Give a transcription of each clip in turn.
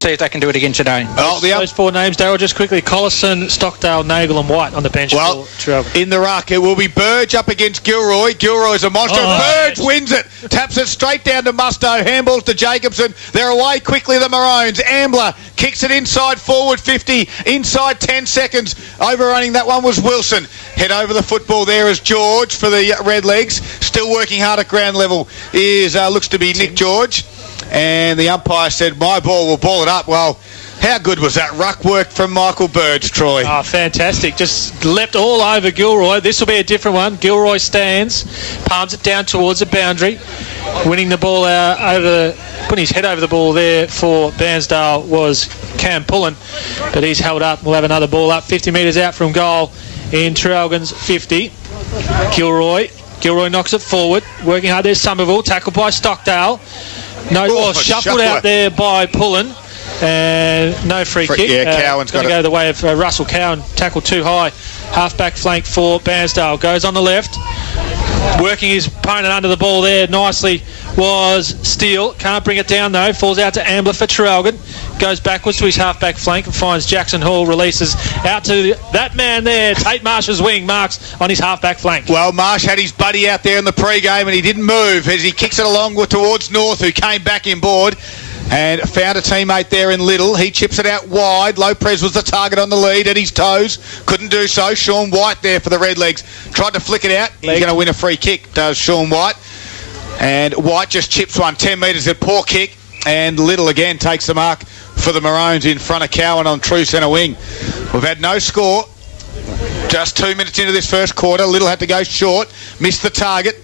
See if they can do it again today. Oh, Those four names, Darryl, just quickly. Collison, Stockdale, Nagle and White on the bench. Well, in the ruck, it will be Burge up against Gilroy. Gilroy's a monster. Burge wins it. Taps it straight down to Musto. Handballs to Jacobson. They're away quickly, the Maroons. Ambler kicks it inside forward 50. Inside 10 seconds. Overrunning that one was Wilson. Head over the football there is George for the Redlegs. Still working hard at ground level is looks to be Nick George. And the umpire said, my ball will ball it up. Well, how good was that ruck work from Michael Burge, Troy? Oh, fantastic. Just leapt all over Gilroy. This will be a different one. Gilroy stands, palms it down towards the boundary, winning the ball out putting his head over the ball there for Bairnsdale was Cam Pullen, but he's held up. We'll have another ball up 50 metres out from goal in Traralgon's 50. Gilroy knocks it forward, working hard. There's Somerville, tackled by Stockdale. Shuffled out there by Pullen, and no free kick. Yeah, Cowan's going to go the way of Russell Cowan. Tackled too high. Half-back flank for Bairnsdale. Goes on the left, working his opponent under the ball there nicely was Steele. Can't bring it down though. Falls out to Ambler for Traralgon. Goes backwards to his half-back flank and finds Jackson Hall. Releases out to that man there, Tate Marsh's wing. Marks on his half-back flank. Well, Marsh had his buddy out there in the pre-game and he didn't move as he kicks it along towards North, who came back inboard and found a teammate there in Little. He chips it out wide. Lopez was the target on the lead at his toes. Couldn't do so. Sean White there for the Redlegs. Tried to flick it out. He's going to win a free kick, does Sean White. And White just chips one 10 metres, a poor kick. And Little again takes the mark for the Maroons in front of Cowan on true centre wing. We've had no score. Just 2 minutes into this first quarter. Little had to go short. Missed the target.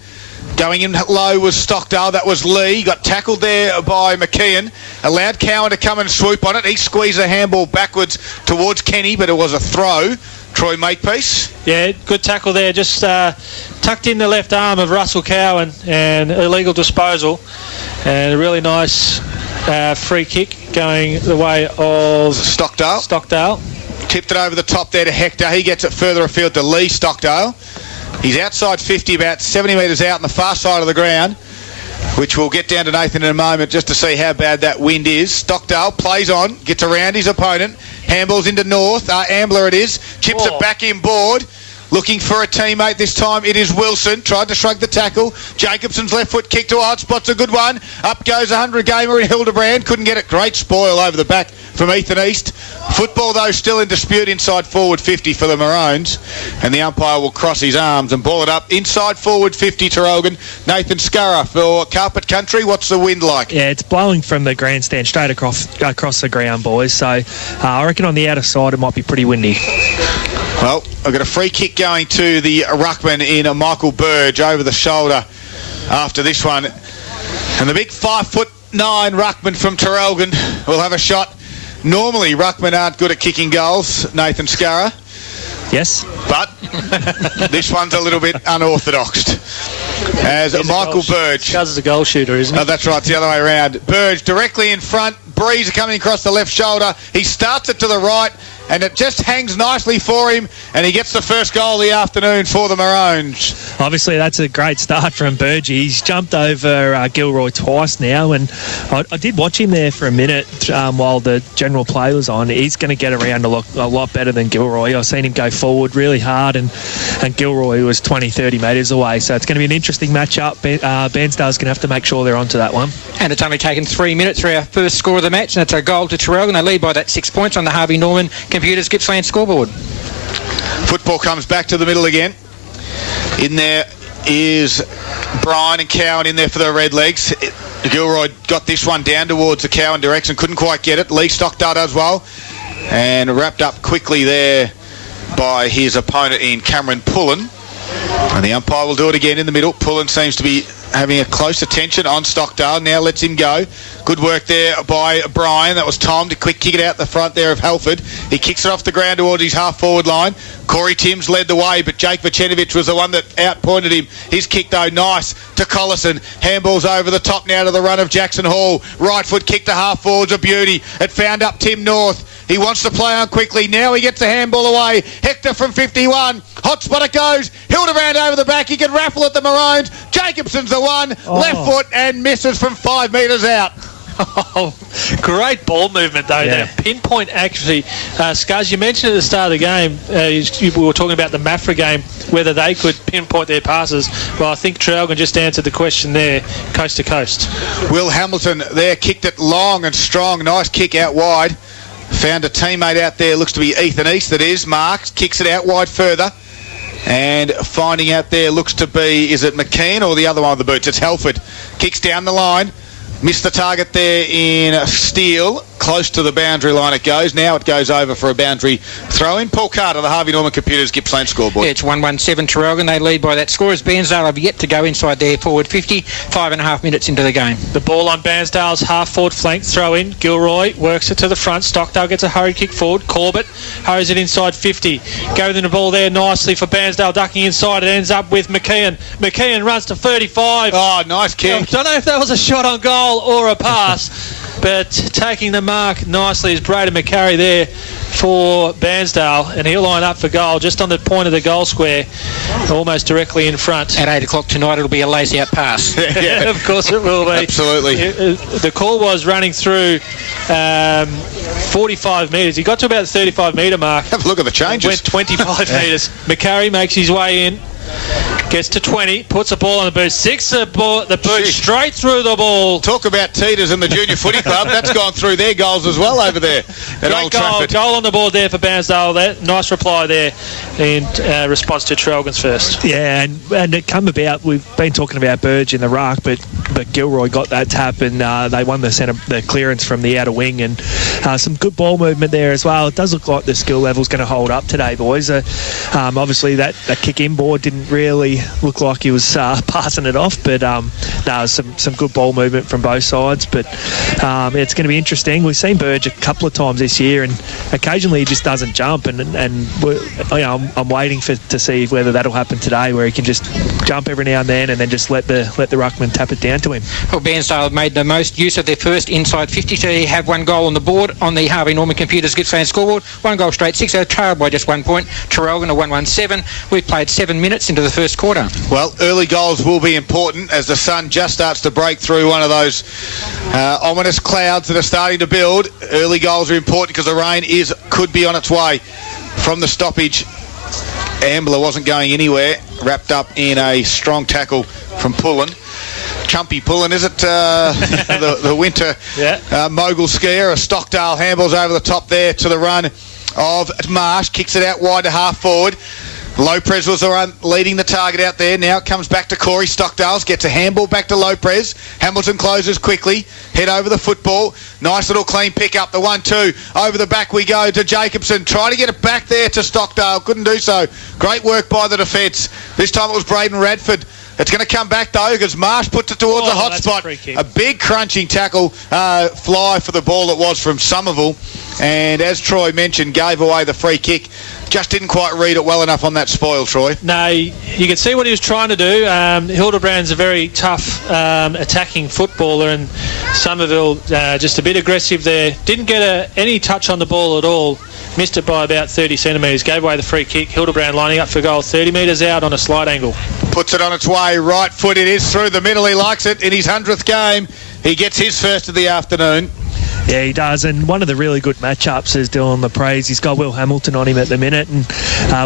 Going in low was Stockdale. That was Lee. Got tackled there by McKeon. Allowed Cowan to come and swoop on it. He squeezed a handball backwards towards Kenny, but it was a throw. Troy Makepeace. Yeah, good tackle there. Just tucked in the left arm of Russell Cowan and illegal disposal. And a really nice free kick going the way of Stockdale. Tipped it over the top there to Hector. He gets it further afield to Lee Stockdale. He's outside 50, about 70 metres out on the far side of the ground, which we'll get down to Nathan in a moment just to see how bad that wind is. Stockdale plays on, gets around his opponent, handballs into North. Ambler it is, chips it back inboard. Looking for a teammate this time. It is Wilson. Tried to shrug the tackle. Jacobson's left foot kick to a hot spot's a good one. Up goes 100 gamer in Hildebrand. Couldn't get it. Great spoil over the back from Ethan East. Football, though, still in dispute inside forward 50 for the Maroons. And the umpire will cross his arms and ball it up inside forward 50 Traralgon. Nathan Scurra for Carpet Country. What's the wind like? Yeah, it's blowing from the grandstand straight across the ground, boys. So I reckon on the outer side it might be pretty windy. Well, I've got a free kick going to the ruckman in Michael Burge over the shoulder after this one. And the big 5'9" ruckman from Traralgon will have a shot. Normally, ruckmen aren't good at kicking goals, Nathan Scurra. Yes. But this one's a little bit unorthodox. As Michael Burge. Scuzz is a goal shooter, isn't he? Oh, that's right, it's the other way around. Burge directly in front. Breeze coming across the left shoulder. He starts it to the right, and it just hangs nicely for him, and he gets the first goal of the afternoon for the Maroons. Obviously, that's a great start from Burge. He's jumped over Gilroy twice now, and I did watch him there for a minute while the general play was on. He's going to get around a lot better than Gilroy. I've seen him go forward really hard, and Gilroy was 20, 30 metres away, so it's going to be an interesting match-up. Bairnsdale's going to have to make sure they're onto that one. And it's only taken 3 minutes for our first score of the match, and it's a goal to Traralgon. They lead by that 6 points on the Harvey Norman Computers Gippsland scoreboard. Football comes back to the middle again. In there is Brian and Cowan in there for the Redlegs. Gilroy got this one down towards the Cowan direction, couldn't quite get it. Lee Stockdale does well, and wrapped up quickly there by his opponent in Cameron Pullen. And the umpire will do it again in the middle. Pullen seems to be having a close attention on Stockdale. Now lets him go. Good work there by Brian. That was timed to quick kick it out the front there of Halford. He kicks it off the ground towards his half-forward line. Corey Timms led the way, but Jake Vucenovic was the one that outpointed him. His kick, though, nice to Collison. Handballs over the top now to the run of Jackson Hall. Right foot kick to half-forwards, a beauty. It found up Tim North. He wants to play on quickly. Now he gets a handball away. Hector from 51. Hot spot it goes. Hildebrand over the back. He can raffle at the Maroons. Jacobson's the one. Left foot and misses from 5 metres out. Oh, great ball movement, though. Yeah. That pinpoint accuracy. Scuzz, you mentioned at the start of the game, we were talking about the Mafra game, whether they could pinpoint their passes. Well, I think Traralgon just answered the question there, coast to coast. Will Hamilton there kicked it long and strong. Nice kick out wide. Found a teammate out there. Looks to be Ethan East, that is. Marks kicks it out wide further. And finding out there looks to be, is it McKean or the other one of the boots? It's Halford. Kicks down the line. Missed the target there in Steele. Close to the boundary line it goes. Now it goes over for a boundary throw-in. Paul Carter, the Harvey Norman Computers Gippsland scoreboard. Yeah, it's 1-1-7 Traralgon. They lead by that score as Bairnsdale have yet to go inside their forward 50. 5.5 minutes into the game. The ball on Bairnsdale's half-forward flank throw-in. Gilroy works it to the front. Stockdale gets a hurried kick forward. Corbett hurries it inside 50. Going in the ball there nicely for Bairnsdale, ducking inside. It ends up with McKeon. McKeon runs to 35. Oh, nice kick. I don't know if that was a shot on goal or a pass, but taking the mark nicely is Braden McCarry there for Bairnsdale, and he'll line up for goal just on the point of the goal square, almost directly in front. At 8 o'clock tonight, it'll be a lazy-out pass. Yeah, of course it will be. Absolutely. The call was running through 45 metres. He got to about the 35-metre mark. Have a look at the changes. Went 25 metres. McCarry makes his way in. Gets to 20, puts the ball on the boot, six the boot straight through the ball. Talk about Teeters and the Junior Footy Club. That's gone through their goals as well over there at Old Trafford. Goal on the board there for Bairnsdale. Nice reply there in response to Traralgon's first. Yeah, and it come about, we've been talking about Burge in the ruck, but Gilroy got that tap and they won the clearance from the outer wing, and some good ball movement there as well. It does look like the skill level's going to hold up today, boys. Obviously that kick inboard didn't really look like he was passing it off, but some good ball movement from both sides. But it's going to be interesting. We've seen Burge a couple of times this year, and occasionally he just doesn't jump, and I'm waiting to see whether that'll happen today, where he can just jump every now and then just let the ruckman tap it down to him. Well, Bairnsdale have made the most use of their first inside 50 to have one goal on the board on the Harvey Norman Computers Gippsland scoreboard. One goal straight, 6-0, trailed by just 1 point. Traralgon a 1-1-7. We've played 7 minutes into the first quarter. Well, early goals will be important as the sun just starts to break through one of those ominous clouds that are starting to build. Early goals are important because the rain could be on its way from the stoppage. Ambler wasn't going anywhere, wrapped up in a strong tackle from Pullen. Chumpy Pullen, is it? The winter mogul skier. A Stockdale handballs over the top there to the run of Marsh. Kicks it out wide to half forward. Lopez was the one leading the target out there. Now it comes back to Corey Stockdales. Gets a handball back to Lopez. Hamilton closes quickly. Head over the football. Nice little clean pick up. The 1-2. Over the back we go to Jacobson. Try to get it back there to Stockdale. Couldn't do so. Great work by the defence. This time it was Braden Radford. It's going to come back though because Marsh puts it towards the hot spot. A big crunching tackle fly for the ball it was from Somerville. And as Troy mentioned, gave away the free kick. Just didn't quite read it well enough on that spoil, Troy. No, you can see what he was trying to do. Hildebrand's a very tough attacking footballer, and Somerville just a bit aggressive there. Didn't get any touch on the ball at all. Missed it by about 30 centimetres. Gave away the free kick. Hildebrand lining up for goal. 30 metres out on a slight angle. Puts it on its way. Right foot it is through the middle. He likes it in his 100th game. He gets his first of the afternoon. Yeah, he does, and one of the really good matchups is Dylan LaPrez. He's got Will Hamilton on him at the minute, and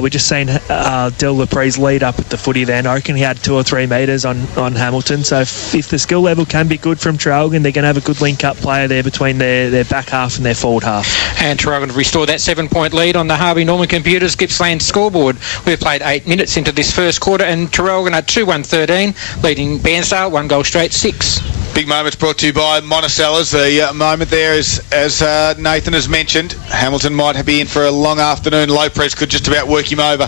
we're just seeing Dylan LaPrez lead up at the footy then. I reckon he had 2 or 3 metres on Hamilton, so if the skill level can be good from Traralgon, they're going to have a good link-up player there between their back half and their forward half. And Traralgon have restored that 7-point lead on the Harvey Norman Computers Gippsland scoreboard. We've played 8 minutes into this first quarter, and Traralgon are 2-1-13, leading Bairnsdale 1 goal straight, 6. Big moments brought to you by Monticello's. The moment there is, as Nathan has mentioned, Hamilton might be in for a long afternoon. Lopez could just about work him over.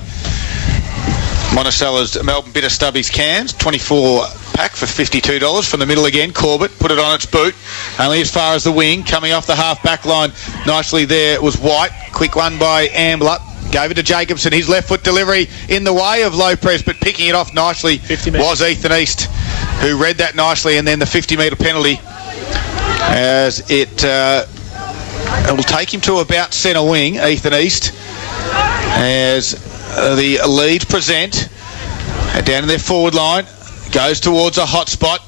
Monticello's Melbourne Bitter Stubbies cans, 24 pack for $52 from the middle again. Corbett put it on its boot, only as far as the wing, coming off the half back line nicely there. It was White, quick one by Ambler. Gave it to Jacobson. His left foot delivery in the way of Lopez, but picking it off nicely was Ethan East, who read that nicely, and then the 50-metre penalty as it will take him to about centre wing, Ethan East, as the Leeds present down in their forward line, goes towards a hot spot.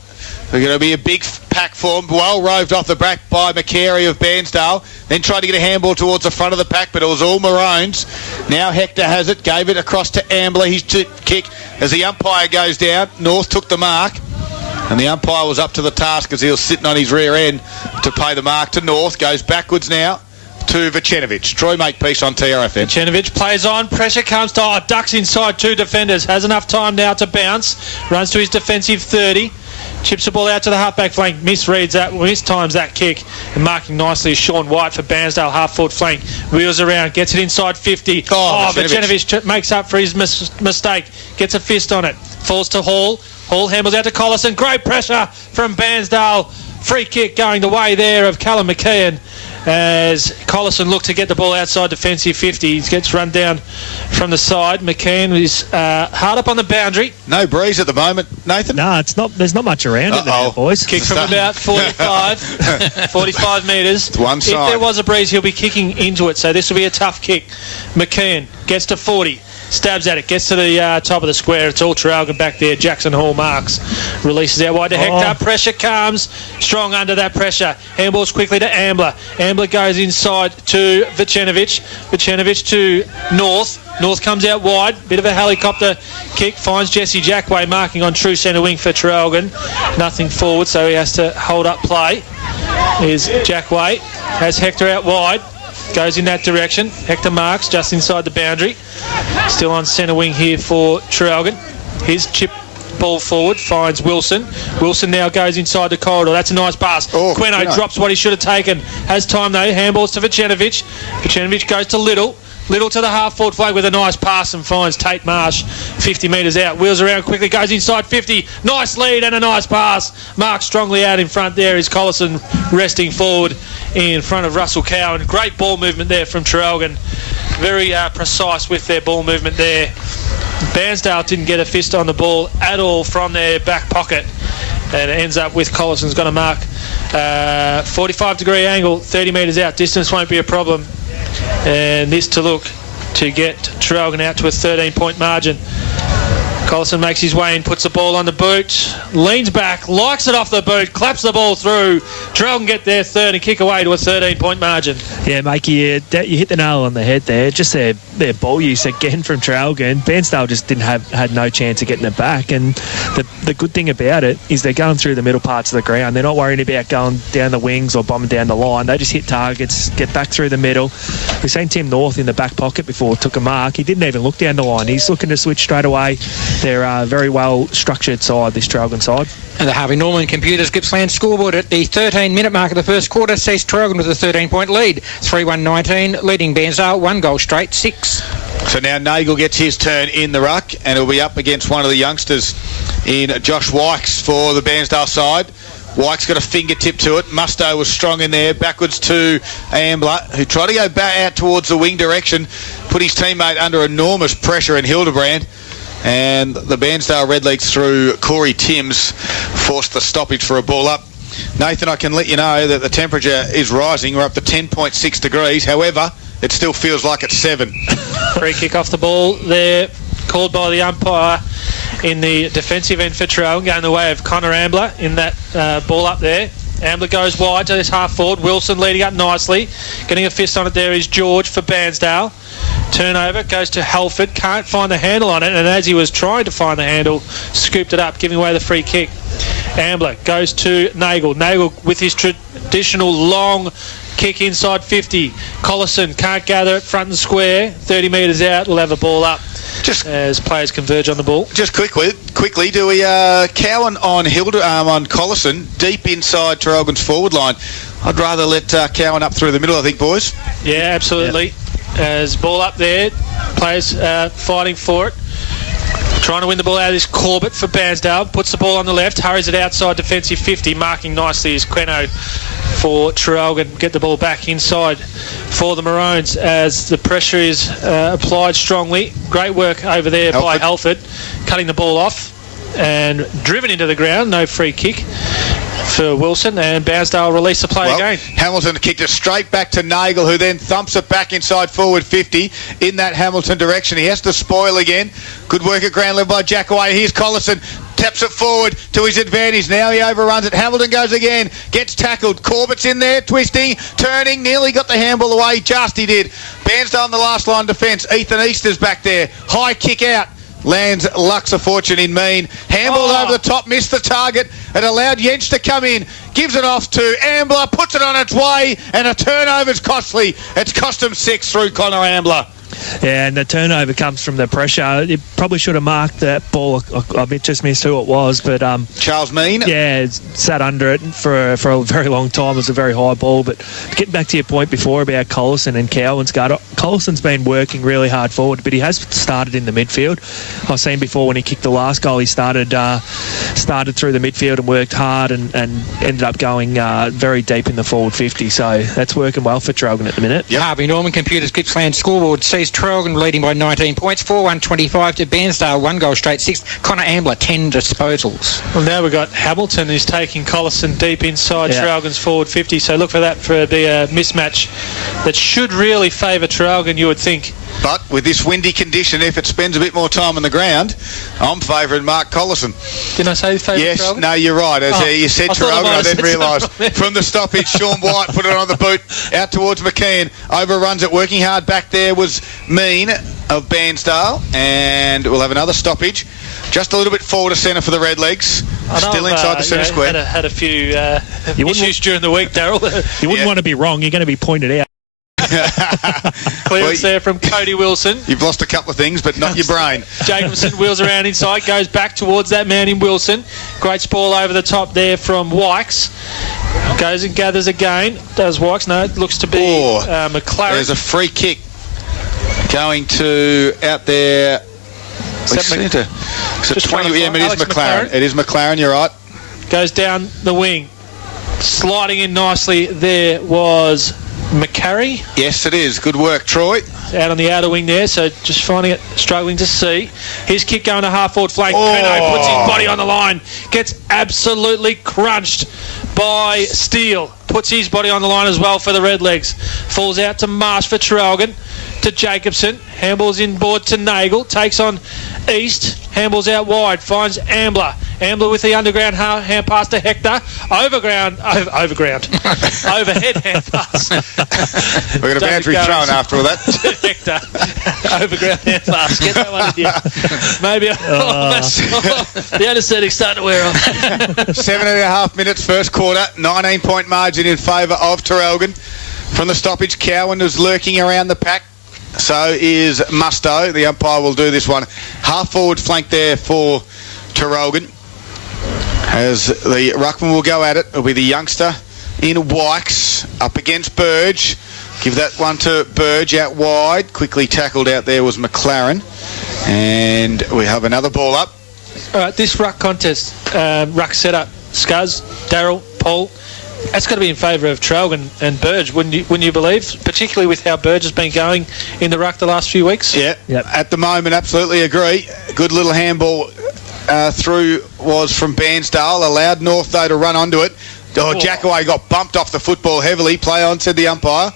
There's going to be a big pack form. Well roved off the back by McCary of Bairnsdale. Then tried to get a handball towards the front of the pack, but it was all Maroons. Now Hector has it. Gave it across to Ambler. His kick as the umpire goes down. North took the mark. And the umpire was up to the task as he was sitting on his rear end to pay the mark to North. Goes backwards now to Vucenovic. Troy Makepeace on TRFM. Vucenovic plays on. Pressure comes to ducks inside two defenders. Has enough time now to bounce. Runs to his defensive 30. Chips the ball out to the half-back flank. Mistimes that kick. And marking nicely is Sean White for Bairnsdale half-forward flank. Wheels around. Gets it inside 50. Vucenovic makes up for his mistake. Gets a fist on it. Falls to Hall. Hall handles out to Collison. Great pressure from Bairnsdale. Free kick going the way there of Callum McKeon as Collison looked to get the ball outside defensive 50. He gets run down from the side. McKeon is hard up on the boundary. No breeze at the moment, Nathan? No, it's not. There's not much around it there, boys. Kick from about 45 metres. It's one side. If there was a breeze, he'll be kicking into it, so this will be a tough kick. McKeon gets to 40. Stabs at it, gets to the top of the square. It's all Traralgon back there. Jackson Hall marks. Releases out wide to Hector. Pressure comes. Strong under that pressure. Handballs quickly to Ambler. Ambler goes inside to Vucenovic. Vucenovic to North. North comes out wide. Bit of a helicopter kick. Finds Jesse Jackway marking on true centre wing for Traralgon. Nothing forward, so he has to hold up play. Here's Jackway. Has Hector out wide. Goes in that direction. Hector marks just inside the boundary. Still on centre wing here for Traralgon. His chip ball forward finds Wilson. Wilson now goes inside the corridor. That's a nice pass. Queno drops what he should have taken. Has time though. Handballs to Vucenovic. Vucenovic goes to Little. Little to the half-forward flag with a nice pass and finds Tate Marsh 50 metres out. Wheels around quickly, goes inside 50. Nice lead and a nice pass. Marked strongly out in front there is Collison resting forward in front of Russell Cowan. Great ball movement there from Traralgon. Very precise with their ball movement there. Bairnsdale didn't get a fist on the ball at all from their back pocket. And it ends up with Collison's going to mark 45-degree angle, 30 metres out. Distance won't be a problem. And this to look to get Traralgon out to a 13-point margin. Collison makes his way in, puts the ball on the boot, leans back, likes it off the boot, claps the ball through. Traralgon get their third and kick away to a 13-point margin. Yeah, Makey, you hit the nail on the head there. Just their ball use again from Traralgon. Bairnsdale just had no chance of getting it back. And the good thing about it is they're going through the middle parts of the ground. They're not worrying about going down the wings or bombing down the line. They just hit targets, get back through the middle. We've seen Tim North in the back pocket before, took a mark. He didn't even look down the line. He's looking to switch straight away. They're a very well structured side, this Traralgon side. And the Harvey Norman Computers Gippsland scoreboard at the 13-minute mark of the first quarter sees Traralgon with a 13-point lead. 3-1-19, leading Bairnsdale 1 goal straight, 6. So now Nagel gets his turn in the ruck, and he'll be up against one of the youngsters in Josh Wykes for the Bairnsdale side. Wykes got a fingertip to it. Musto was strong in there. Backwards to Ambler, who tried to go back out towards the wing direction, put his teammate under enormous pressure in Hildebrand. And the Bairnsdale Redlegs through Corey Timms forced the stoppage for a ball up. Nathan, I can let you know that the temperature is rising. We're up to 10.6 degrees. However, it still feels like it's 7. Free kick off the ball there, called by the umpire in the defensive end for Traralgon, going the way of Connor Ambler in that ball up there. Ambler goes wide to this half forward. Wilson leading up nicely. Getting a fist on it there is George for Bairnsdale. Turnover goes to Halford. Can't find the handle on it, and as he was trying to find the handle, scooped it up, giving away the free kick. Ambler goes to Nagel. Nagel with his traditional long kick inside 50. Collison can't gather it front and square. 30 metres out. Will have a ball up. Just as players converge on the ball. Just quickly, do we Cowan on on Collison deep inside Traralgon's forward line? I'd rather let Cowan up through the middle, I think, boys. Yeah, absolutely. Yep. As ball up there, players fighting for it. Trying to win the ball out of this Corbett for Bairnsdale. Puts the ball on the left, hurries it outside defensive 50. Marking nicely is Queno for Traralgon. Get the ball back inside for the Maroons as the pressure is applied strongly. Great work over there by Halford, cutting the ball off and driven into the ground. No free kick. for Wilson, and Bairnsdale release the play again. Hamilton kicked it straight back to Nagel, who then thumps it back inside forward 50 in that Hamilton direction. He has to spoil again. Good work at ground level by Jackaway. Here's Collison. Taps it forward to his advantage. Now he overruns it. Hamilton goes again. Gets tackled. Corbett's in there, twisting, turning. Nearly got the handball away. Just he did. Bairnsdale on the last line defence. Ethan Easter's back there. High kick out. Lands Lux a fortune in mean. Handball over the top. Missed the target. It allowed Jensch to come in. Gives it off to Ambler. Puts it on its way. And a turnover's costly. It's cost him 6 through Connor Ambler. Yeah, and the turnover comes from the pressure. It probably should have marked that ball. I just missed who it was, but Charles Mean. Yeah, sat under it for a very long time. It was a very high ball. But getting back to your point before about Collison and Cowan's guard, Collison's been working really hard forward, but he has started in the midfield. I've seen before when he kicked the last goal, he started through the midfield and worked hard and ended up going very deep in the forward 50. So that's working well for Traralgon at the minute. Yep. Harvey Norman Computers Gippsland scoreboard sees Traralgon leading by 19 points, 4-1-25 to Bairnsdale, 1 goal straight 6. Connor Ambler, 10 disposals. Well, now we've got Hamilton who's taking Collison deep inside Traralgon's forward 50, so look for that for be a mismatch that should really favour Traralgon, you would think. But with this windy condition, if it spends a bit more time on the ground, I'm favouring Mark Collison. Didn't I say favourite Yes, Traralgon? no, you're right. As you said Traralgon, I didn't realise. Something. From the stoppage, Sean White put it on the boot, out towards McKeon. Overruns it, working hard back there was Mean of Bairnsdale. And we'll have another stoppage. Just a little bit forward to centre for the Redlegs. Still inside the centre square. Had a few issues during the week, Daryl. You wouldn't want to be wrong. You're going to be pointed out. Clearance there from Cody Wilson. You've lost a couple of things, but not your brain. Jacobson wheels around inside, goes back towards that man in Wilson. Great ball over the top there from Wykes. Goes and gathers again. Does Wykes? No, it looks to be McLaren. There's a free kick going to out there. Is it 20? Yeah, it is McLaren. It is McLaren, you're right. Goes down the wing. Sliding in nicely there was McCarry. Yes, it is. Good work, Troy. Out on the outer wing there, so just finding it, struggling to see. His kick going to half-forward flank. Peno puts his body on the line. Gets absolutely crunched by Steele. Puts his body on the line as well for the Redlegs. Falls out to Marsh for Traralgon. To Jacobson. Handballs inboard to Nagel. Takes on East. Handballs out wide. Finds Ambler. Ambler with the underground hand pass to Hector. Overhead hand pass. We've got a boundary thrown after all that. Hector. Overground hand pass. Get that one in here. Maybe the anaesthetic's starting to wear off. 7.5 minutes first quarter. 19-point margin in favour of Traralgon. From the stoppage, Cowan was lurking around the pack. So is Musto. The umpire will do this one. Half-forward flank there for Traralgon. As the ruckman will go at it, it'll be the youngster in Wykes up against Burge. Give that one to Burge out wide. Quickly tackled out there was McLaren. And we have another ball up. All right, this ruck contest, ruck setup, Scuzz, Daryl, Paul, that's got to be in favour of Traralgon and Burge, wouldn't you believe? Particularly with how Burge has been going in the ruck the last few weeks. Yeah, yep. At the moment, absolutely agree. Good little handball through was from Bairnsdale. Allowed North, though, to run onto it. Jackaway got bumped off the football heavily. Play on, said the umpire.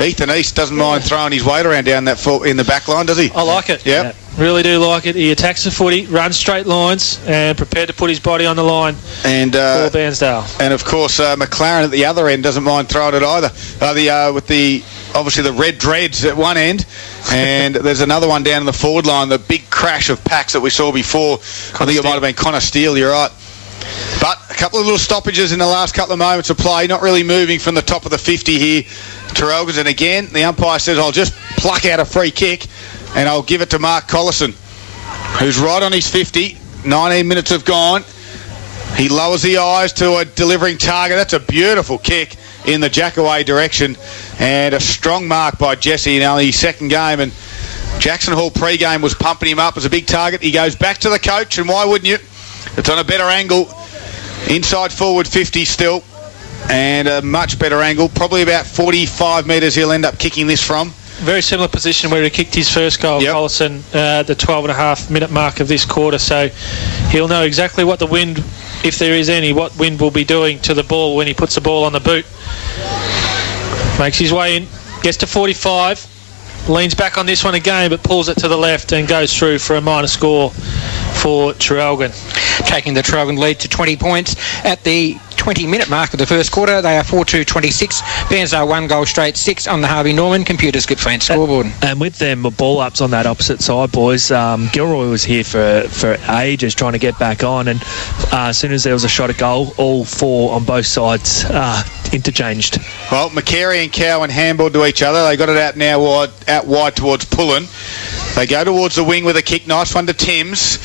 Ethan East doesn't mind throwing his weight around down that in the back line, does he? I like it. Yep. Really do like it. He attacks the footy, runs straight lines, and prepared to put his body on the line and for Bairnsdale. And of course, McLaren at the other end doesn't mind throwing it either. With the obviously the red dreads at one end, and there's another one down in the forward line. The big crash of packs that we saw before. I think it might have been Connor Steele. You're right. But a couple of little stoppages in the last couple of moments of play. Not really moving from the top of the 50 here. Traralgon's, and again, the umpire says, I'll just pluck out a free kick and I'll give it to Mark Collison, who's right on his 50. 19 minutes have gone. He lowers the eyes to a delivering target. That's a beautiful kick in the Jackaway direction, and a strong mark by Jesse in only his second game. And Jackson Hall pre-game was pumping him up as a big target. He goes back to the coach, and why wouldn't you? It's on a better angle, inside forward 50 still, and a much better angle, probably about 45 metres he'll end up kicking this from. Very similar position where he kicked his first goal, Collison, the 12.5 minute mark of this quarter, so he'll know exactly what the wind if there is any, what wind will be doing to the ball when he puts the ball on the boot. Makes his way in, gets to 45, leans back on this one again, but pulls it to the left and goes through for a minor score for Traralgon. Taking the Traralgon lead to 20 points at the 20-minute mark of the first quarter. They are 4-2-26. Bairnsdale 1 goal straight 6 on the Harvey Norman Computers Gippsland scoreboard. And with them ball ups on that opposite side, boys, Gilroy was here for ages trying to get back on, and as soon as there was a shot at goal, all four on both sides interchanged. Well, McCary and Cowan handballed to each other. They got it out wide towards Pullen. They go towards the wing with a kick. Nice one to Timms,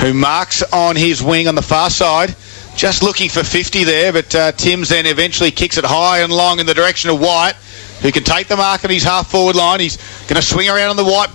who marks on his wing on the far side. Just looking for 50 there, but Timms then eventually kicks it high and long in the direction of White, who can take the mark on his half-forward line. He's going to swing around on the White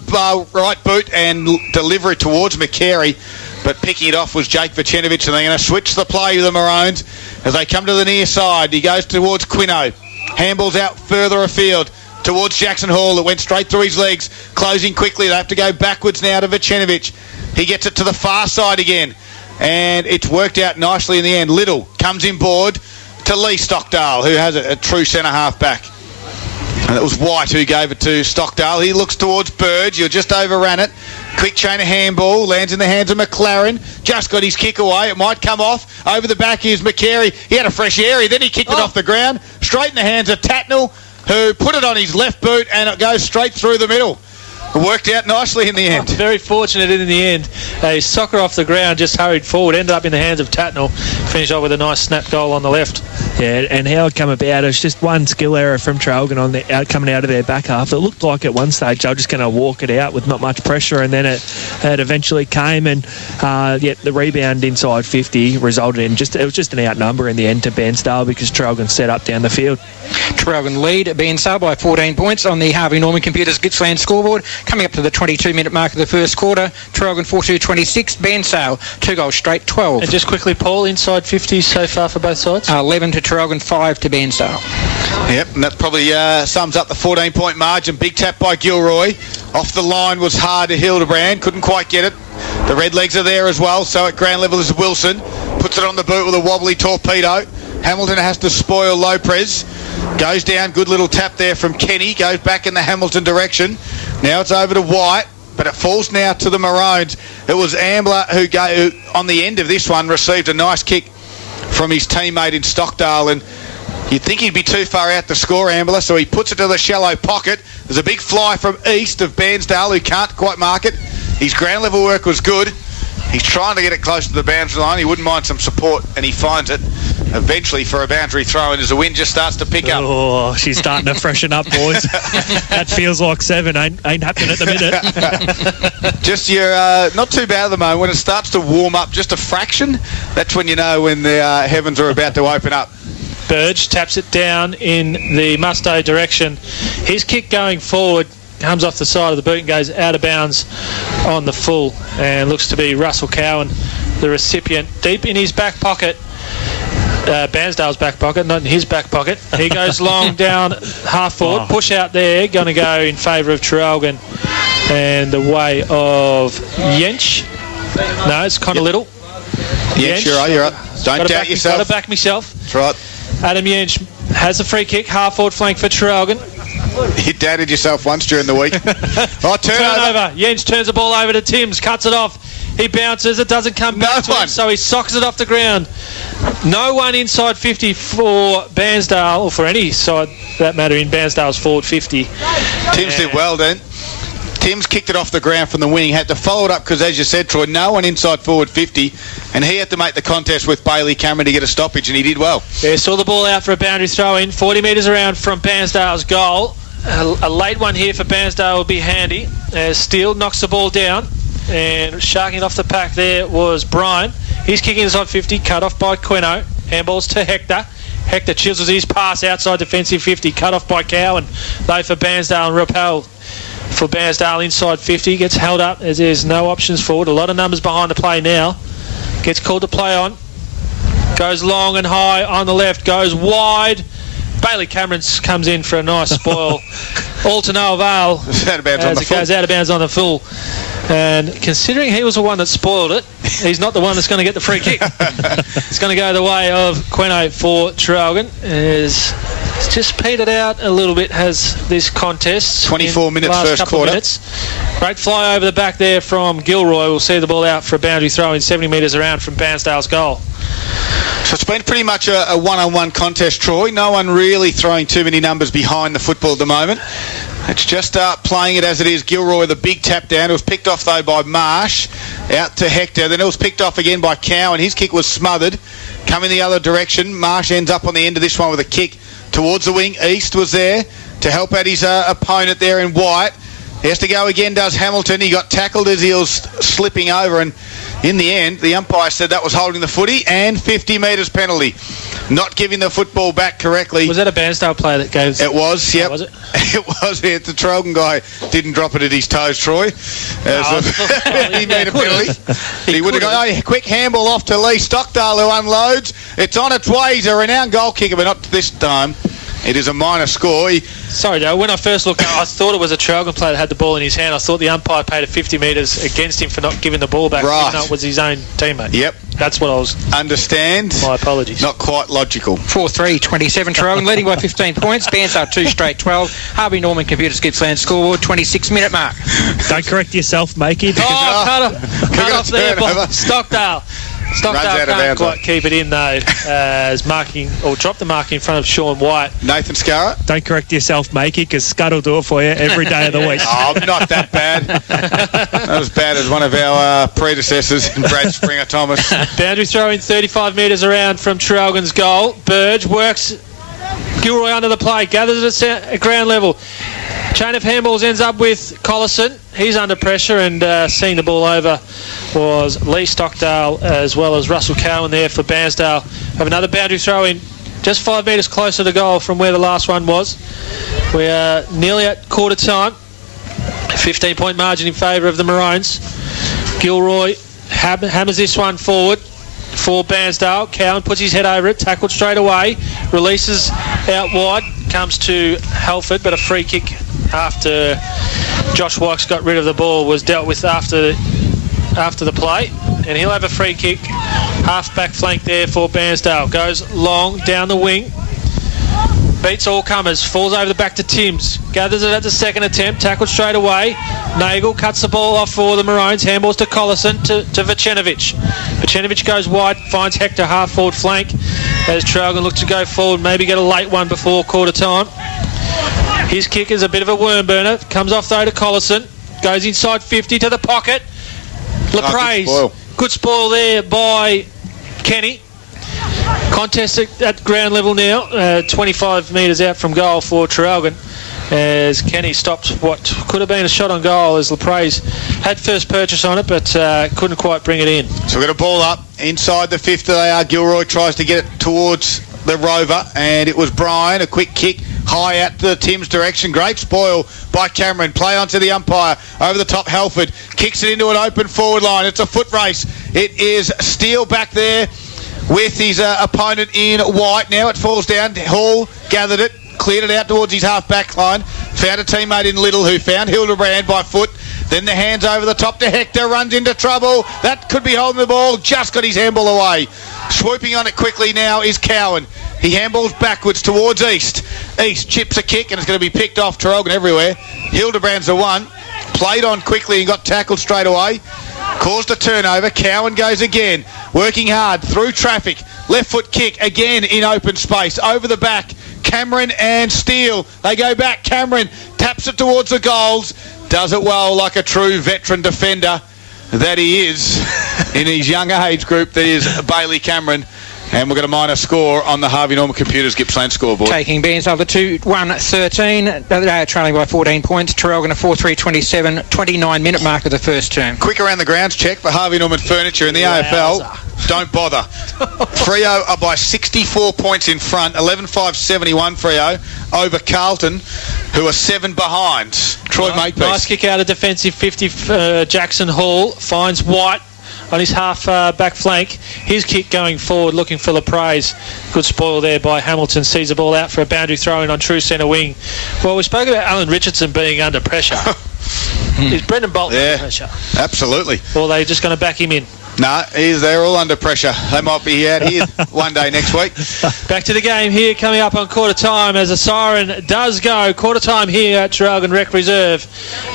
right boot and deliver it towards McCary, but picking it off was Jake Vucenovic, and they're going to switch the play with the Maroons as they come to the near side. He goes towards Quino. Handballs out further afield towards Jackson Hall. That went straight through his legs, closing quickly. They have to go backwards now to Vucenovic. He gets it to the far side again, and it's worked out nicely in the end. Little comes in board to Lee Stockdale, who has a true centre-half back. And it was White who gave it to Stockdale. He looks towards Burge. He'll just overran it. Quick chain of handball. Lands in the hands of McLaren. Just got his kick away. It might come off. Over the back is McCary. He had a fresh area. Then he kicked it off the ground. Straight in the hands of Tatnell, who put it on his left boot, and it goes straight through the middle. It worked out nicely in the end. Very fortunate in the end. A soccer off the ground, just hurried forward, ended up in the hands of Tatnell. Finished off with a nice snap goal on the left. Yeah, and how it come about, it's just one skill error from Traralgon coming out of their back half. It looked like at one stage they were just going to walk it out with not much pressure, and then it eventually came, and the rebound inside 50 resulted in it was just an outnumber in the end to Bairnsdale because Traralgon set up down the field. Traralgon lead Bairnsdale by 14 points on the Harvey Norman Computers Gippsland scoreboard. Coming up to the 22-minute mark of the first quarter, Traralgon 4-2-26, Bairnsdale 2 goals straight 12. And just quickly, Paul, inside 50 so far for both sides? 11 to Traralgon, 5 to Bairnsdale. Yep, and that probably sums up the 14-point margin. Big tap by Gilroy. Off the line was hard to Hildebrand. Couldn't quite get it. The red legs are there as well, so at ground level is Wilson. Puts it on the boot with a wobbly torpedo. Hamilton has to spoil Lopez. Goes down, good little tap there from Kenny. Goes back in the Hamilton direction. Now it's over to White, but it falls now to the Maroons. It was Ambler who on the end of this one received a nice kick from his teammate in Stockdale, and you'd think he'd be too far out to score, Ambler, so he puts it to the shallow pocket. There's a big fly from east of Bairnsdale who can't quite mark it. His ground level work was good. He's trying to get it close to the boundary line. He wouldn't mind some support, and he finds it eventually for a boundary throw, and as the wind just starts to pick up. Oh, she's starting to freshen up, boys. That feels like 7. Ain't happening at the minute. Just not too bad at the moment. When it starts to warm up just a fraction, that's when you know when the heavens are about to open up. Burge taps it down in the Musto direction. His kick going forward comes off the side of the boot and goes out of bounds on the full, and looks to be Russell Cowan, the recipient, deep in his back pocket. Bairnsdale's back pocket, not in his back pocket. He goes long down half forward, push out there, going to go in favour of Traralgon and the way of Yench. No, it's kind of little. Yench, you're right. Don't doubt yourself. Got to back myself. That's right. Adam Yench has a free kick, half forward flank for Traralgon. You doubted yourself once during the week. Turnover. Jens turns the ball over to Timms, cuts it off. He bounces, it doesn't come back to him, so he socks it off the ground. No one inside 50 for Bairnsdale, or for any side for that matter in Bairnsdale's forward 50. Timms did well then. Timms kicked it off the ground from the wing, had to follow it up because, as you said, Troy, no one inside forward 50, and he had to make the contest with Bailey Cameron to get a stoppage, and he did well. Yeah, saw the ball out for a boundary throw-in, 40 metres around from Bairnsdale's goal. A late one here for Bairnsdale will be handy. Steele knocks the ball down, and sharking it off the pack there was Brian. He's kicking inside 50, cut off by Quino. Handballs to Hector. Hector chisels his pass outside defensive 50, cut off by Cowan. Though for Bairnsdale, and Rappel for Bairnsdale inside 50, gets held up as there's no options forward. A lot of numbers behind the play now. Gets called to play on. Goes long and high on the left, goes wide. Bailey Cameron comes in for a nice spoil. All to no avail out of bounds on the as it goes out of bounds on the full. And considering he was the one that spoiled it, he's not the one that's going to get the free kick. It's going to go the way of Queno for Traralgon. It's just petered out a little bit, has this contest. 24 minutes first quarter. Great fly over the back there from Gilroy. We'll see the ball out for a boundary throw in 70 metres around from Bairnsdale's goal. So it's been pretty much a one-on-one contest, Troy. No one really throwing too many numbers behind the football at the moment. It's just playing it as it is. Gilroy, the big tap down. It was picked off, though, by Marsh. Out to Hector. Then it was picked off again by Cowan. His kick was smothered. Coming the other direction. Marsh ends up on the end of this one with a kick towards the wing. East was there to help out his opponent there in white. He has to go again, does Hamilton. He got tackled as he was slipping over, and in the end, the umpire said that was holding the footy and 50 metres penalty. Not giving the football back correctly. Was that a Bairnsdale player that gave... It was, yep. Oh, was it? It was. The Traralgon guy didn't drop it at his toes, Troy. He made a penalty. He would have gone, quick handball off to Lee Stockdale, who unloads. It's on its way. He's a renowned goal kicker, but not this time. It is a minor score. Sorry, Joe. When I first looked at it, I thought it was a Traralgon player that had the ball in his hand. I thought the umpire paid a 50 metres against him for not giving the ball back, right, even though it was his own teammate. Yep. That's what I was... Understand. My apologies. Not quite logical. 4-3-27 Traralgon, leading by 15 points. Bairnsdale 2 straight 12. Harvey Norman Computers Gippsland scoreboard, 26-minute mark. Don't correct yourself, Makey. Cut off there by Stockdale. Stockdale can't quite keep it in, though, as marking, or drop the mark in front of Sean White. Nathan Scarra. Don't correct yourself, Makey, because Scud will do it for you every day of the week. Oh, not that bad. Not as bad as one of our predecessors in Brad Springer Thomas. Boundary throw in 35 metres around from Traralgon's goal. Burge works Gilroy under the play, gathers it at ground level. Chain of handballs ends up with Collison. He's under pressure, and seeing the ball over was Lee Stockdale as well as Russell Cowan there for Bairnsdale. Have another boundary throw in just 5 metres closer to goal from where the last one was. We are nearly at quarter time. 15-point margin in favour of the Maroons. Gilroy hammers this one forward for Bairnsdale. Cowan puts his head over it, tackled straight away, releases out wide, comes to Halford, but a free kick after Josh Wykes got rid of the ball was dealt with after the play, and he'll have a free kick, half back flank there for Bairnsdale. Goes long down the wing, beats all comers, falls over the back to Timms, gathers it at the second attempt, tackled straight away. Nagel cuts the ball off for the Maroons, handballs to Collison to Vicenovic. Vicenovic goes wide, finds Hector half forward flank as Traralgon looks to go forward, maybe get a late one before quarter time. His kick is a bit of a worm burner, comes off though to Collison, goes inside 50 to the pocket. LaPraise, good spoil there by Kenny. Contest at ground level now, 25 metres out from goal for Traralgon, as Kenny stopped what could have been a shot on goal, as LaPraise had first purchase on it, but couldn't quite bring it in. So we've got a ball up inside the 50. They are. Gilroy tries to get it towards the Rover, and it was Brian, a quick kick high out to the Tim's direction. Great spoil by Cameron. Play onto the umpire. Over the top, Halford kicks it into an open forward line. It's a foot race. It is Steele back there with his opponent in white. Now it falls down. Hall gathered it, cleared it out towards his half-back line. Found a teammate in Little who found Hildebrand by foot. Then the hands over the top to Hector. Runs into trouble. That could be holding the ball. Just got his handball away. Swooping on it quickly now is Cowan. He handballs backwards towards East. East chips a kick, and it's going to be picked off. Traralgon everywhere. Hildebrand's the one. Played on quickly and got tackled straight away. Caused a turnover. Cowan goes again. Working hard through traffic. Left foot kick again in open space. Over the back. Cameron and Steele. They go back. Cameron taps it towards the goals. Does it well like a true veteran defender that he is in his younger age group. That is Bailey Cameron. And we've got a minor score on the Harvey Norman Computers Gippsland scoreboard. Taking Bairnsdale to 2-1-13. Trailing by 14 points. Traralgon a 4-3-27. 29-minute mark of the first term. Quick around the grounds check for Harvey Norman Furniture in the AFL. Don't bother. Freo are by 64 points in front. 11-5-71 Freo over Carlton, who are 7 behind. Troy Makepeace. Nice kick out of defensive 50. Jackson Hall finds White on his half back flank. His kick going forward, looking for LaPraise. Good spoil there by Hamilton. Sees the ball out for a boundary throw in on true centre wing. Well, we spoke about Alan Richardson being under pressure. Is Brendan Bolton under pressure? Absolutely. Or are they just going to back him in? No, they're all under pressure. They might be out here one day next week. Back to the game here, coming up on quarter time as a siren does go. Quarter time here at Traralgon Rec Reserve.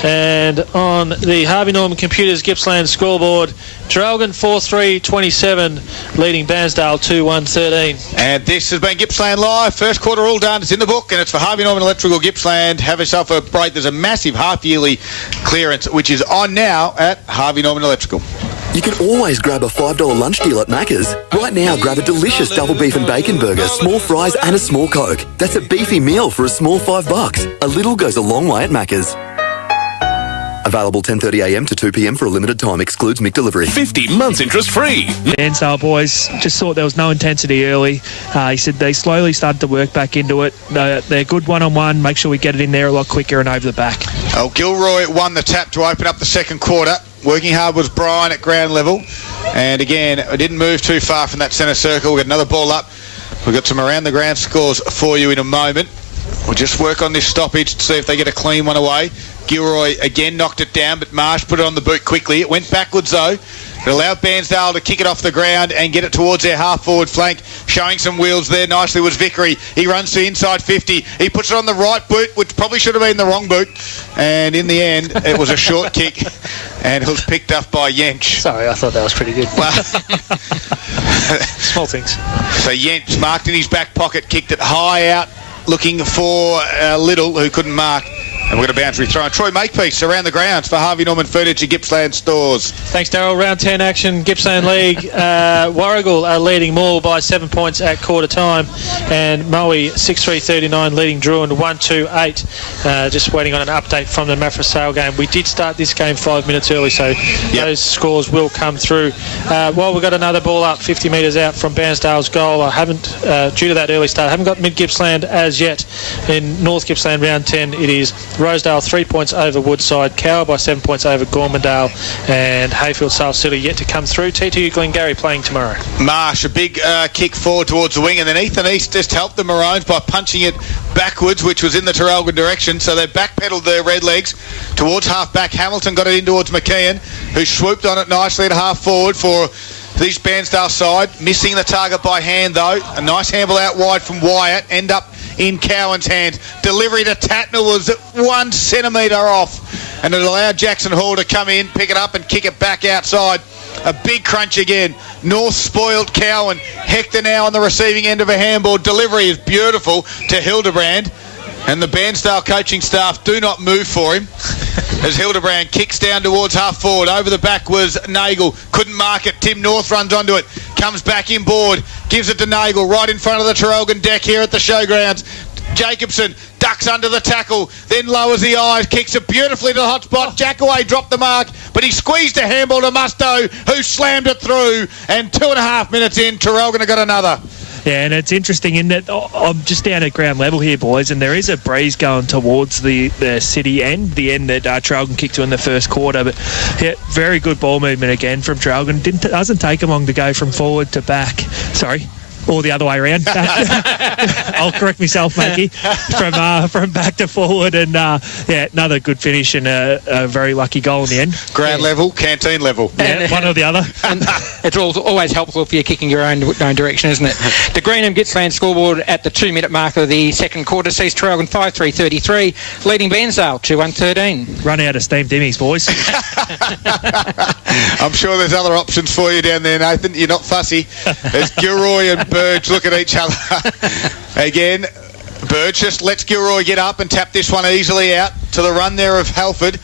And on the Harvey Norman Computers Gippsland scoreboard, Traralgon 4-3-27, leading Bairnsdale 2-1-13. And this has been Gippsland Live. First quarter all done. It's in the book, and it's for Harvey Norman Electrical Gippsland. Have yourself a break. There's a massive half-yearly clearance, which is on now at Harvey Norman Electrical. You can always grab a $5 lunch deal at Macca's. Right now, grab a delicious double beef and bacon burger, small fries and a small Coke. That's a beefy meal for a small $5. A little goes a long way at Macca's. Available 10:30am to 2pm for a limited time. Excludes Mick delivery. 50 months interest free. Bairnsdale boys just thought there was no intensity early. He said they slowly started to work back into it. They're good one-on-one. Make sure we get it in there a lot quicker and over the back. Oh, Gilroy won the tap to open up the second quarter. Working hard was Brian at ground level. And again, it didn't move too far from that centre circle. We've got another ball up. We've got some around the ground scores for you in a moment. We'll just work on this stoppage to see if they get a clean one away. Gilroy again knocked it down, but Marsh put it on the boot quickly. It went backwards though. It allowed Bairnsdale to kick it off the ground and get it towards their half-forward flank. Showing some wheels there nicely was Vickery. He runs to inside 50. He puts it on the right boot, which probably should have been the wrong boot. And in the end, it was a short kick, and it was picked up by Jensch. Sorry, I thought that was pretty good. Well, small things. So Jensch marked in his back pocket, kicked it high out, looking for Little, who couldn't mark. And we're going to boundary throw. And Troy Makepeace around the grounds for Harvey Norman Furniture Gippsland Stores. Thanks, Daryl. Round 10 action, Gippsland League. Warrigal are leading Moore by 7 points at quarter time. And Moe 6-3-39 leading Druin 1-2-8. Just waiting on an update from the Maffra Sale game. We did start this game 5 minutes early, so those scores will come through. While we've got another ball up 50 metres out from Bairnsdale's goal, I haven't, due to that early start, I haven't got Mid-Gippsland as yet. In North Gippsland, round 10, it is Rosedale 3 points over Woodside, Cower by 7 points over Gormandale, and Hayfield South City yet to come through. TTU Glengarry playing tomorrow. Marsh, a big kick forward towards the wing, and then Ethan East just helped the Maroons by punching it backwards, which was in the Traralgon direction, so they backpedalled their red legs towards half-back. Hamilton got it in towards McKeon, who swooped on it nicely at half-forward for the East Bairnsdale side, missing the target by hand though. A nice handball out wide from Wyatt, end up in Cowan's hands. Delivery to Tatner was 1 centimetre off, and it allowed Jackson Hall to come in, pick it up and kick it back outside. A big crunch again. North spoiled Cowan. Hector now on the receiving end of a handball. Delivery is beautiful to Hildebrand, and the Bairnsdale coaching staff do not move for him. As Hildebrand kicks down towards half forward. Over the back was Nagel. Couldn't mark it. Tim North runs onto it. Comes back inboard. Gives it to Nagel right in front of the Traralgon deck here at the showgrounds. Jacobson ducks under the tackle, then lowers the eyes, kicks it beautifully to the hot spot. Jackaway dropped the mark, but he squeezed a handball to Musto, who slammed it through. And 2.5 minutes in, Traralgon have got another. Yeah, and it's interesting in that I'm just down at ground level here, boys, and there is a breeze going towards the city end, the end that Traralgon kicked to in the first quarter. But yeah, very good ball movement again from Traralgon. Doesn't take them long to go from forward to back. Sorry. Or the other way around. I'll correct myself, Makey. From back to forward, and another good finish and a very lucky goal in the end. Ground level, canteen level. Yeah, one or the other. And it's always helpful if you're kicking your own direction, isn't it? The Greenham Gippsland scoreboard at the 2 minute mark of the second quarter sees Traralgon 5-3-33, leading Bairnsdale 2-1-13. Run out of steam dimmies, boys. I'm sure there's other options for you down there, Nathan. You're not fussy. There's Gilroy and Burge look at each other. Again, Burge just lets Gilroy get up and tap this one easily out to the run there of Halford.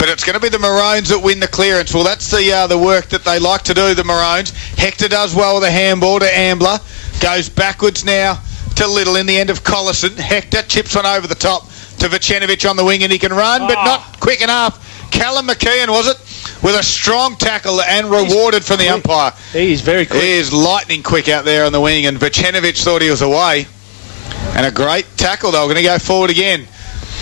But it's going to be the Maroons that win the clearance. Well, that's the work that they like to do, the Maroons. Hector does well with a handball to Ambler. Goes backwards now to Little in the end of Collison. Hector chips one over the top to Vucenovic on the wing, and he can run, but not quick enough. Callum McKeon, was it? With a strong tackle and rewarded from the umpire. He's very quick. He is lightning quick out there on the wing, and Vucenovic thought he was away. And a great tackle, though. We're going to go forward again.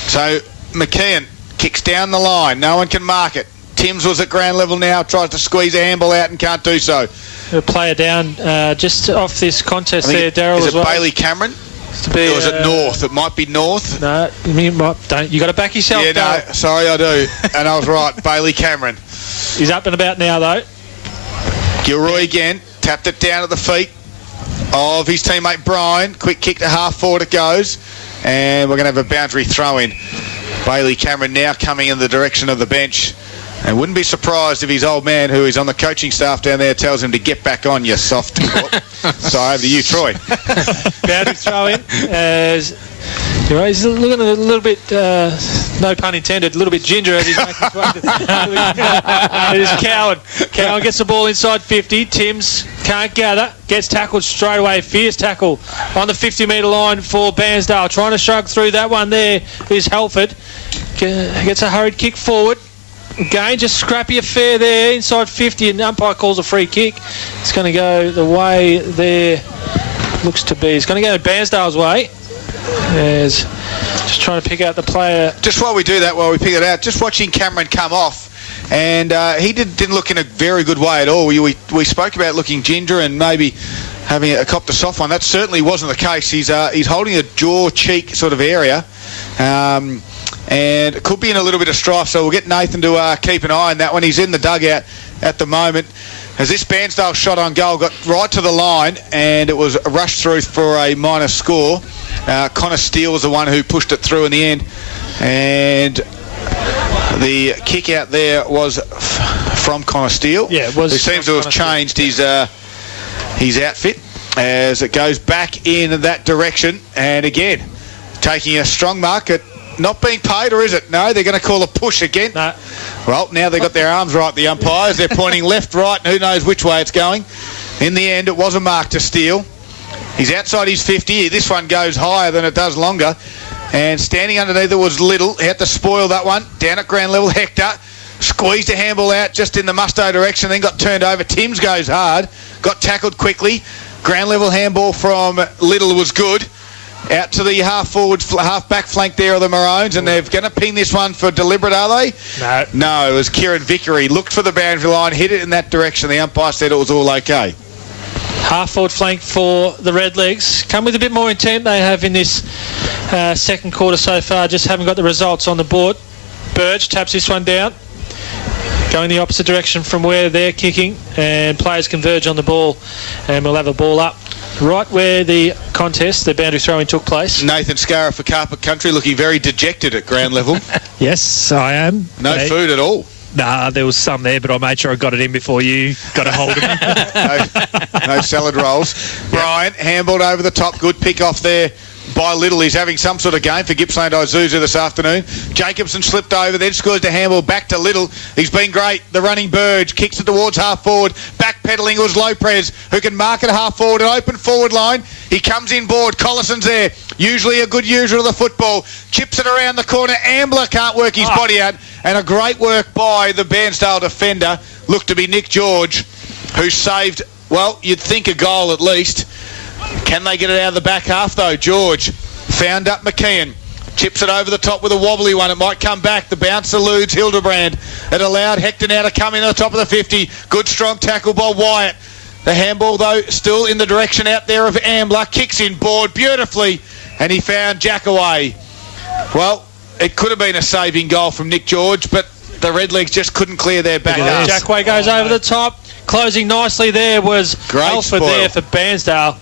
So McKeon kicks down the line. No one can mark it. Timms was at ground level now, tries to squeeze a handball out and can't do so. A player down just off this contest there, Daryl, is as well. Bailey Cameron? Or is it north? It might be north. No, you got to back yourself. Yeah, no, sorry, I do. And I was right. Bailey Cameron. He's up and about now, though. Gilroy again. Tapped it down at the feet of his teammate Brian. Quick kick to half forward it goes. And we're going to have a boundary throw in. Bailey Cameron now coming in the direction of the bench. And wouldn't be surprised if his old man, who is on the coaching staff down there, tells him to get back on, you soft. Sorry, over to you, Troy. Boundary throw in as he's looking a little bit, no pun intended, a little bit ginger as he's making his way. It is Cowan. Cowan gets the ball inside 50. Timms can't gather. Gets tackled straight away. Fierce tackle on the 50-metre line for Bairnsdale. Trying to shrug through that one there is Halford. Gets a hurried kick forward. Again, just scrappy affair there inside 50, and the umpire calls a free kick. It's going to go the way there looks to be. It's going to go Bairnsdale's way. As just trying to pick out the player. Just while we do that, while we pick it out, just watching Cameron come off, and he didn't look in a very good way at all. We spoke about looking ginger and maybe having a cop the soft one. That certainly wasn't the case. He's holding a jaw cheek sort of area. And it could be in a little bit of strife, so we'll get Nathan to keep an eye on that one. He's in the dugout at the moment. As this Bairnsdale shot on goal got right to the line, and it was rushed through for a minor score. Connor Steele was the one who pushed it through in the end. And the kick out there was from Connor Steele. Yeah, it was. Who seems to have changed his outfit as it goes back in that direction. And again, taking a strong mark at not being paid, or is it? No, they're going to call a push again. No. Well, now they've got their arms right, the umpires. They're pointing left, right, and who knows which way it's going. In the end, it was a mark to Steele. He's outside his 50. This one goes higher than it does longer. And standing underneath it was Little. He had to spoil that one. Down at ground level, Hector squeezed a handball out just in the Musto direction, then got turned over. Timms goes hard. Got tackled quickly. Ground level handball from Little was good. Out to the half back flank there of the Maroons, and they're going to ping this one for deliberate, are they? No, it was Kieran Vickery. Looked for the boundary line, hit it in that direction. The umpire said it was all okay. Half forward flank for the Redlegs. Come with a bit more intent they have in this second quarter so far. Just haven't got the results on the board. Burge taps this one down. Going the opposite direction from where they're kicking, and players converge on the ball, and we'll have a ball up right where the contest, the boundary throwing, took place. Nathan Scarra for Carpet Country looking very dejected at ground level. Yes, I am. No food at all. Nah, there was some there, but I made sure I got it in before you got a hold of it. No salad rolls. Brian, handballed over the top. Good pick off there by Little. He's having some sort of game for Gippsland Isuzu this afternoon. Jacobson slipped over, then scores the handball back to Little. He's been great. The running Burge kicks it towards half forward. Backpedaling was Lopez, who can mark it half forward, an open forward line. He comes in board. Collison's there. Usually a good user of the football. Chips it around the corner. Ambler can't work his body out. And a great work by the Bairnsdale defender. Looked to be Nick George, who saved, well, you'd think a goal at least. Can they get it out of the back half, though? George found up McKeon. Chips it over the top with a wobbly one. It might come back. The bounce eludes Hildebrand. It allowed Hector now to come in on the top of the 50. Good strong tackle by Wyatt. The handball, though, still in the direction out there of Ambler. Kicks in board beautifully, and he found Jack away. Well, it could have been a saving goal from Nick George, but the Redlegs just couldn't clear their back half. Jackway goes over the top. Closing nicely there was Alford there for Bairnsdale.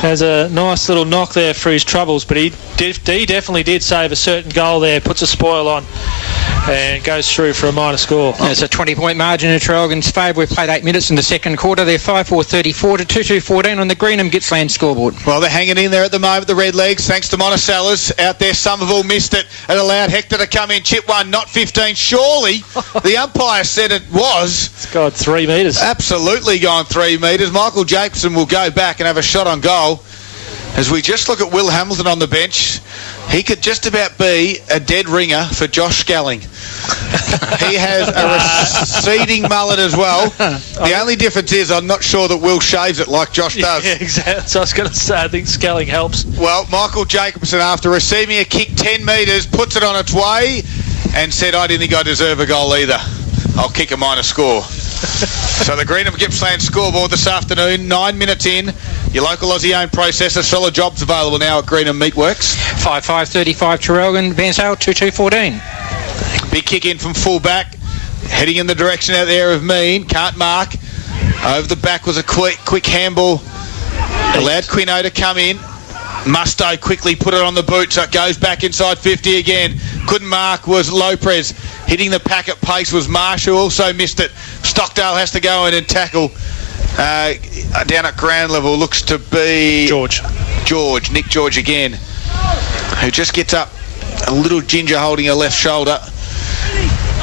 Has a nice little knock there for his troubles, but he definitely did save a certain goal there. Puts a spoil on and goes through for a minor score. It's a 20-point margin in Traralgon's favour. We've played 8 minutes in the second quarter. They're 5-4-34 to 2-2-14 on the Greenham Gippsland scoreboard. Well, they're hanging in there at the moment, the Redlegs, thanks to Monticello's. Out there, Somerville missed it. It allowed Hector to come in. Chip one, not 15. Surely, the umpire said it was. It's gone 3 metres. Absolutely gone 3 metres. Michael Jacobson will go back and have a shot on goal. As we just look at Will Hamilton on the bench, he could just about be a dead ringer for Josh Skelling. He has a receding mullet as well. The only difference is I'm not sure that Will shaves it like Josh does. Yeah, exactly. So I was going to say, I think Skelling helps. Well, Michael Jacobson, after receiving a kick 10 metres, puts it on its way and said, I didn't think I deserve a goal either. I'll kick a minor score. So the Greenham Gippsland scoreboard this afternoon, 9 minutes in, Your local Aussie-owned processor. Solid jobs available now at Greenham Meatworks. 5-5-35 Traralgon, Bairnsdale 2-2-14. Big kick in from full-back. Heading in the direction out there of Mean. Can't mark. Over the back was a quick handball. Allowed Quino to come in. Musto quickly put it on the boot, so it goes back inside 50 again. Couldn't mark was Lopez. Hitting the pack at pace was Marshall, also missed it. Stockdale has to go in and tackle. Down at ground level looks to be Nick George again, who just gets up. A little ginger holding her left shoulder.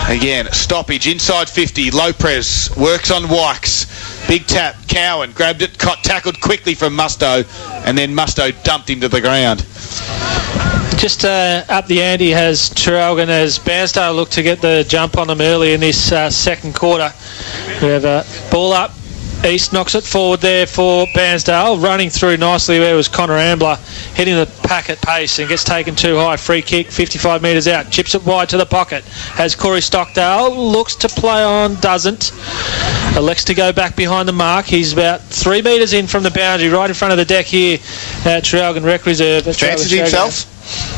Again, stoppage inside 50. Lopez works on Wykes. Big tap. Cowan grabbed it, tackled quickly from Musto, and then Musto dumped him to the ground. Just up the ante has Traralgon as Bairnsdale looked to get the jump on them early in this second quarter. We have a ball up. East knocks it forward there for Bairnsdale. Running through nicely where was Connor Ambler, hitting the pack at pace and gets taken too high. Free kick, 55 metres out. Chips it wide to the pocket. Has Corey Stockdale. Looks to play on, doesn't. Elects to go back behind the mark. He's about 3 metres in from the boundary, right in front of the deck here at Traralgon Rec Reserve. Fancies himself.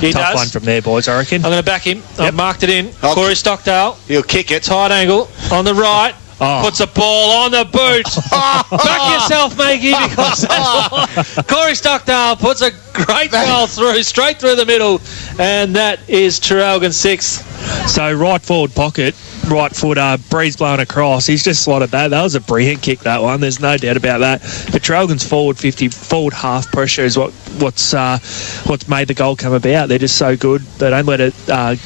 He Tough does. one from there, boys, I reckon. I'm going to back him. I've marked it in. Corey Stockdale. He'll kick it. Tight angle on the right. Puts a ball on the boot. Back yourself, Maggie, because that's why Corey Stockdale puts a great goal straight through the middle, and that is Traralgon 6th. So right forward pocket, right foot, breeze blowing across. He's just slotted that. That was a brilliant kick, that one. There's no doubt about that. But Traralgon's forward half pressure is what's made the goal come about. They're just so good. They don't let it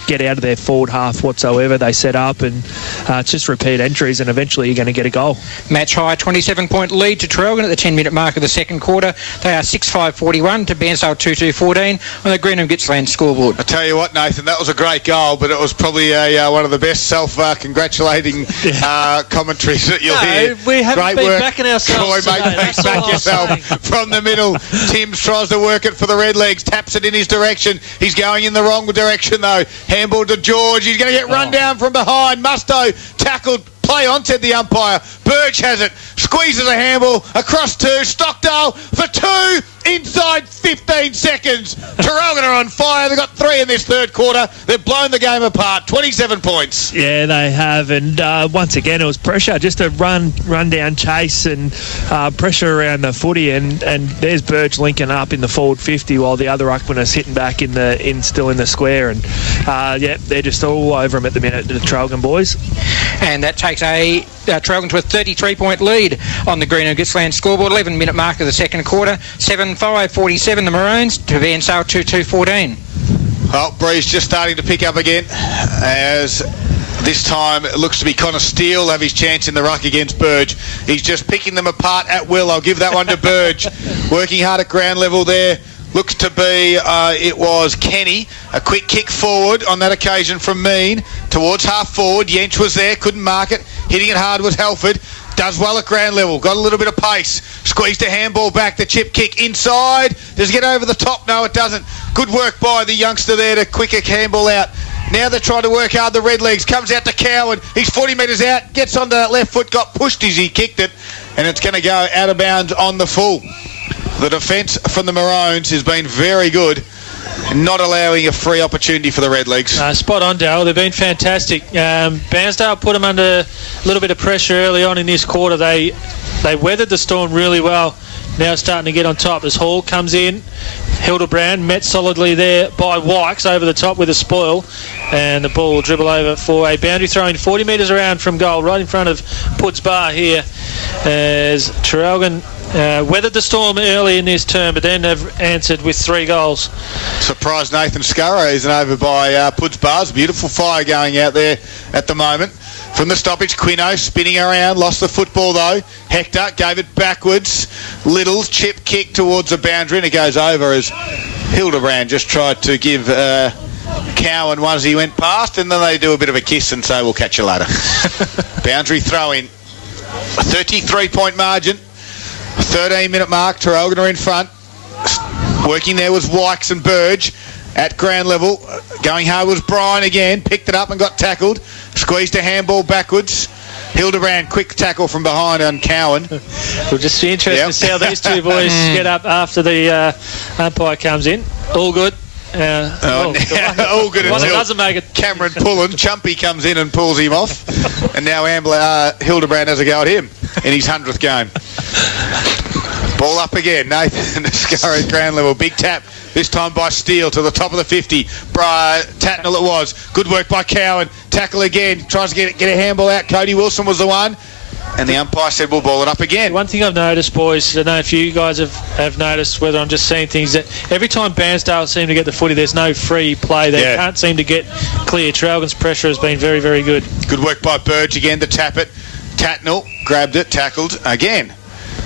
get out of their forward half whatsoever. They set up and it's just repeat entries, and eventually you're going to get a goal. Match high, 27-point lead to Traralgon at the 10-minute mark of the second quarter. They are 6-5-41 to Bairnsdale 2-2-14 on the Greenham Gippsland scoreboard. I tell you what, Nathan, that was a great goal, but it was probably one of the best self-congratulating commentaries that you'll hear. We haven't great been work. backing ourselves Troy, today. mate, back yourself from the middle. Timms tries to work it for the Redlegs, taps it in his direction. He's going in the wrong direction, though. Handball to George. He's going to get run down from behind. Musto tackled. Play on, said the umpire. Birch has it. Squeezes a handball across to Stockdale for 2 inside 15 seconds. Traralgon are on fire. They've got 3 in this third quarter. They've blown the game apart. 27 points. Yeah, they have. And once again, it was pressure. Just a run down chase and pressure around the footy. And there's Birch linking up in the forward 50 while the other ruckman is hitting back still in the square. And they're just all over them at the minute, the Traralgon boys. And that takes Traralgon to a 33-point lead on the Greenham Gippsland scoreboard. 11-minute mark of the second quarter. 7-5-47 the Maroons to Bairnsdale 2-2-14. Well, breeze just starting to pick up again, as this time it looks to be Connor Steele have his chance in the ruck against Burge. He's just picking them apart at will. I'll give that one to Burge. Working hard at ground level there. Looks to be, it was Kenny. A quick kick forward on that occasion from Mean towards half forward. Yench was there, couldn't mark it. Hitting it hard was Halford. Does well at ground level. Got a little bit of pace. Squeezed a handball back. The chip kick inside. Does it get over the top? No, it doesn't. Good work by the youngster there to quick a handball out. Now they're trying to work hard. The Redlegs comes out to Cowan. He's 40 metres out. Gets on that left foot. Got pushed as he kicked it. And it's going to go out of bounds on the full. The defence from the Maroons has been very good, not allowing a free opportunity for the Redlegs. Spot on, Dale. They've been fantastic. Bairnsdale put them under a little bit of pressure early on in this quarter. They weathered the storm really well. Now starting to get on top as Hall comes in. Hildebrand met solidly there by Wykes over the top with a spoil, and the ball will dribble over for a boundary throwing 40 metres around from goal, right in front of Puds Bar here, as Traralgon weathered the storm early in this term, but then have answered with 3 goals. Surprised Nathan Scurry isn't over by Puds Bars. Beautiful fire going out there at the moment. From the stoppage, Quino spinning around, lost the football though. Hector gave it backwards. Little's chip kick towards the boundary, and it goes over as Hildebrand just tried to give Cowan one as he went past, and then they do a bit of a kiss and say, we'll catch you later. Boundary throw in. A 33-point margin. 13-minute mark. Traralgon are in front. Working there was Wykes and Burge at ground level. Going hard was Bryan again. Picked it up and got tackled. Squeezed a handball backwards. Hildebrand, quick tackle from behind on Cowan. It'll just be interesting to see how these two boys get up after the umpire comes in. All good. All good One that until doesn't make it. Cameron pulling. Chumpy comes in and pulls him off. And now Hildebrand has a go at him in his 100th game. Ball up again. Nathan Ascari ground level. Big tap. This time by Steele to the top of the 50. Tatnall it was. Good work by Cowan. Tackle again. Tries to get a handball out. Cody Wilson was the one. And the umpire said we'll ball it up again. One thing I've noticed, boys, I don't know if you guys have noticed, whether I'm just seeing things, that every time Bairnsdale seem to get the footy, there's no free play. They can't seem to get clear. Traralgon's pressure has been very, very good. Good work by Burge again to tap it. Tatnall grabbed it, tackled again.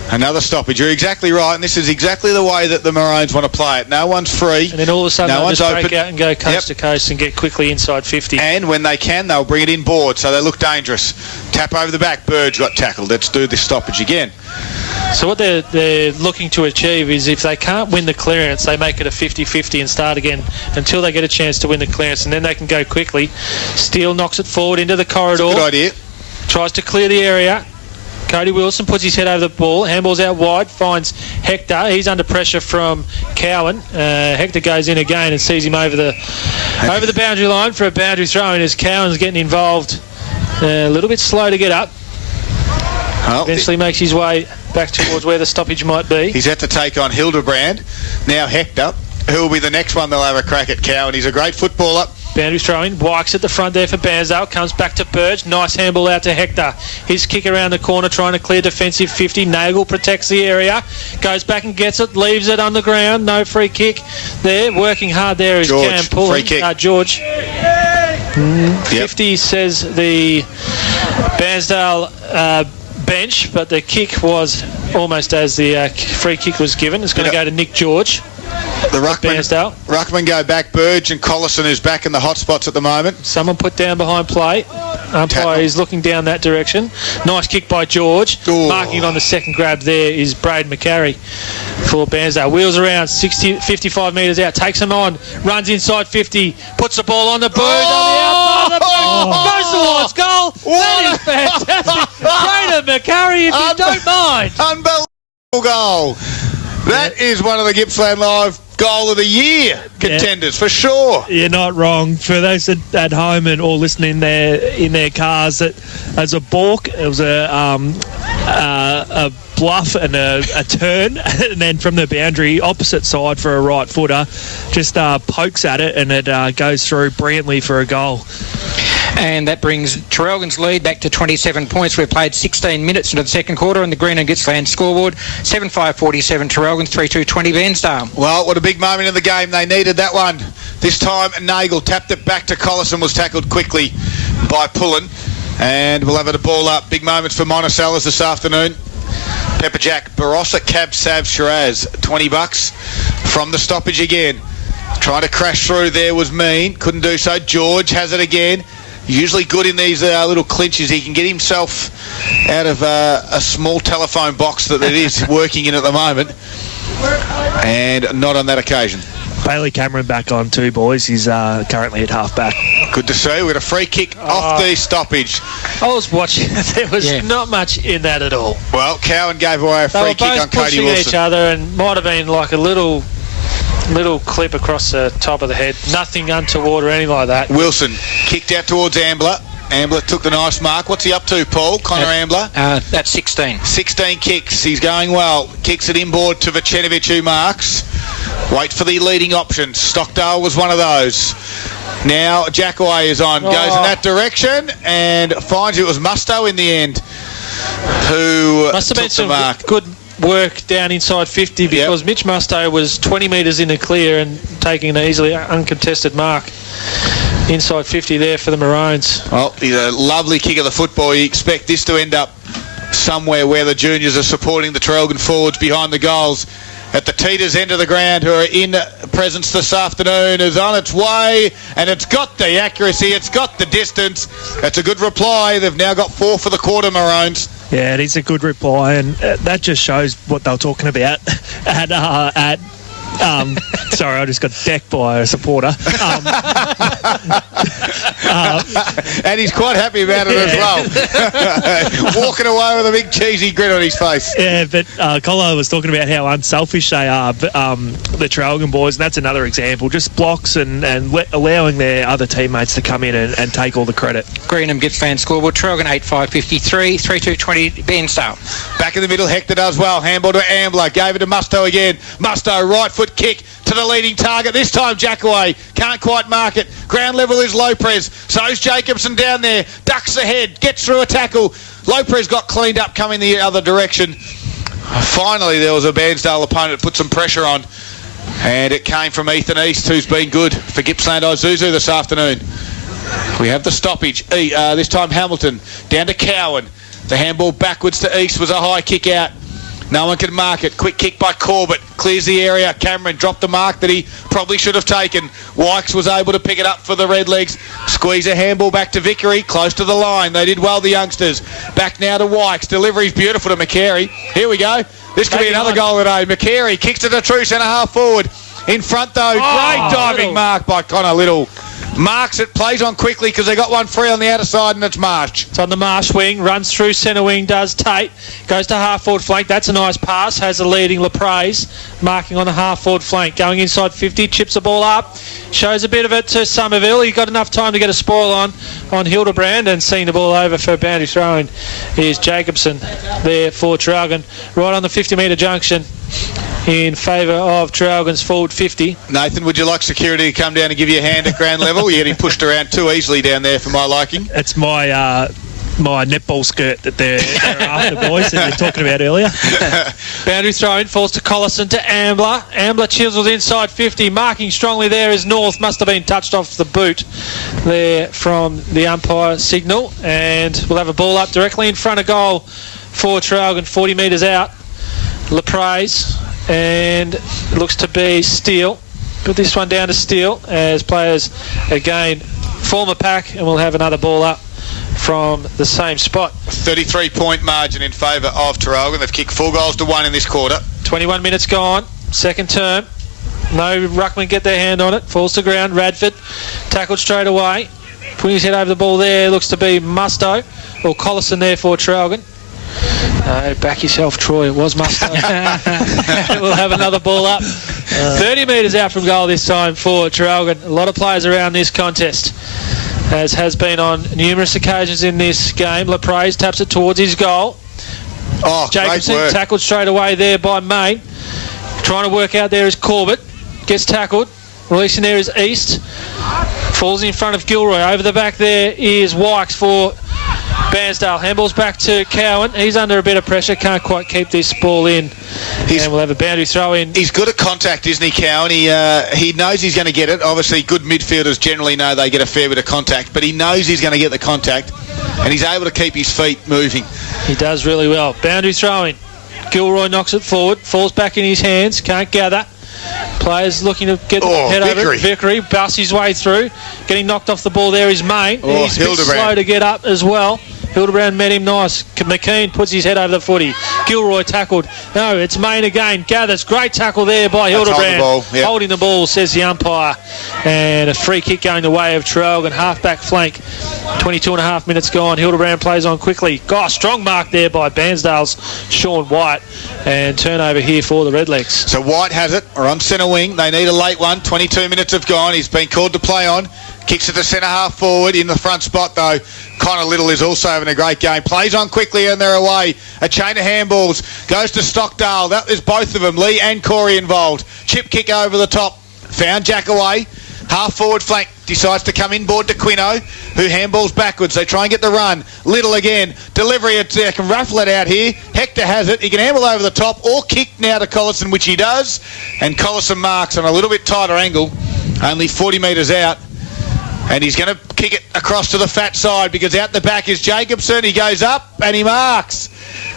Another stoppage. You're exactly right, and this is exactly the way that the Maroons want to play it. No one's free. And then all of a sudden they'll just break out and go coast to coast and get quickly inside 50. And when they can, they'll bring it in board, so they look dangerous. Tap over the back. Burge got tackled. Let's do this stoppage again. So what they're looking to achieve is, if they can't win the clearance, they make it a 50-50 and start again until they get a chance to win the clearance, and then they can go quickly. Steele knocks it forward into the corridor. That's a good idea. Tries to clear the area. Cody Wilson puts his head over the ball, handballs out wide, finds Hector. He's under pressure from Cowan. Hector goes in again and sees him over the boundary line for a boundary throw in, as Cowan's getting involved. A little bit slow to get up. Eventually makes his way back towards where the stoppage might be. He's had to take on Hildebrand. Now Hector, who will be the next one they'll have a crack at Cowan. He's a great footballer. Boundary throwing, Wykes at the front there for Bairnsdale, comes back to Burge, nice handball out to Hector. His kick around the corner, trying to clear defensive 50. Nagel protects the area, goes back and gets it, leaves it on the ground. No free kick there. Working hard there is George, Cam pulling. free kick. George. 50 says the Bairnsdale bench, but the kick was almost as the free kick was given. It's going to go to Nick George. The Ruckman go back. Burge and Collison, who's back in the hot spots at the moment. Someone put down behind play. Umpire is looking down that direction. Nice kick by George. Ooh. Marking it on the second grab there is Braden McCarry for Bairnsdale. Wheels around, 55 metres out, takes him on, runs inside 50, puts the ball on the bird, on the outside, goes towards goal. That is fantastic. Braden McCarry, if you don't mind. Unbelievable goal. That is one of the Gippsland Live Goal of the Year contenders, for sure. You're not wrong. For those at home and all listening there in their cars, that as a balk, it was a bluff and a turn, and then from the boundary opposite side for a right footer, just pokes at it, and it goes through brilliantly for a goal. And that brings Traralgon's lead back to 27 points. We've played 16 minutes into the second quarter on the Green and Gippsland scoreboard. 7-5-47 Traralgon, 3-2-20 Bairnsdale. Well, what a big moment in the game. They needed that one. This time, Nagel tapped it back to Collison, was tackled quickly by Pullen. And we'll have it a ball up. Big moments for Monticello's this afternoon. Pepperjack, Barossa, Cab, Sav, Shiraz, $20 from the stoppage again. Trying to crash through there was Mean. Couldn't do so. George has it again. Usually good in these little clinches. He can get himself out of a small telephone box that it is working in at the moment. And not on that occasion. Bailey Cameron back on too, boys. He's currently at half-back. Good to see. We had a free kick off the stoppage. I was watching. There was not much in that at all. Well, Cowan gave away a free kick on Cody Wilson. They were both pushing each other, and might have been like a little clip across the top of the head. Nothing untoward or anything like that. Wilson kicked out towards Ambler. Ambler took the nice mark. What's he up to, Paul? Connor Ambler? That's 16. 16 kicks. He's going well. Kicks it inboard to Vicenovic, who marks. Wait for the leading options. Stockdale was one of those. Now Jackaway is on. Goes in that direction and finds it was Musto in the end who must have took been some the mark. Good work down inside 50 because Mitch Musto was 20 metres in the clear and taking an easily uncontested mark inside 50 there for the Maroons. Well, he's a lovely kick of the football. You expect this to end up somewhere where the juniors are supporting the Traralgon forwards behind the goals. At the Teeters end of the ground, who are in presence this afternoon, is on its way, and it's got the accuracy, it's got the distance. That's a good reply. They've now got 4 for the quarter, Maroons. Yeah, it is a good reply, and that just shows what they were talking about at sorry, I just got decked by a supporter. And he's quite happy about it as well. Walking away with a big cheesy grin on his face. Yeah, but Colo was talking about how unselfish they are, the Traralgon boys, and that's another example. Just blocks and allowing their other teammates to come in and take all the credit. Greenham Gippsland scoreboard, Traralgon 8-5-53, 3-2-20 Bairnsdale. Back in the middle, Hector does well. Handball to Ambler, gave it to Musto again. Musto, right foot kick to the leading target. This time Jackaway can't quite mark it. Ground level is Lopez. So's Jacobson down there. Ducks ahead, gets through a tackle. Lopez got cleaned up coming the other direction. Finally, there was a Bairnsdale opponent that put some pressure on. And it came from Ethan East, who's been good for Gippsland Isuzu this afternoon. We have the stoppage. This time Hamilton down to Cowan. The handball backwards to East was a high kick out. No one can mark it. Quick kick by Corbett. Clears the area. Cameron dropped the mark that he probably should have taken. Wykes was able to pick it up for the Redlegs. Squeeze a handball back to Vickery. Close to the line. They did well, the youngsters. Back now to Wykes. Delivery's beautiful to McCary. Here we go. This could be another goal today. McCary kicks to the true centre half forward. In front though. Great diving mark by Connor Little. Marks it, plays on quickly because they got one free on the outer side, and it's Marsh. It's on the Marsh wing, runs through centre wing, does Tate, goes to half forward flank. That's a nice pass, has the leading Lepraise, marking on the half forward flank, going inside 50, chips the ball up, shows a bit of it to Somerville. He got enough time to get a spoil on Hildebrand, and seeing the ball over for boundary throwing is Jacobson there for Traralgon, right on the 50-metre junction in favour of Traralgon's forward 50. Nathan, would you like security to come down and give you a hand at ground level? You're getting pushed around too easily down there for my liking. It's my netball skirt that they're after, boys, that they're talking about earlier. Boundary throw in, falls to Collison to Ambler. Ambler chisels inside 50. Marking strongly there is North. Must have been touched off the boot there from the umpire signal. And we'll have a ball up directly in front of goal for Traralgon, 40 metres out. Lepraise, and it looks to be Steele. Put this one down to Steele as players again form a pack, and we'll have another ball up from the same spot. 33-point margin in favour of Traralgon. They've kicked 4 goals to 1 in this quarter. 21 minutes gone, second term. No ruckman get their hand on it. Falls to ground. Radford tackled straight away. Putting his head over the ball there looks to be Musto or Collison there for Traralgon. No, back yourself, Troy. It was Musto. We'll have another ball up. 30 metres out from goal this time for Traralgon. A lot of players around this contest, as has been on numerous occasions in this game. Lepraise taps it towards his goal. Oh, Jacobson great work. tackled straight away there by Main. Trying to work out there is Corbett. Gets tackled. Releasing there is East. Falls in front of Gilroy. Over the back there is Wykes for Bairnsdale. Handballs back to Cowan. He's under a bit of pressure. Can't quite keep this ball in. And we'll have a boundary throw in. He's good at contact, isn't he, Cowan? He knows he's going to get it. Obviously, good midfielders generally know they get a fair bit of contact, but he knows he's going to get the contact, and he's able to keep his feet moving. He does really well. Boundary throw in. Gilroy knocks it forward. Falls back in his hands. Can't gather. Players looking to get the head over it. Vickery busts his way through. Getting knocked off the ball there is Main. He's a bit slow to get up as well. Hildebrand met him nice. McKean puts his head over the footy. Gilroy tackled. No, it's Main again. Gathers. Great tackle there by Hildebrand. Holding the ball, says the umpire. And a free kick going the way of Traralgon. Half-back flank. 22 and a half minutes gone. Hildebrand plays on quickly. Gosh, strong mark there by Bairnsdale's Sean White. And turnover here for the Redlegs. So White has it, or on centre wing. They need a late one. 22 minutes have gone. He's been called to play on. Kicks it to centre half forward in the front spot though. Connor Little is also having a great game. Plays on quickly and they're away. A chain of handballs. Goes to Stockdale. That is both of them. Lee and Corey involved. Chip kick over the top. Found Jack away. Half forward flank. Decides to come inboard to Quino, who handballs backwards. They try and get the run. Little again. Delivery. They can ruffle it out here. Hector has it. He can handball over the top or kick now to Collison, which he does. And Collison marks on a little bit tighter angle. Only 40 metres out. And he's going to kick it across to the fat side because out the back is Jacobson. He goes up and he marks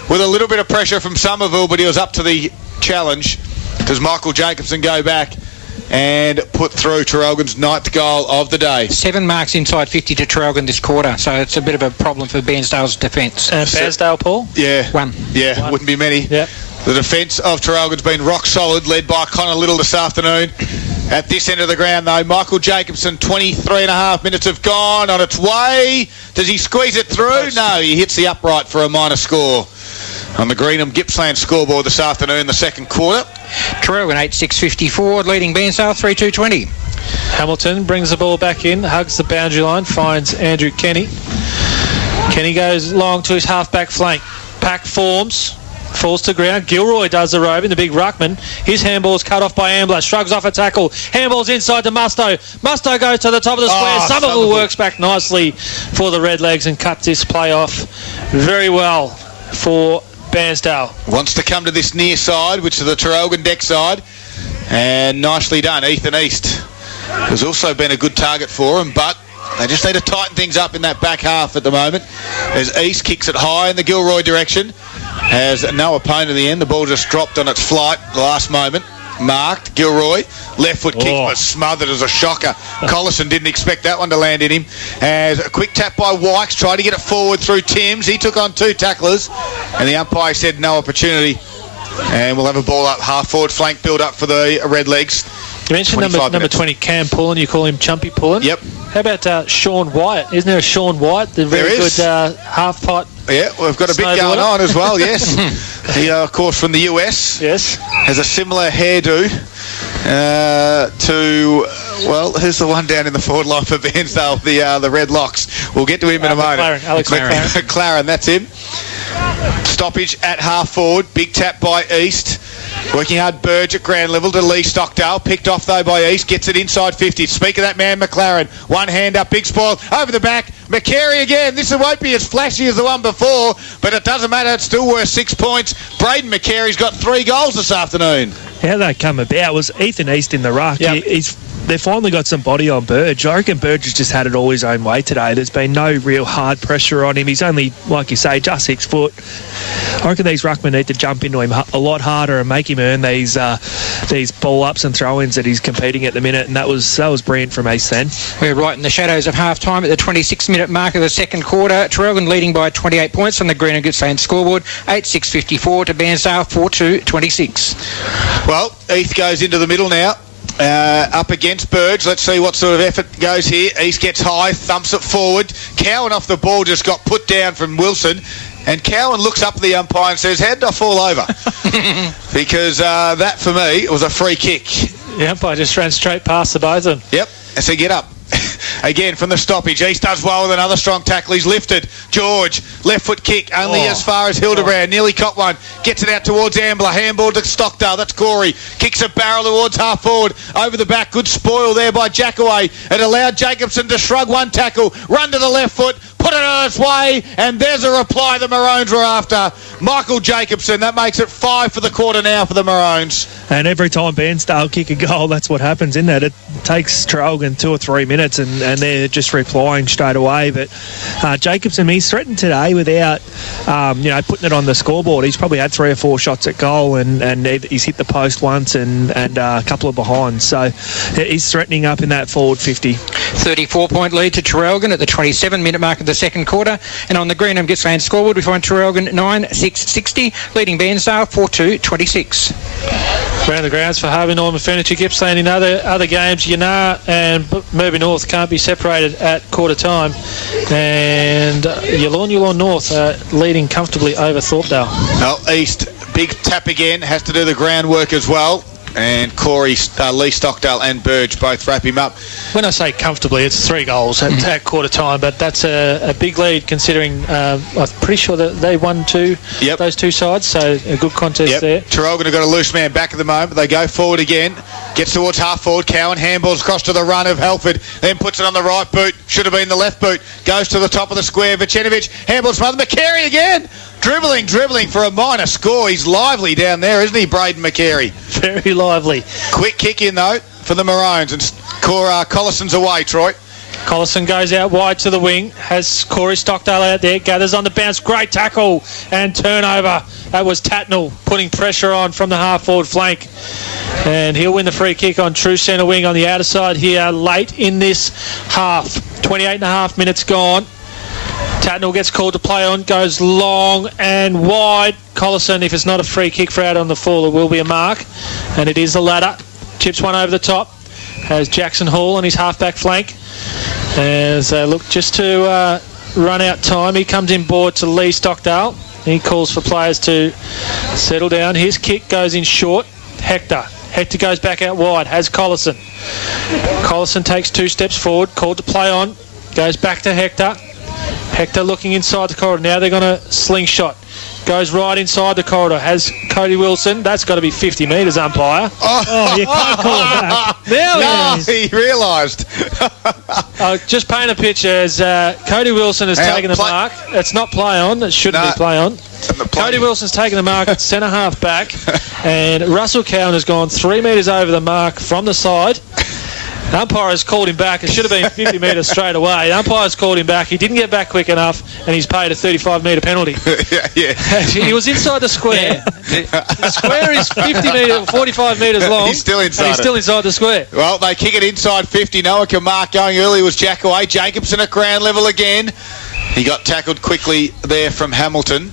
with a little bit of pressure from Somerville, but he was up to the challenge. Does Michael Jacobson go back and put through Traralgon's 9th goal of the day? 7 marks inside 50 to Traralgon this quarter, so it's a bit of a problem for Bairnsdale's defence. Bairnsdale, Paul? Yeah. 1. Yeah, 1. Wouldn't be many. Yep. The defence of Traralgon's been rock solid, led by Connor Little this afternoon. At this end of the ground, though, Michael Jacobson, 23 and a half minutes have gone on its way. Does he squeeze it through? No, he hits the upright for a minor score on the Greenham Gippsland scoreboard this afternoon, the second quarter. Traralgon 8-6-54, leading Bairnsdale 3-2-20. Hamilton brings the ball back in, hugs the boundary line, finds Andrew Kenny. Kenny goes long to his half-back flank. Pack forms, falls to ground. Gilroy does the roving, the big ruckman. His handball's cut off by Ambler, shrugs off a tackle. Handball's inside to Musto. Musto goes to the top of the square. Somerville works back nicely for the Redlegs and cuts this play off very well for Bairnsdale. Wants to come to this near side, which is the Traralgon deck side. And nicely done, Ethan East. Has also been a good target for him, but they just need to tighten things up in that back half at the moment. As East kicks it high in the Gilroy direction. Has no opponent in the end. The ball just dropped on its flight the last moment. Marked. Gilroy. Left foot kick was smothered as a shocker. Collison didn't expect that one to land in him. As a quick tap by Wykes. Tried to get it forward through Timms. He took on two tacklers. And the umpire said no opportunity. And we'll have a ball up half forward flank build up for the Redlegs. You mentioned number 20, Cam Pullen. You call him Chumpy Pullen. Yep. How about Sean Wyatt? Isn't there a Sean Wyatt? The very good half-pipe. Yeah, we've got a bit going on as well, yes. He, of course, from the US. Yes. Has a similar hairdo to, well, who's the one down in the forward line for Bairnsdale, the Red Locks? We'll get to him in a moment. Alex McLaren. McLaren, that's him. Stoppage at half forward. Big tap by East. Working hard, Burge at ground level to Lee Stockdale. Picked off, though, by East. Gets it inside 50. Speak of that man, McLaren. One hand up, big spoil. Over the back. McCary again. This won't be as flashy as the one before, but it doesn't matter. It's still worth 6 points. Braden McCary's got 3 goals this afternoon. How that come about was Ethan East in the ruck. Yep. They finally got some body on Burge. I reckon Burge has just had it all his own way today. There's been no real hard pressure on him. He's only, like you say, just 6 foot. I reckon these ruckmen need to jump into him a lot harder and make him earn these ball ups and throw-ins that he's competing at the minute, and that was brilliant from East then. We're right in the shadows of half-time at the 26-minute mark of the second quarter. Traralgon leading by 28 points on the Green and Gippsland scoreboard. 8-6-54 to Bairnsdale, 4-2-26. Well, East goes into the middle now. Up against Burge. Let's see what sort of effort goes here. East gets high, thumps it forward. Cowan off the ball just got put down from Wilson. And Cowan looks up at the umpire and says, how did I fall over? Because that, for me, was a free kick. The umpire just ran straight past the both of them. Yep. So get up. Again from the stoppage. East does well with another strong tackle. He's lifted. George, left foot kick, only as far as Hildebrand. Nearly caught one. Gets it out towards Ambler. Handball to Stockdale. That's Corey. Kicks a barrel towards half forward. Over the back. Good spoil there by Jackaway. It allowed Jacobson to shrug one tackle. Run to the left foot. Put it on its way. And there's a reply the Maroons were after. Michael Jacobson. That makes it 5 for the quarter now for the Maroons. And every time Bairnsdale kick a goal, that's what happens, isn't it? It takes Traralgon 2 or 3 minutes and they're just replying straight away. But Jacobson, he's threatened today without, putting it on the scoreboard. He's probably had 3 or 4 shots at goal and he's hit the post once and a couple of behinds. So he's threatening up in that forward 50. 34-point lead to Traralgon at the 27-minute mark of the second quarter. And on the Greenham Gippsland scoreboard, we find Traralgon 9-6-60, leading Bairnsdale 4-2-26. Around the grounds for Harvey Norman Furniture Gippsland. In other games, Yanar and Murby North can't be separated at quarter time. And Yulon North leading comfortably over Thorpedale. Well, East, big tap again, has to do the groundwork as well. And Corey, Lee Stockdale and Burge both wrap him up. When I say comfortably, it's 3 goals at quarter time, but that's a big lead considering I'm pretty sure that they won those two sides, so a good contest there. Traralgon have got a loose man back at the moment. They go forward again. Gets towards half forward. Cowan handballs across to the run of Halford. Then puts it on the right boot. Should have been the left boot. Goes to the top of the square. Vicenovic handballs mother. McCary again. Dribbling for a minor score. He's lively down there, isn't he, Braden McCary? Very lively. Quick kick in, though, for the Maroons. And Collison's away, Troy. Collison goes out wide to the wing, has Corey Stockdale out there, gathers on the bounce, great tackle and turnover. That was Tatnell putting pressure on from the half-forward flank. And he'll win the free kick on true centre wing on the outer side here late in this half. 28 and a half minutes gone. Tatnell gets called to play on, goes long and wide. Collison, if it's not a free kick for out on the fall, it will be a mark. And it is the ladder. Chips one over the top. has Jackson Hall on his half-back flank. As they look just to run out time, he comes in board to Lee Stockdale. He calls for players to settle down. His kick goes in short. Hector goes back out wide, has Collison. Collison takes 2 steps forward, called to play on, goes back to Hector. Hector looking inside the corridor. Now they're going to slingshot. Goes right inside the corridor, has Cody Wilson. That's got to be 50 metres, umpire. Oh, you can't call it back. Now he realised. Just paint a picture as Cody Wilson has taken the mark. It's not play on. It shouldn't be play on. Cody Wilson's taken the mark at centre half back, and Russell Cowan has gone 3 metres over the mark from the side. The umpire has called him back. It should have been 50 metres straight away. The umpire's called him back. He didn't get back quick enough, and he's paid a 35-metre penalty. Yeah. He was inside the square. The square is 45 metres long. He's still inside. He's still inside the square. Well, they kick it inside 50. Noah can mark. Going early was Jackaway. Jacobson at ground level again. He got tackled quickly there from Hamilton.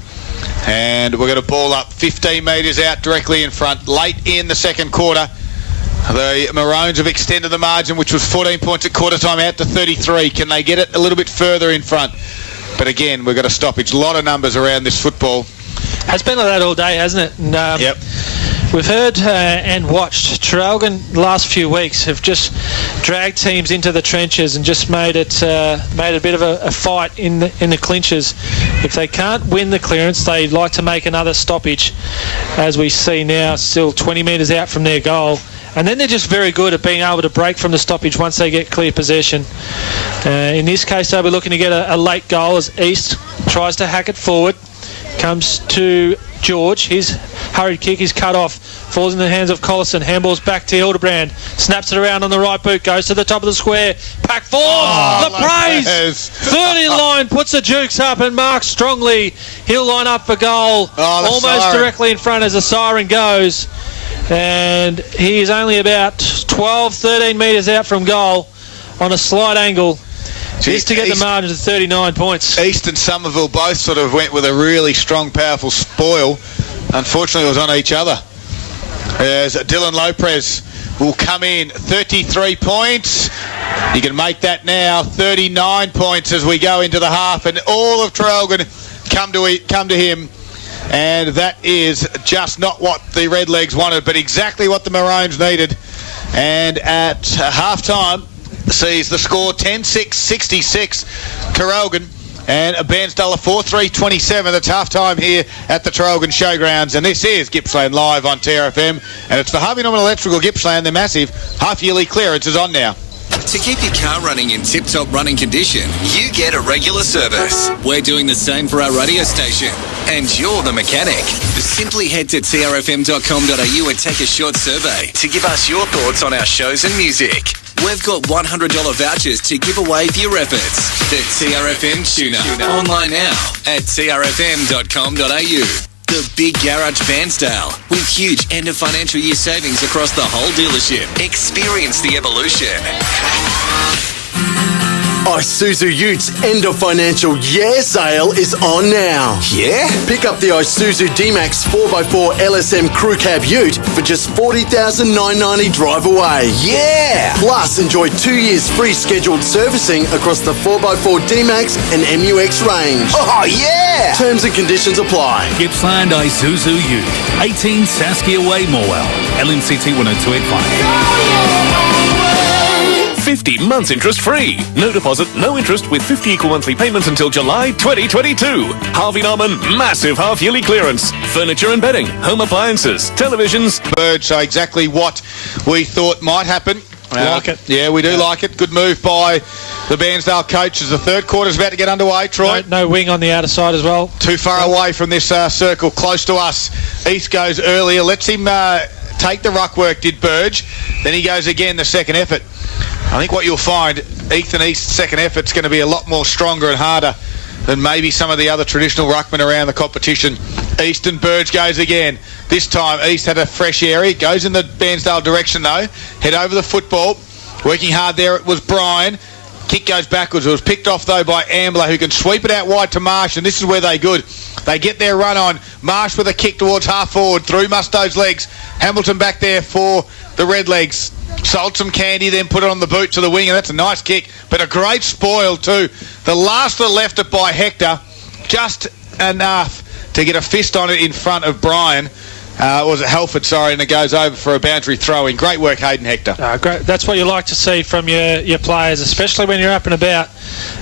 And we're going to ball up 15 metres out directly in front. Late in the second quarter, the Maroons have extended the margin, which was 14 points at quarter time, out to 33. Can they get it a little bit further in front? But again, we've got a stoppage. A lot of numbers around this football. Has been like that all day, hasn't it? And, yep. We've heard and watched Traralgon the last few weeks have just dragged teams into the trenches and just made it a bit of a fight in the clinches. If they can't win the clearance, they like to make another stoppage, as we see now, still 20 metres out from their goal. And then they're just very good at being able to break from the stoppage once they get clear possession. In this case, they'll be looking to get a late goal as East tries to hack it forward. Comes to George. His hurried kick is cut off. Falls in the hands of Collison. Handballs back to Hildebrand. Snaps it around on the right boot. Goes to the top of the square. Pack forward. The praise. 30 line. Puts the jukes up and marks strongly. He'll line up for goal. Almost siren. Directly in front as the siren goes. And he is only about 12, 13 metres out from goal on a slight angle. Just to get the margin to 39 points. East and Somerville both sort of went with a really strong, powerful spoil. Unfortunately, it was on each other. As Dylan Lopez will come in, 33 points. You can make that now 39 points as we go into the half, and all of Traralgon come to him. And that is just not what the Redlegs wanted, but exactly what the Maroons needed. And at half-time, sees the score 10-6-66 Traralgon, and Bairnsdale 4-3-27. That's half-time here at the Traralgon Showgrounds, and this is Gippsland Live on TRFM, and it's for Harvey Norman Electrical Gippsland. Their massive half-yearly clearance is on now. To keep your car running in tip-top running condition, you get a regular service. We're doing the same for our radio station, and you're the mechanic. Simply head to trfm.com.au and take a short survey to give us your thoughts on our shows and music. We've got $100 vouchers to give away for your efforts. The TRFM Tuner. Online now at trfm.com.au. The Big Garage Bairnsdale, with huge end of financial year savings across the whole dealership. Experience the evolution. Isuzu Utes end of financial year sale is on now. Yeah? Pick up the Isuzu D-Max 4x4 LSM Crew Cab Ute for just $40,990 drive away. Yeah! Plus, enjoy 2 years free scheduled servicing across the 4x4 D-Max and MUX range. Oh, yeah! Terms and conditions apply. Gippsland Isuzu Ute, 18 Saskia Way, Morwell, LNCT 10285. 50 months interest-free. No deposit, no interest with 50 equal monthly payments until July 2022. Harvey Norman, massive half-yearly clearance. Furniture and bedding, home appliances, televisions. Bird, so exactly what we thought might happen. Like it. Yeah, we do like it. Good move by the Bairnsdale coaches. The third quarter's about to get underway, Troy. No wing on the outer side as well. Too far away from this circle, close to us. East goes earlier. Lets him take the ruck work, did Burge. Then he goes again, the second effort. I think what you'll find, Ethan East's second effort's going to be a lot more stronger and harder than maybe some of the other traditional ruckmen around the competition. Easton Burge goes again. This time, East had a fresh area. Goes in the Bairnsdale direction, though. Head over the football. Working hard there, it was Brian. Kick goes backwards. It was picked off, though, by Ambler, who can sweep it out wide to Marsh, and this is where they're good. They get their run on. Marsh with a kick towards half forward through Musto's legs. Hamilton back there for the Redlegs. Sold some candy, then put it on the boot to the wing, and that's a nice kick, but a great spoil too. The last that left it by Hector, just enough to get a fist on it in front of Brian. Was it Halford, sorry, and it goes over for a boundary throw-in. Great work, Hayden Hector. Great. That's what you like to see from your players, especially when you're up and about.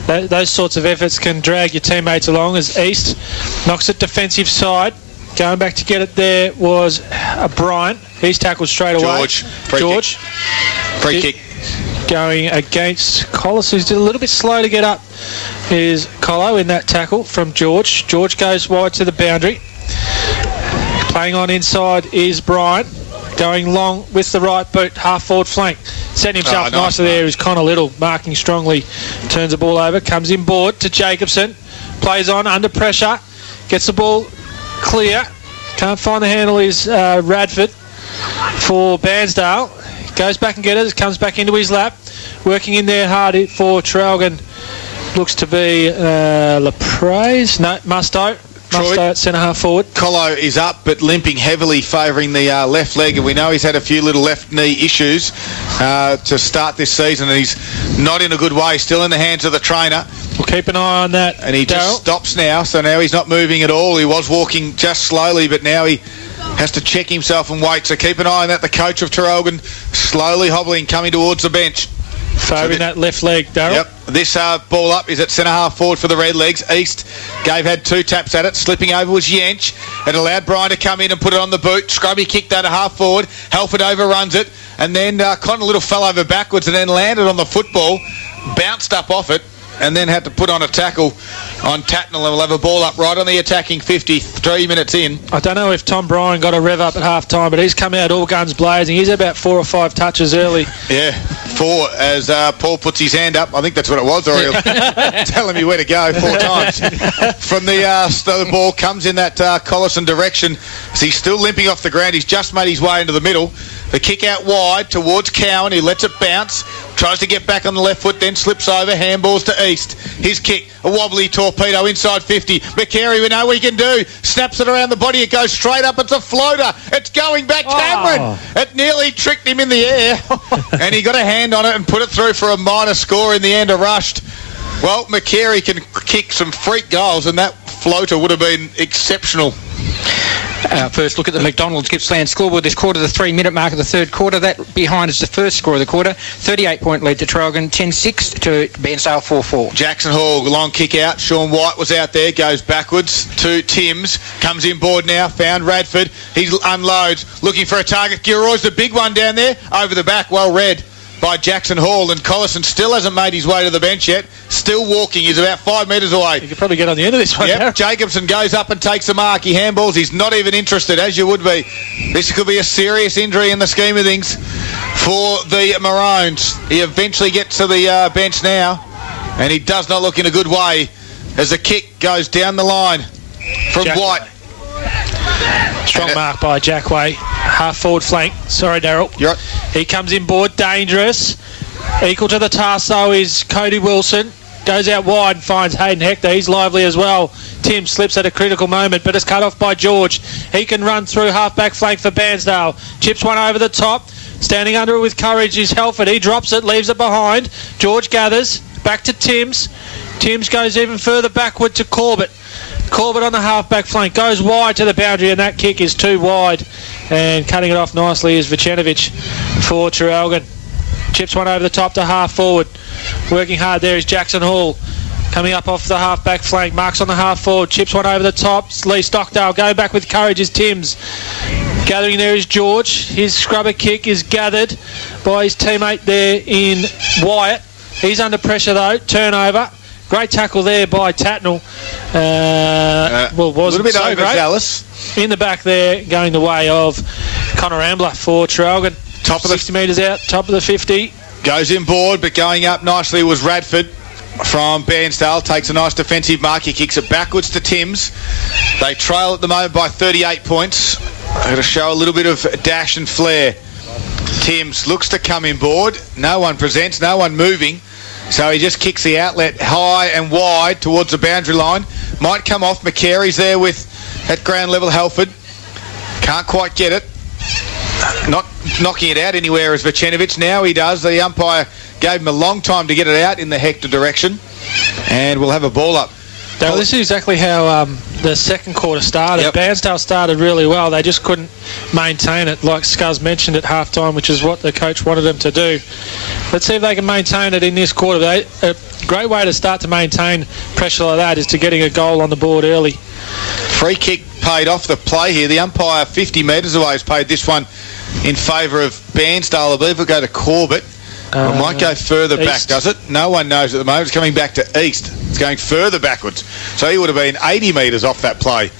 Those sorts of efforts can drag your teammates along as East knocks it defensive side. Going back to get it there was Brian. He's tackled straight away. George. Free kick. Going against Collis, who's a little bit slow to get up, is Colo in that tackle from George. George goes wide to the boundary. Playing on inside is Brian. Going long with the right boot, half-forward flank. Setting himself nicely there is Connor Little, marking strongly. Turns the ball over, comes inboard to Jacobson. Plays on, under pressure. Gets the ball clear. Can't find the handle is Radford for Bairnsdale. Goes back and gets it. Comes back into his lap. Working in there hard for Traralgon. Looks to be Laprise. No, Musto. Musto at centre half forward. Colo is up but limping heavily, favouring the left leg, and we know he's had a few little left knee issues to start this season, and he's not in a good way. Still in the hands of the trainer. We'll keep an eye on that. And he just stops now, so now he's not moving at all. He was walking just slowly, but now he has to check himself and wait. So keep an eye on that. The coach of Traralgon slowly hobbling, coming towards the bench. Favouring that left leg, Darryl. Yep. This ball up is at centre half forward for the Redlegs. East had 2 taps at it. Slipping over was Yench. It allowed Brian to come in and put it on the boot. Scrubby kicked that a half forward. Halford overruns it. And then Connor Little fell over backwards and then landed on the football. Bounced up off it. And then had to put on a tackle on Tatnall, and we'll have a ball up right on the attacking 50, 3 minutes in. I don't know if Tom Bryan got a rev up at half-time, but he's come out all guns blazing. He's about 4 or 5 touches early. Yeah, 4 as Paul puts his hand up. I think that's what it was, or he'll telling me where to go 4 times. From the ball comes in that Collison direction. So he's still limping off the ground. He's just made his way into the middle. The kick out wide towards Cowan. He lets it bounce. Tries to get back on the left foot, then slips over. Handballs to East. His kick, a wobbly torpedo inside 50. McCary, we know what he can do. Snaps it around the body. It goes straight up. It's a floater. It's going back. Cameron. It nearly tricked him in the air. And he got a hand on it and put it through for a minor score in the end. A rushed. Well, McCary can kick some freak goals, and that floater would have been exceptional. First look at the McDonald's Gippsland scoreboard this quarter, the 3-minute mark of the third quarter. That behind is the first score of the quarter. 38-point lead to Traralgon, 10-6 to Bairnsdale 4-4. Jackson Hall, long kick out. Sean White was out there, goes backwards to Timms. Comes inboard now, found Radford. He unloads, looking for a target. Gilroy's the big one down there. Over the back, well read by Jackson Hall, and Collison still hasn't made his way to the bench yet. Still walking. He's about 5 metres away. You could probably get on the end of this one. Yep. Jacobson goes up and takes a mark. He handballs. He's not even interested, as you would be. This could be a serious injury in the scheme of things for the Maroons. He eventually gets to the bench now, and he does not look in a good way as the kick goes down the line from White. Strong mark by Jackway. Half forward flank. Sorry, Darryl. You're right. He comes inboard. Dangerous. Equal to the task, though, is Cody Wilson. Goes out wide and finds Hayden Hector. He's lively as well. Tim slips at a critical moment, but it's cut off by George. He can run through half-back flank for Bairnsdale. Chips one over the top. Standing under it with courage is Halford. He drops it, leaves it behind. George gathers. Back to Timms. Timms goes even further backward to Corbett. Corbett on the half-back flank. Goes wide to the boundary, and that kick is too wide. And cutting it off nicely is Vicenovic for Traralgon. Chips one over the top to half forward. Working hard there is Jackson Hall. Coming up off the half-back flank. Marks on the half forward. Chips one over the top. Lee Stockdale going back with courage is Timms. Gathering there is George. His scrubber kick is gathered by his teammate there in Wyatt. He's under pressure though. Turnover. Great tackle there by Tatnall. Well, wasn't a little bit so overzealous. In the back there, going the way of Connor Ambler for Traralgon. Top of the 60 metres out, top of the 50. Goes inboard, but going up nicely was Radford from Bairnsdale. Takes a nice defensive mark. He kicks it backwards to Timms. They trail at the moment by 38 points. Going to show a little bit of dash and flair. Timms looks to come inboard. No one presents, no one moving. So he just kicks the outlet high and wide towards the boundary line. Might come off. McCary's there with, at ground level, Halford. Can't quite get it. Not knocking it out anywhere as Vucinovic. Now he does. The umpire gave him a long time to get it out in the Hector direction. And we'll have a ball up. Now, this is exactly how the second quarter started. Yep. Bairnsdale started really well. They just couldn't maintain it, like Scuzz mentioned at half-time, which is what the coach wanted them to do. Let's see if they can maintain it in this quarter. A great way to start to maintain pressure like that is to getting a goal on the board early. Free kick paid off the play here. The umpire 50 metres away has paid this one in favour of Bairnsdale. I believe it'll go to Corbett. It might go further back, does it? No one knows at the moment. It's coming back to east. It's going further backwards. So he would have been 80 metres off that play.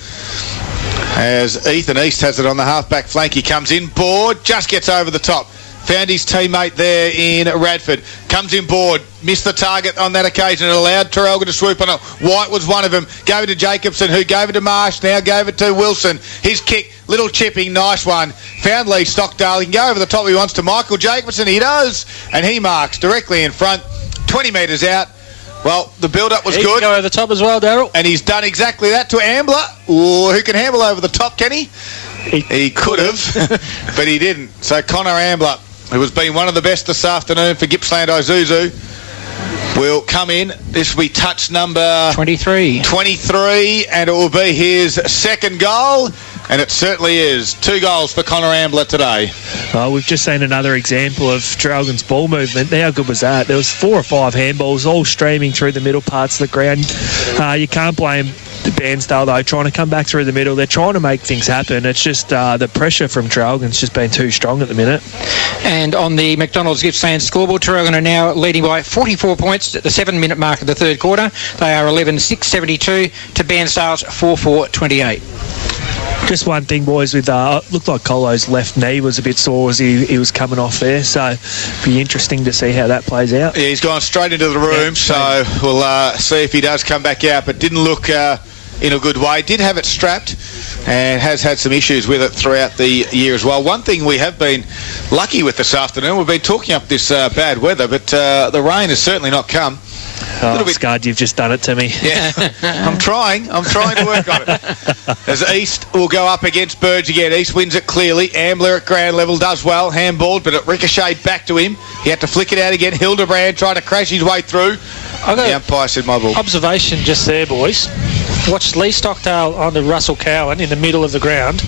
As Ethan East has it on the half-back flank. He comes in, board, just gets over the top. Found his teammate there in Radford. Comes in board. Missed the target on that occasion and allowed Traralgon to swoop on it. White was one of them. Gave it to Jacobson, who gave it to Marsh. Now gave it to Wilson. His kick, little chipping, nice one. Found Lee Stockdale. He can go over the top if he wants to Michael Jacobson. He does. And he marks directly in front. 20 metres out. Well, the build-up was He good. can go over the top as well, Daryl. And he's done exactly that to Ambler. Ooh, who can handle over the top, can he? He could have, but he didn't. So Connor Ambler, who has been one of the best this afternoon for Gippsland Isuzu, will come in. This will be touch number 23, and it will be his second goal. And it certainly is. 2 goals for Connor Ambler today. We've just seen another example of Traralgon's ball movement. How good was that? There was 4 or 5 handballs all streaming through the middle parts of the ground. You can't blame Bairnsdale, though, trying to come back through the middle. They're trying to make things happen. It's just the pressure from Traralgon's just been too strong at the minute. And on the McDonald's Gippsland scoreboard, Traralgon are now leading by 44 points at the 7-minute mark of the third quarter. They are 11-6-72 to Bairnsdale's 4-4-28. Just one thing, boys, with looked like Colo's left knee was a bit sore as he was coming off there, so be interesting to see how that plays out. Yeah, he's gone straight into the room, so we'll see if he does come back out, but didn't look in a good way. Did have it strapped and has had some issues with it throughout the year as well. One thing we have been lucky with this afternoon, we've been talking up this bad weather, but the rain has certainly not come. Scud, you've just done it to me. Yeah, I'm trying to work on it. As East will go up against Burge again. East wins it clearly. Ambler at ground level does well. Handballed, but it ricocheted back to him. He had to flick it out again. Hildebrand tried to crash his way through. The umpire said my ball. Observation just there, boys. Watch Lee Stockdale on the Russell Cowan in the middle of the ground.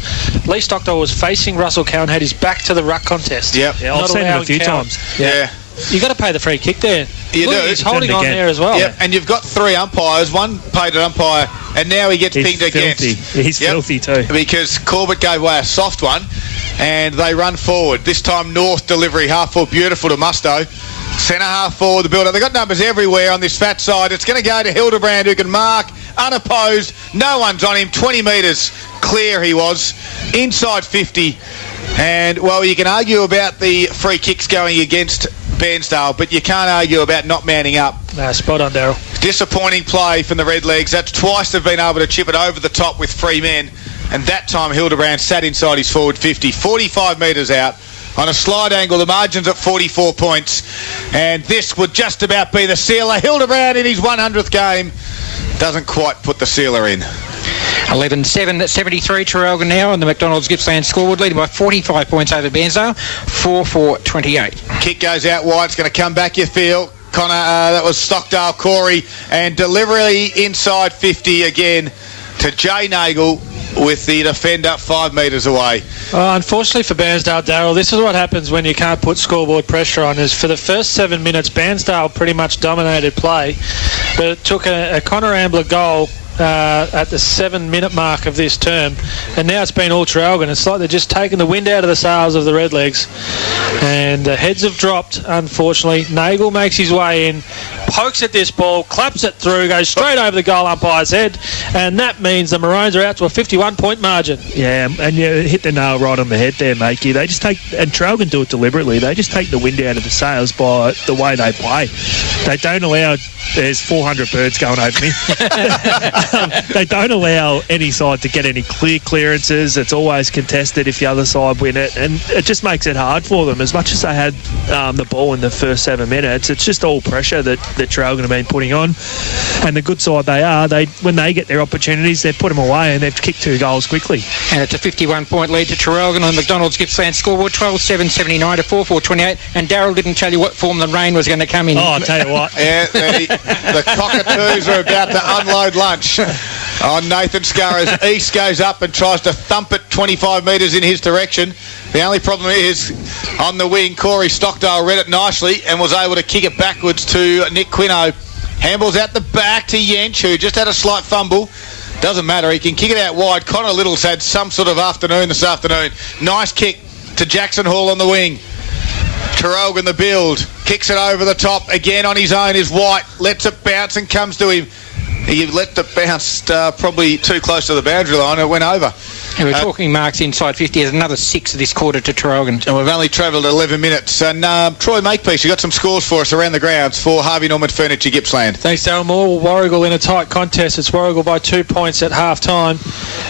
Lee Stockdale was facing Russell Cowan, had his back to the ruck contest. Yep. Yeah, I've seen it a few times. Yeah. You got to pay the free kick there. You Look, do. He's holding on there as well. Yep. And you've got 3 umpires. One paid an umpire, and now he gets pinged filthy. against. He's filthy too. Because Corbett gave away a soft one, and they run forward. This time North delivery, half full, beautiful to Musto. Centre half forward, the build-up. They've got numbers everywhere on this fat side. It's going to go to Hildebrand, who can mark unopposed. No one's on him. 20 metres clear he was. Inside 50. And, well, you can argue about the free kicks going against Bairnsdale, but you can't argue about not manning up. No, spot on, Daryl. Disappointing play from the Redlegs. That's twice they've been able to chip it over the top with 3 men. And that time Hildebrand sat inside his forward 50. 45 metres out. On a slide angle, the margin's at 44 points. And this would just about be the sealer. Hildebrand in his 100th game doesn't quite put the sealer in. 11-7-73 Traralgon now on the McDonald's Gippsland scoreboard, leading by 45 points over Bairnsdale, 4-4-28. Kick goes out wide. It's going to come back, you feel. Connor, that was Stockdale, Corey, and delivery inside 50 again to Jay Nagel with the defender 5 metres away. Unfortunately for Bairnsdale, Daryl, this is what happens when you can't put scoreboard pressure on. Is for the first 7 minutes, Bairnsdale pretty much dominated play, but it took a Connor Ambler goal at the 7-minute mark of this term, and now it's been all Traralgon. It's like they're just taking the wind out of the sails of the Redlegs, and the heads have dropped, unfortunately. Nagel makes his way in, pokes at this ball, claps it through, goes straight over the goal umpire's head, and that means the Maroons are out to a 51-point margin. Yeah, and you hit the nail right on the head there, Makey. They just take, and Traralgon do it deliberately, they just take the wind out of the sails by the way they play. They don't allow, there's 400 birds going over me. They don't allow any side to get any clear clearances. It's always contested if the other side win it, and it just makes it hard for them. As much as they had the ball in the first 7 minutes, it's just all pressure that Traralgon have been putting on. And the good side they are, when they get their opportunities, they put them away and they've kicked 2 goals quickly. And it's a 51-point lead to Traralgon on the McDonald's Gippsland scoreboard, 12-7-79 to 4-4-28. And Darryl didn't tell you what form the rain was going to come in. Oh, I'll tell you what. Yeah, the cockatoos are about to unload lunch on Nathan Scurrers. East goes up and tries to thump it 25 metres in his direction. The only problem is, on the wing, Corey Stockdale read it nicely and was able to kick it backwards to Nick Quino. Handballs out the back to Yench, who just had a slight fumble. Doesn't matter, he can kick it out wide. Connor Little's had some sort of afternoon this afternoon. Nice kick to Jackson Hall on the wing. Traralgon the build, kicks it over the top. Again on his own is White, lets it bounce and comes to him. He let it bounce probably too close to the boundary line. It went over. And we're talking marks inside 50. There's another 6 this quarter to Traralgon. And we've only travelled 11 minutes. And Troy Makepeace, you got some scores for us around the grounds for Harvey Norman Furniture Gippsland. Thanks, Darryl Moore. Warrigal in a tight contest. It's Warrigal by 2 points at half-time.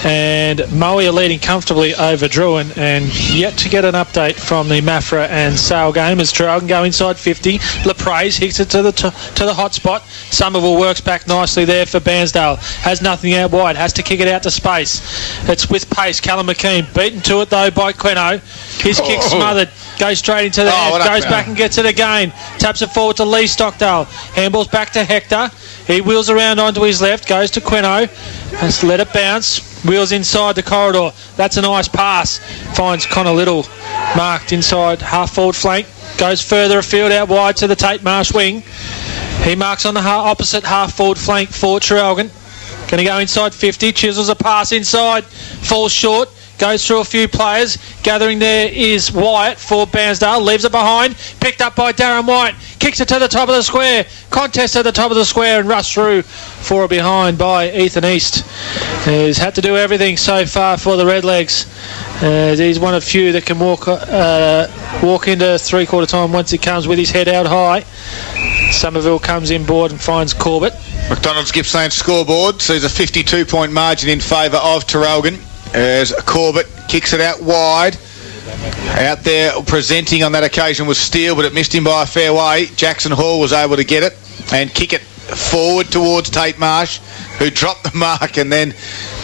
And Moe are leading comfortably over Druin. And yet to get an update from the Mafra and Sale game as Traralgon go inside 50. LaPraise hits it to the hot spot. Somerville works back nicely there for Bairnsdale. Has nothing out wide. Has to kick it out to space. It's with pace. Callum McKean beaten to it though by Queno. His kick smothered. Goes straight into the net. Goes back and gets it again. Taps it forward to Lee Stockdale. Handballs back to Hector. He wheels around onto his left. Goes to Queno. Has let it bounce. Wheels inside the corridor. That's a nice pass. Finds Connor Little marked inside half forward flank. Goes further afield out wide to the Tate Marsh wing. He marks on the opposite half forward flank for Traralgon. Going to go inside 50. Chisels a pass inside. Falls short. Goes through a few players. Gathering there is Wyatt for Bairnsdale. Leaves it behind. Picked up by Darren White. Kicks it to the top of the square. Contest at the top of the square and rushed through for a behind by Ethan East. He's had to do everything so far for the Redlegs. He's one of few that can walk into three-quarter time once he comes with his head out high. Somerville comes inboard and finds Corbett. McDonald's Gippsland scoreboard sees a 52-point margin in favour of Traralgon as Corbett kicks it out wide. Out there presenting on that occasion was Steele, but it missed him by a fair way. Jackson Hall was able to get it and kick it forward towards Tate Marsh, who dropped the mark, and then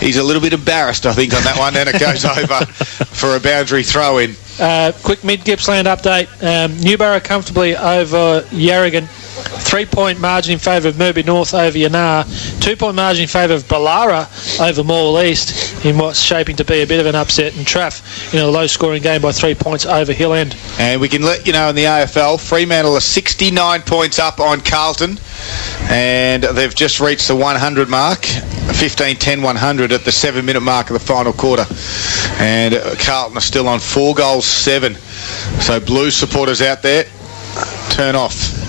he's a little bit embarrassed, I think, on that one. Then it goes over for a boundary throw-in. Quick mid-Gippsland update. Newborough comfortably over Yarragon. 3-point margin in favour of Murby North over Yanar. 2-point margin in favour of Ballara over Morwell East in what's shaping to be a bit of an upset. And Traff in a low-scoring game by 3 points over Hill End. And we can let you know in the AFL, Fremantle are 69 points up on Carlton. And they've just reached the 100 mark, 15-10-100 at the 7-minute mark of the final quarter. And Carlton are still on 4 goals, 7. So Blues supporters out there, turn off.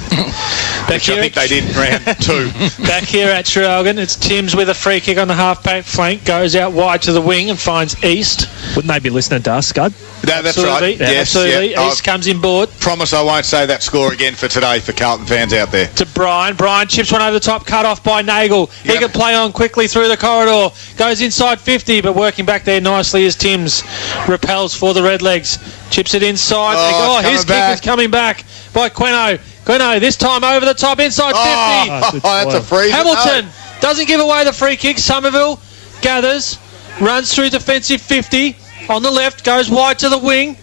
Which I think they did in round 2. Back here at Traralgon, it's Timms with a free kick on the half-back flank, goes out wide to the wing and finds East. Wouldn't they be listening to us, Scud? No, that's right. Yeah, yes, absolutely. Yeah. East comes inboard. Promise I won't say that score again for today for Carlton fans out there. To Brian. Brian chips one over the top, cut off by Nagel. He can play on quickly through the corridor. Goes inside 50, but working back there nicely as Timms repels for the Redlegs. Chips it inside. His kick is coming back by Queno. Queno, this time over the top, inside 50. That's a free. Hamilton doesn't give away the free kick. Somerville gathers, runs through defensive 50. On the left, goes wide to the wing.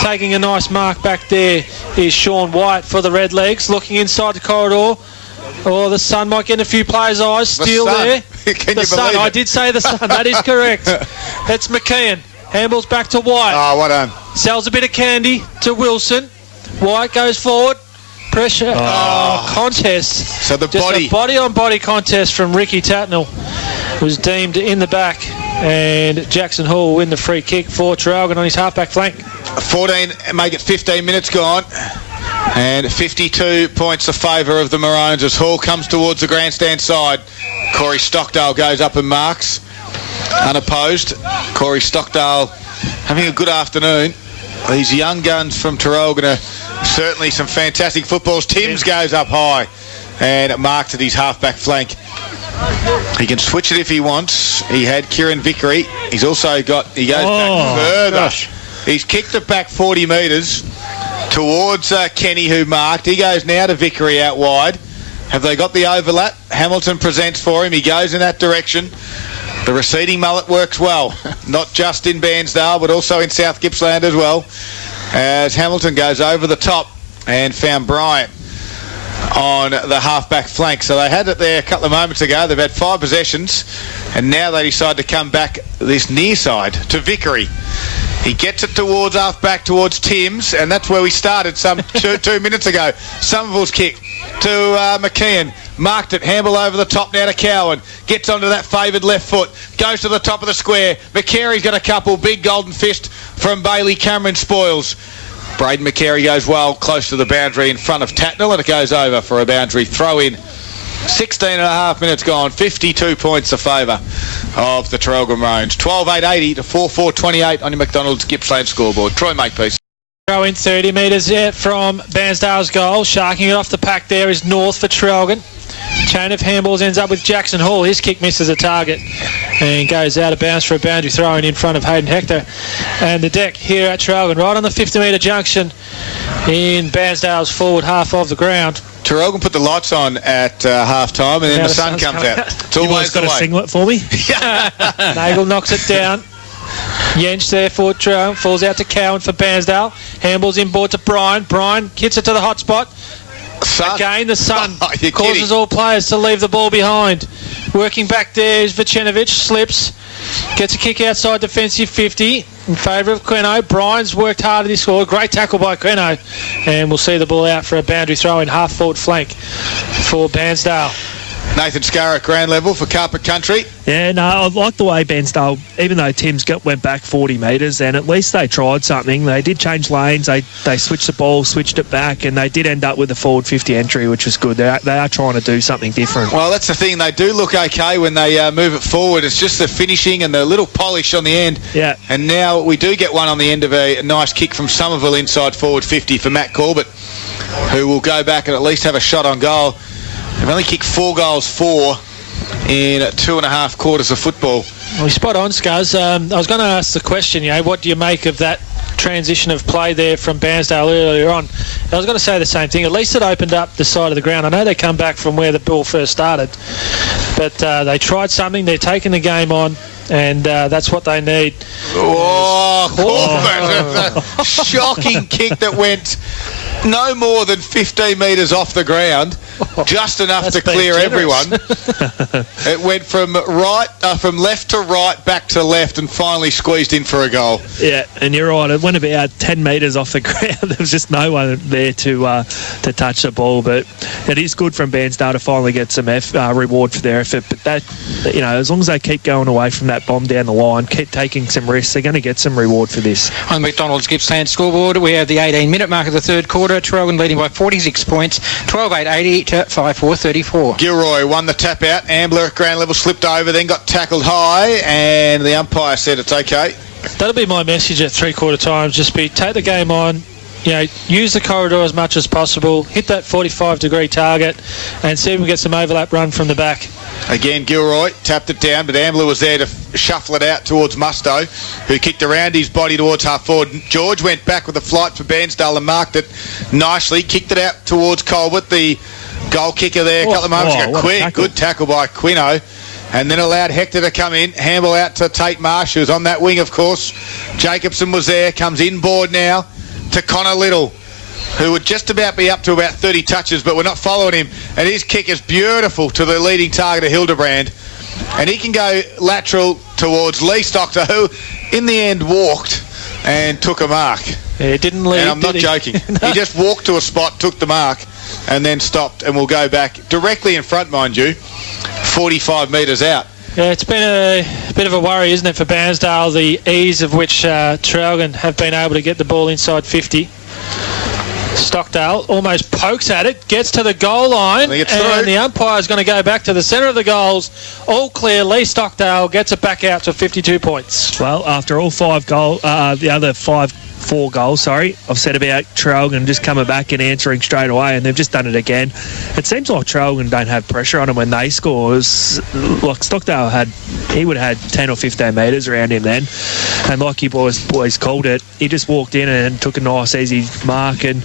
Taking a nice mark back there is Sean White for the Redlegs. Looking inside the corridor. The Sun might get in a few players' eyes. Still there. Can the you Sun, believe it? I did say the Sun. That is correct. That's McKeon. Handballs back to White. Oh, well done. Sells a bit of candy to Wilson. White goes forward. Pressure. Contest. So the Just a body-on-body contest from Ricky Tatnell was deemed in the back, and Jackson Hall will win the free kick for Traralgon on his half-back flank. 14, make it 15 minutes gone. And 52 points a favour of the Maroons as Hall comes towards the grandstand side. Corey Stockdale goes up and marks. Unopposed. Corey Stockdale having a good afternoon. These young guns from Traralgon are certainly some fantastic footballs. Timms goes up high and marks at his half-back flank. He can switch it if he wants. He had Kieran Vickery. He's also got... He goes back further. Gosh. He's kicked it back 40 metres towards Kenny, who marked. He goes now to Vickery out wide. Have they got the overlap? Hamilton presents for him. He goes in that direction. The receding mullet works well, not just in Bairnsdale, but also in South Gippsland as well, as Hamilton goes over the top and found Bryant on the half-back flank. So they had it there a couple of moments ago. They've had 5 possessions, and now they decide to come back this near side to Vickery. He gets it towards half-back, towards Timms, and that's where we started some 2 minutes ago. Somerville's kick to McKeon. Marked it, Hamble over the top now to Cowan. Gets onto that favoured left foot. Goes to the top of the square. McCary's got a couple. Big golden fist from Bailey Cameron spoils. Braden McCary goes well close to the boundary in front of Tatnell, and it goes over for a boundary throw in. 16 and a half minutes gone. 52 points a favour of the Traralgon Maroons. 12-8-80 to 4-4-28 on your McDonald's Gippsland scoreboard. Troy Makepeace. Throw in 30 metres from Bairnsdale's goal. Sharking it off the pack there is North for Traralgon. Chain of handballs ends up with Jackson Hall. His kick misses a target and goes out of bounds for a boundary throw in front of Hayden Hector. And the deck here at Traralgon, right on the 50-metre junction in Bairnsdale's forward half of the ground. Traralgon put the lights on at half-time, and then the sun comes out. It's always got a singlet for me? Nagel knocks it down. Yench there for Traralgon, falls out to Cowan for Bairnsdale. Handballs inboard to Brian. Brian hits it to the hot spot. Sun. Again, the sun causes kidding. All players to leave the ball behind. Working back there is Vicenovic, slips, gets a kick outside defensive 50 in favour of Queno. Brian's worked hard at this score. Great tackle by Queno. And we'll see the ball out for a boundary throw in half-forward flank for Bairnsdale. Nathan Scarr at ground level for Carpet Country. Yeah, no, I like the way Bairnsdale, even though Tim's went back 40 metres, and at least they tried something. They did change lanes, they switched the ball, switched it back, and they did end up with a forward 50 entry, which was good. They are trying to do something different. Well, that's the thing. They do look okay when they move it forward. It's just the finishing and the little polish on the end. Yeah. And now we do get one on the end of a nice kick from Somerville inside forward 50 for Matt Corbett, who will go back and at least have a shot on goal. They've only kicked 4 goals in 2.5 quarters of football. Well, you're spot on, Scuzz. I was going to ask the question, what do you make of that transition of play there from Bairnsdale earlier on? I was going to say the same thing. At least it opened up the side of the ground. I know they come back from where the ball first started, but they tried something. They're taking the game on, and that's what they need. A shocking kick that went no more than 15 metres off the ground, just enough to clear everyone. It went from left to right, back to left, and finally squeezed in for a goal. Yeah, and you're right. It went about 10 metres off the ground. There was just no one there to touch the ball. But it is good from Bairnsdale to finally get some reward for their effort. But that, as long as they keep going away from that bomb down the line, keep taking some risks, they're going to get some reward for this. On McDonald's Gippsland scoreboard, we have the 18-minute mark of the third quarter. Traralgon leading by 46 points, 12-8-80 to 5-4-34. Gilroy won the tap out. Ambler at ground level slipped over, then got tackled high, and the umpire said it's okay. That'll be my message at three-quarter time. Just take the game on. Use the corridor as much as possible. Hit that 45-degree target, and see if we can get some overlap run from the back. Again, Gilroy tapped it down, but Ambler was there to shuffle it out towards Musto, who kicked around his body towards half forward. George went back with a flight for Bairnsdale and marked it nicely. Kicked it out towards Colbert, the goal kicker there a couple of moments ago. Quick, good tackle by Quino. And then allowed Hector to come in. Handball out to Tate Marsh, who's on that wing, of course. Jacobson was there, comes inboard now to Connor Little, who would just about be up to about 30 touches, but we're not following him. And his kick is beautiful to the leading target of Hildebrand. And he can go lateral towards Lee Stockter, who in the end walked and took a mark. Yeah, didn't leave, and I'm not joking. No. He just walked to a spot, took the mark, and then stopped, and will go back directly in front, mind you, 45 metres out. Yeah, it's been a bit of a worry, isn't it, for Bairnsdale, the ease of which Traralgon have been able to get the ball inside 50. Stockdale almost pokes at it, gets to the goal line, It's and through. the umpire's going to go back to the centre of the goals. All clear. Lee Stockdale gets it back out to 52 points. Well, after all the other four goals, I've said about Traralgon just coming back and answering straight away, and they've just done it again. It seems like Traralgon don't have pressure on them when they score. It was, like Stockdale would have had 10 or 15 metres around him then, and like you boys called it, he just walked in and took a nice easy mark and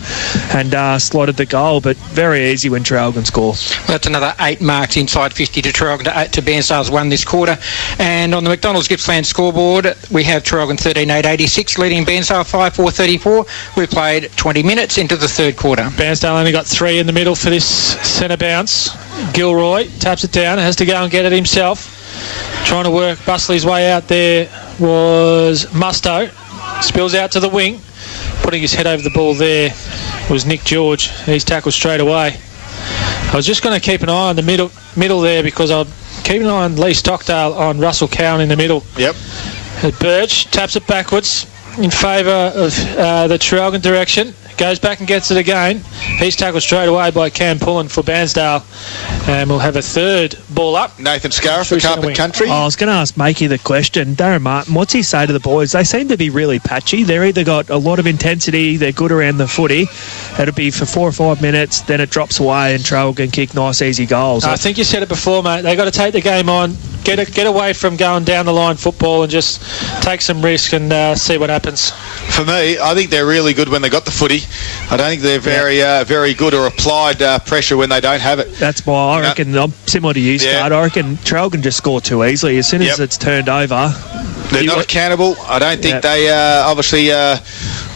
slotted the goal, but very easy when Traralgon score. Well, that's another 8 marks inside 50 to Traralgon to 8 to Bairnsdale's 1 this quarter. And on the McDonald's Gippsland scoreboard, we have Traralgon 13-8-86 leading Bairnsdale 5-4-34. We played 20 minutes into the third quarter. Bairnsdale only got 3 in the middle for this centre bounce. Gilroy taps it down, has to go and get it himself. Trying to work Busley's way out there was Musto. Spills out to the wing. Putting his head over the ball there was Nick George. He's tackled straight away. I was just going to keep an eye on the middle there because I'll keep an eye on Lee Stockdale on Russell Cowan in the middle. Yep. Birch taps it backwards in favour of the Traralgon direction. Goes back and gets it again. He's tackled straight away by Cam Pullen for Bairnsdale. And we'll have a third ball up. Nathan Scarra for Carpet Country. I was going to ask Makey the question. Darren Martin, what's he say to the boys? They seem to be really patchy. They're either got a lot of intensity, they're good around the footy. It'll be for 4 or 5 minutes, then it drops away and Traralgon can kick nice, easy goals. I think you said it before, mate. They've got to take the game on, get away from going down the line football and just take some risk and see what happens. For me, I think they're really good when they got the footy. I don't think they're very good or applied pressure when they don't have it. That's why I reckon, I'm similar to you, Scott. I reckon Traralgon just score too easily. As soon as it's turned over... They're not accountable. I don't think they obviously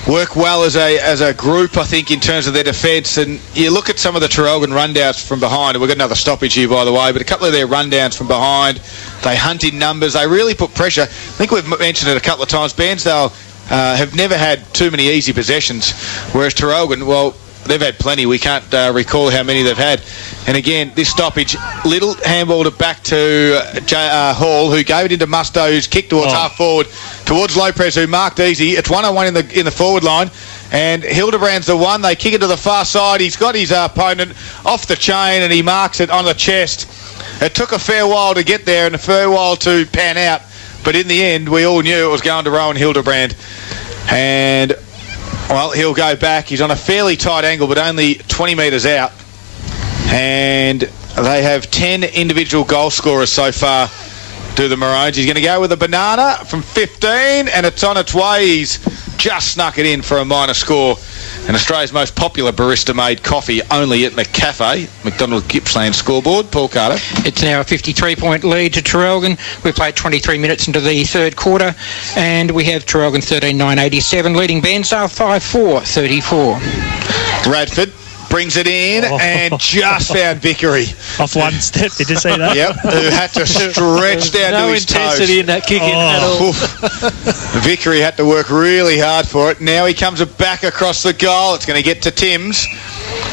work well as a group, I think, in terms of their defence. And you look at some of the Traralgon rundowns from behind, and we've got another stoppage here, by the way, but a couple of their rundowns from behind, they hunt in numbers. They really put pressure. I think we've mentioned it a couple of times. Bairnsdale have never had too many easy possessions, whereas Traralgon, well, they've had plenty. We can't recall how many they've had. And again, this stoppage, Little handballed it back to Hall, who gave it into Musto, who's kicked towards half forward, towards Lopez, who marked easy. It's 1-on-1 in the forward line. And Hildebrand's the one. They kick it to the far side. He's got his opponent off the chain and he marks it on the chest. It took a fair while to get there and a fair while to pan out. But in the end, we all knew it was going to Rowan Hildebrand. And, well, he'll go back. He's on a fairly tight angle, but only 20 metres out. And they have 10 individual goal scorers so far, do the Maroons. He's going to go with a banana from 15, and it's on its way. He's just snuck it in for a minor score. And Australia's most popular barista-made coffee only at McCafe, McDonald's Gippsland scoreboard. Paul Carter. It's now a 53-point lead to Traralgon. We've played 23 minutes into the third quarter, and we have Traralgon 13-9-87 leading Bairnsdale 5-4-34. Radford brings it in and just found Vickery. Off one step, did you see that? Yep, who had to stretch down to his toes. No intensity in that kick in at all. Vickery had to work really hard for it. Now he comes back across the goal. It's going to get to Timms.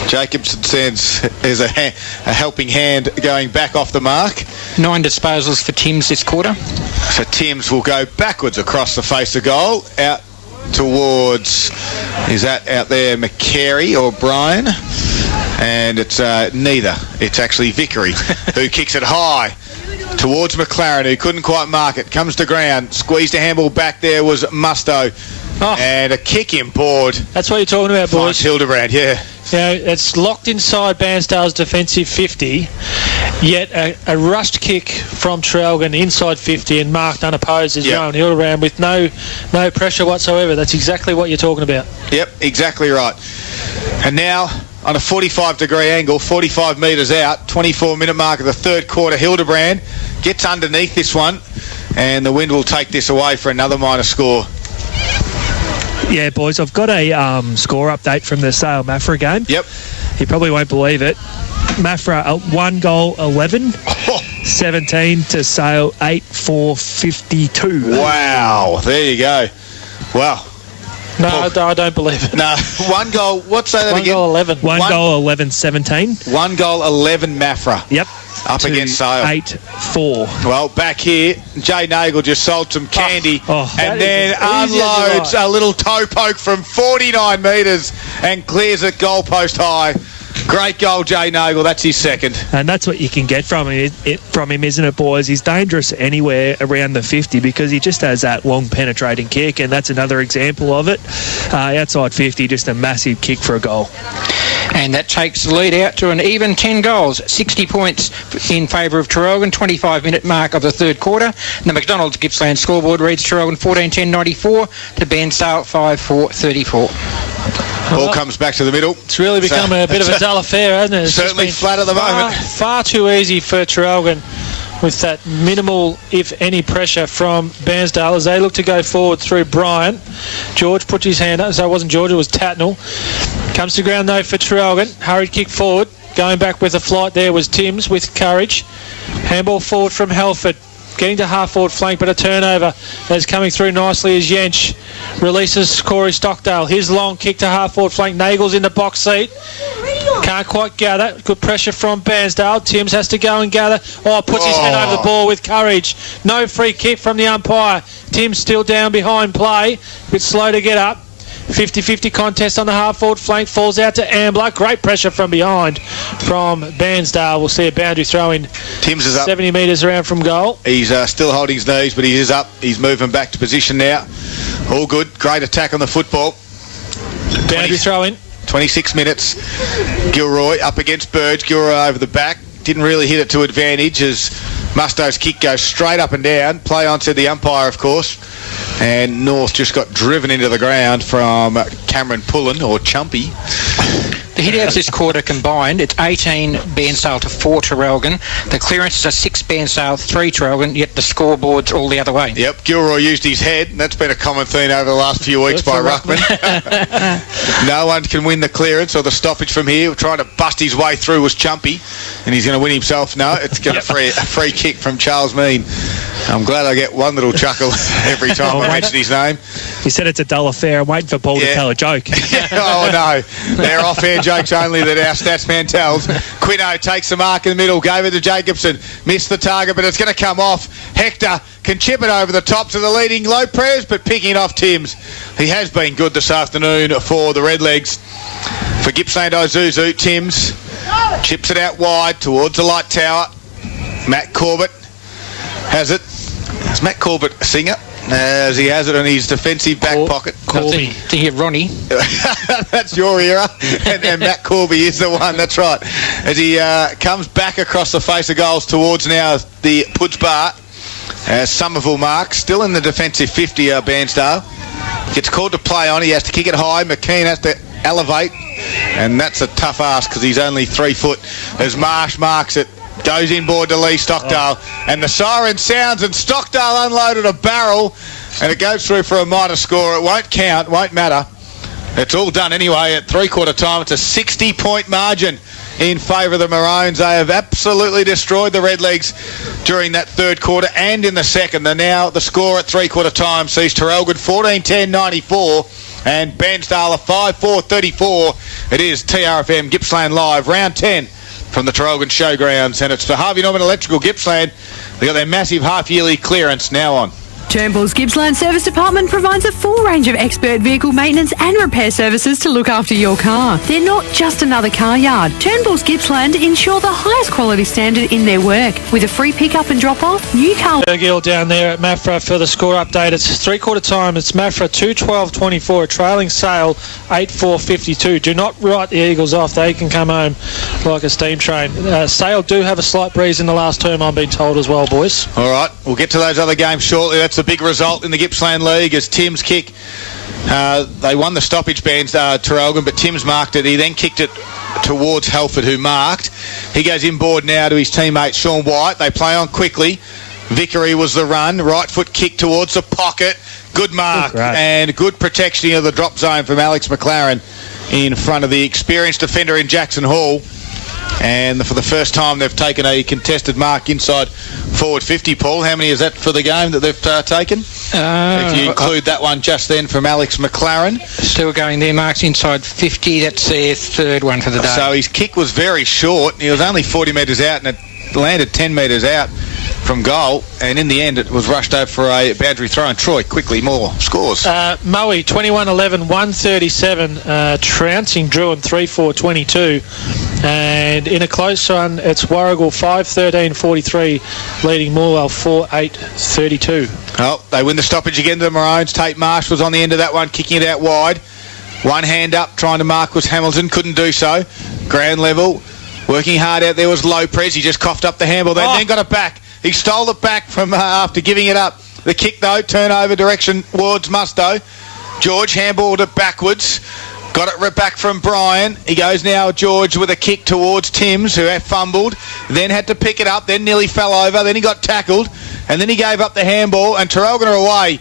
Jacobson sends there's a helping hand going back off the mark. 9 disposals for Timms this quarter. So Timms will go backwards across the face of goal, out towards, is that out there McCary or Brian? And it's neither. It's actually Vickery who kicks it high towards McLaren, who couldn't quite mark it. Comes to ground, squeezed a handball back there was Musto. And a kick in board. That's what you're talking about, boys. Finds Hildebrand, yeah. You know, it's locked inside Bairnsdale's defensive 50, yet a rushed kick from Traralgon inside 50 and marked unopposed is Rowan Hildebrand with no pressure whatsoever. That's exactly what you're talking about. Yep, exactly right. And now, on a 45-degree angle, 45 metres out, 24-minute mark of the third quarter, Hildebrand gets underneath this one, and the wind will take this away for another minor score. Yeah, boys, I've got a score update from the Sale Mafra game. Yep. You probably won't believe it. Mafra 1 goal 11, 17 to Sale 8-4-52. Wow, there you go. Wow. No, I don't believe it. No, 1 goal, what's that again? 1 goal 11. 1 goal 11, 17. 1 goal 11 Mafra. Yep. Up against Sale. 8-4. Well, back here, Jay Nagle just sold some candy and then is easy unloads a little toe poke from 49 metres and clears it goalpost high. Great goal, Jay Nagle. That's his second. And that's what you can get from him, isn't it, boys? He's dangerous anywhere around the 50 because he just has that long penetrating kick, and that's another example of it. Outside 50, just a massive kick for a goal. And that takes the lead out to an even 10 goals, 60 points in favour of Traralgon, 25-minute mark of the third quarter. The McDonald's Gippsland scoreboard reads Traralgon 14-10-94 to Bairnsdale 5-4-34. Ball comes back to the middle. It's really become a bit of a dull affair, hasn't it? It's certainly flat at the moment. Far too easy for Traralgon with that minimal, if any, pressure from Bairnsdale as they look to go forward through Bryant. George puts his hand up. So it wasn't George, it was Tatnell. Comes to ground, though, for Traralgon. Hurried kick forward. Going back with a flight there was Timms with courage. Handball forward from Halford. Getting to half-forward flank, but a turnover as coming through nicely as Jench releases Corey Stockdale. His long kick to half-forward flank. Nagle's in the box seat. Can't quite gather. Good pressure from Bairnsdale. Timms has to go and gather. Puts his head over the ball with courage. No free kick from the umpire. Timms still down behind play. A bit slow to get up. 50-50 contest on the half-forward flank. Falls out to Ambler. Great pressure from behind from Bairnsdale. We'll see a boundary throw in. Timms is up. 70 metres around from goal. He's still holding his knees, but he is up. He's moving back to position now. All good. Great attack on the football. Boundary throw in. 26 minutes. Gilroy up against Burge. Gilroy over the back. Didn't really hit it to advantage as Musto's kick goes straight up and down. Play on, said the umpire, of course. And North just got driven into the ground from Cameron Pullen, or Chumpy. The hit-outs this quarter combined, it's 18 Bairnsdale to 4 Traralgon. The clearances are 6 Bairnsdale, 3 Traralgon, yet the scoreboard's all the other way. Yep, Gilroy used his head, and that's been a common theme over the last few weeks by Ruckman. No one can win the clearance or the stoppage from here. Trying to bust his way through was Chumpy, and he's going to win himself. No, it's going to a free kick from Charles Mean. I'm glad I get one little chuckle every time I mention his name. He said it's a dull affair. I'm waiting for Paul to tell a joke. Oh, no. They're off-air jokes only that our stats man tells. Quino takes the mark in the middle, gave it to Jacobson. Missed the target, but it's going to come off. Hector can chip it over the top to the leading Lopez, but picking it off Timms. He has been good this afternoon for the Redlegs. For Gippsland Isuzu, Timms chips it out wide towards the light tower. Matt Corbett has it. Is Matt Corbett a singer? As he has it in his defensive back pocket. Thinking of Ronnie. That's your era. And Matt Corby is the one, that's right. As he comes back across the face of goals towards now the Puds Bar. Somerville Mark, still in the defensive 50, Bairnsdale. Gets called to play on. He has to kick it high. McKean has to elevate. And that's a tough ask because he's only 3 foot. As Marsh marks it. Goes inboard to Lee Stockdale, and the siren sounds, and Stockdale unloaded a barrel, and it goes through for a minor score. It won't count, won't matter. It's all done anyway at three-quarter time. It's a 60-point margin in favour of the Maroons. They have absolutely destroyed the Redlegs during that third quarter and in the second. And now the score at three-quarter time sees Traralgon 14-10-94 and Bairnsdale a 5-4-34. It is TRFM Gippsland Live, round 10. From the Traralgon Showgrounds, and it's for Harvey Norman Electrical Gippsland. They got their massive half-yearly clearance now on. Turnbull's Gippsland Service Department provides a full range of expert vehicle maintenance and repair services to look after your car. They're not just another car yard. Turnbull's Gippsland ensure the highest quality standard in their work. With a free pick-up and drop-off, new car... Bergill down there at Mafra for the score update. It's three-quarter time. It's Mafra 2-12-24, a trailing Sale 8-4-52. Do not write the Eagles off. They can come home like a steam train. Sale do have a slight breeze in the last term, I'm being told as well, boys. All right, we'll get to those other games shortly. That's a big result in the Gippsland League as Tim's kick. They won the stoppage bands, Traralgon, but Tim's marked it. He then kicked it towards Halford, who marked. He goes inboard now to his teammate Sean White. They play on quickly. Vickery was the run. Right foot kick towards the pocket. Good mark and good protection of the drop zone from Alex McLaren in front of the experienced defender in Jackson Hall. And for the first time, they've taken a contested mark inside forward 50, Paul. How many is that for the game that they've taken? If you include that one just then from Alex McLaren. Still going there, marks inside 50. That's their third one for the day. So his kick was very short. He was only 40 metres out, and landed 10 metres out from goal, and in the end it was rushed over for a boundary throw. And Troy quickly more scores. Moe 21-11, 137, trouncing Druin 3-4-22, and in a close one it's Warrigal 5-13-43, leading Morwell 4-8-32. Oh, they win the stoppage again to the Maroons. Tate Marsh was on the end of that one, kicking it out wide. One hand up, trying to mark was Hamilton, couldn't do so. Ground level, working hard out there was Lopez. He just coughed up the handball, then got it back. He stole it back from after giving it up. The kick, though, turnover direction towards Musto. George handballed it backwards. Got it back from Brian. He goes now, George, with a kick towards Timms, who had fumbled, then had to pick it up, then nearly fell over, then he got tackled, and then he gave up the handball, and Traralgon are away.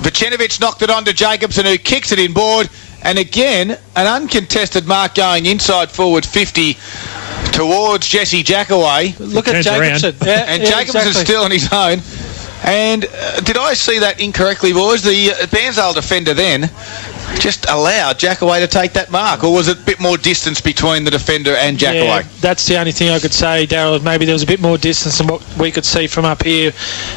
Vucinovic knocked it on to Jacobson, who kicks it inboard, and again, an uncontested mark going inside forward 50 towards Jesse Jackaway. Look at Jacobson. Yeah, and Jacobson's still on his own. And did I see that incorrectly, boys? The Bairnsdale defender then just allowed Jackaway to take that mark, or was it a bit more distance between the defender and Jackaway? Yeah, that's the only thing I could say, Darryl. Maybe there was a bit more distance than what we could see from up here,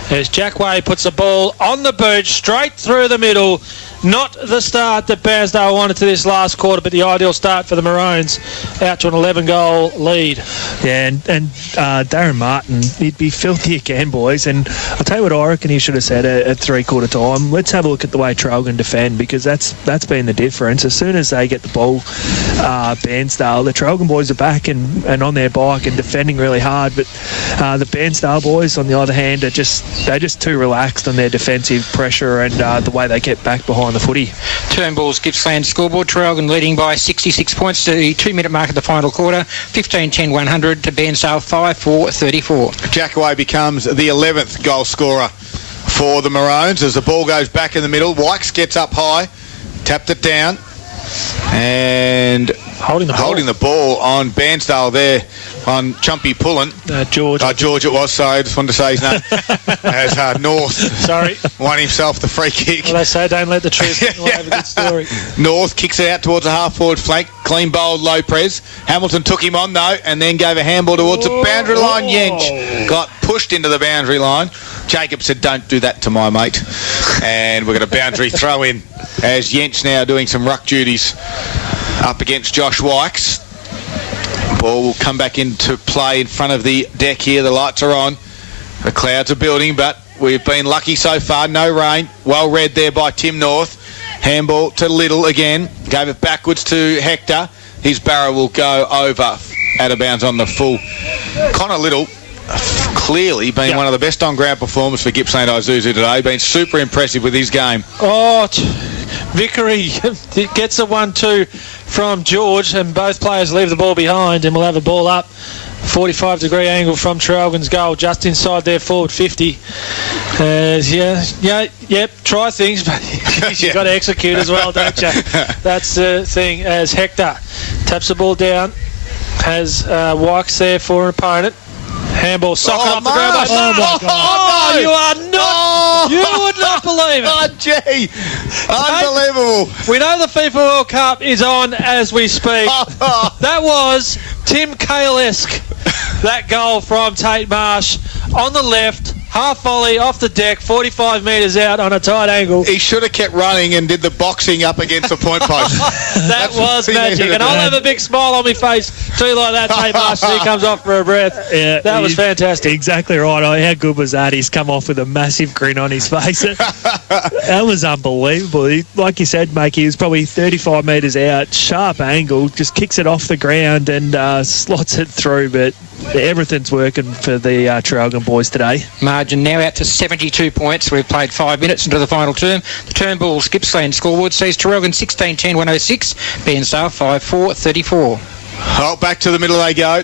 as Jackaway puts the ball on the boot straight through the middle. Not the start that Bairnsdale wanted to this last quarter, but the ideal start for the Maroons, out to an 11-goal lead. Yeah, and Darren Martin, he'd be filthy again, boys. And I'll tell you what I reckon he should have said at three-quarter time. Let's have a look at the way Traralgon defend, because that's been the difference. As soon as they get the ball, Bairnsdale, the Traralgon boys are back and on their bike and defending really hard. But the Bairnsdale boys, on the other hand, they're just too relaxed on their defensive pressure and the way they get back behind the footy. Turnbull's Gippsland scoreboard. Traralgon leading by 66 points to the 2-minute mark of the final quarter. 15-10-100 to Bairnsdale 5-4-34. Jackaway becomes the 11th goal scorer for the Maroons as the ball goes back in the middle. Wykes gets up high, tapped it down, and holding the ball on Bairnsdale there on Chumpy Pullen. George. George it was, sorry. I just wanted to say his name. As North sorry. won himself the free kick. Well, they say don't let the truth have a good story. North kicks it out towards the half-forward flank. Clean bowled Lopez. Hamilton took him on, though, and then gave a handball towards the boundary line. Yench got pushed into the boundary line. Jacob said, don't do that to my mate. And we've got a boundary throw in as Yench now doing some ruck duties up against Josh Wykes. Ball will come back into play in front of the deck here. The lights are on. The clouds are building, but we've been lucky so far. No rain. Well read there by Tim North. Handball to Little again. Gave it backwards to Hector. His barrow will go over out of bounds on the full. Connor Little clearly been one of the best on-ground performers for Gippsland Isuzu today. Been super impressive with his game. Oh, Vickery gets a 1-2 from George, and both players leave the ball behind, and we'll have a ball up. 45-degree angle from Traralgon's goal, just inside their forward 50. Try things, but you've got to execute as well, don't you? That's the thing. As Hector taps the ball down, has Wykes there for an opponent. Handball socket off the ground. Oh, my God. No. You are not. You would not believe it. Oh, gee. Unbelievable. We know the FIFA World Cup is on as we speak. That was Tim Cale-esque, that goal from Tate Marsh on the left. Half volley off the deck, 45 metres out on a tight angle. He should have kept running and did the boxing up against the point post. That was magic. And I'll have a big smile on my face too like that. Tate Marsh, he comes off for a breath. Yeah, that was fantastic. Exactly right. Oh, how good was that? He's come off with a massive grin on his face. That was unbelievable. Like you said, Mike, he was probably 35 metres out, sharp angle, just kicks it off the ground and slots it through. But everything's working for the Traralgon boys today. Margin now out to 72 points. We've played 5 minutes into the final term. The Turnbull's Gippsland scoreboard says Traralgon 16-10-106, Bairnsdale 5-4-34. Oh, back to the middle they go.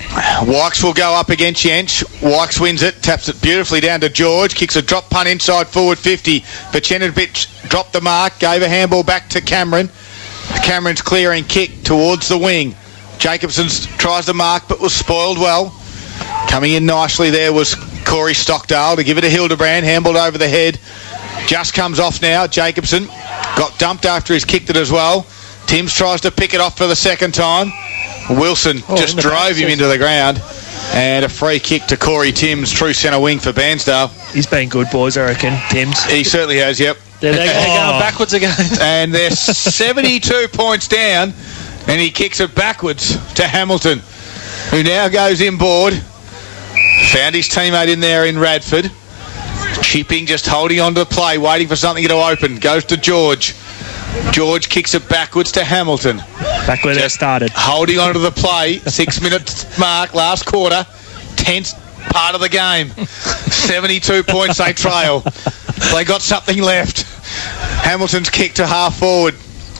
Wykes will go up against Yench. Wykes wins it, taps it beautifully down to George, kicks a drop punt inside forward 50. Vucinovic dropped the mark, gave a handball back to Cameron. Cameron's clearing kick towards the wing. Jacobson tries to mark but was spoiled well. Coming in nicely there was Corey Stockdale to give it to Hildebrand, handballed over the head. Just comes off now. Jacobson got dumped after he's kicked it as well. Timms tries to pick it off for the second time. Wilson just drove him into the ground And a free kick to Corey Timms, true centre wing for Bairnsdale. He's been good, boys, I reckon, Timms. He certainly has, yep. They're going backwards again. And they're 72 points down, and he kicks it backwards to Hamilton, who now goes inboard. Found his teammate in there in Radford. Chipping, just holding on to the play, waiting for something to open. Goes to George. George kicks it backwards to Hamilton. Back where they started. Holding on to the play. 6 minute mark, last quarter. Tense part of the game. 72 points they trail. They got something left. Hamilton's kick to half forward.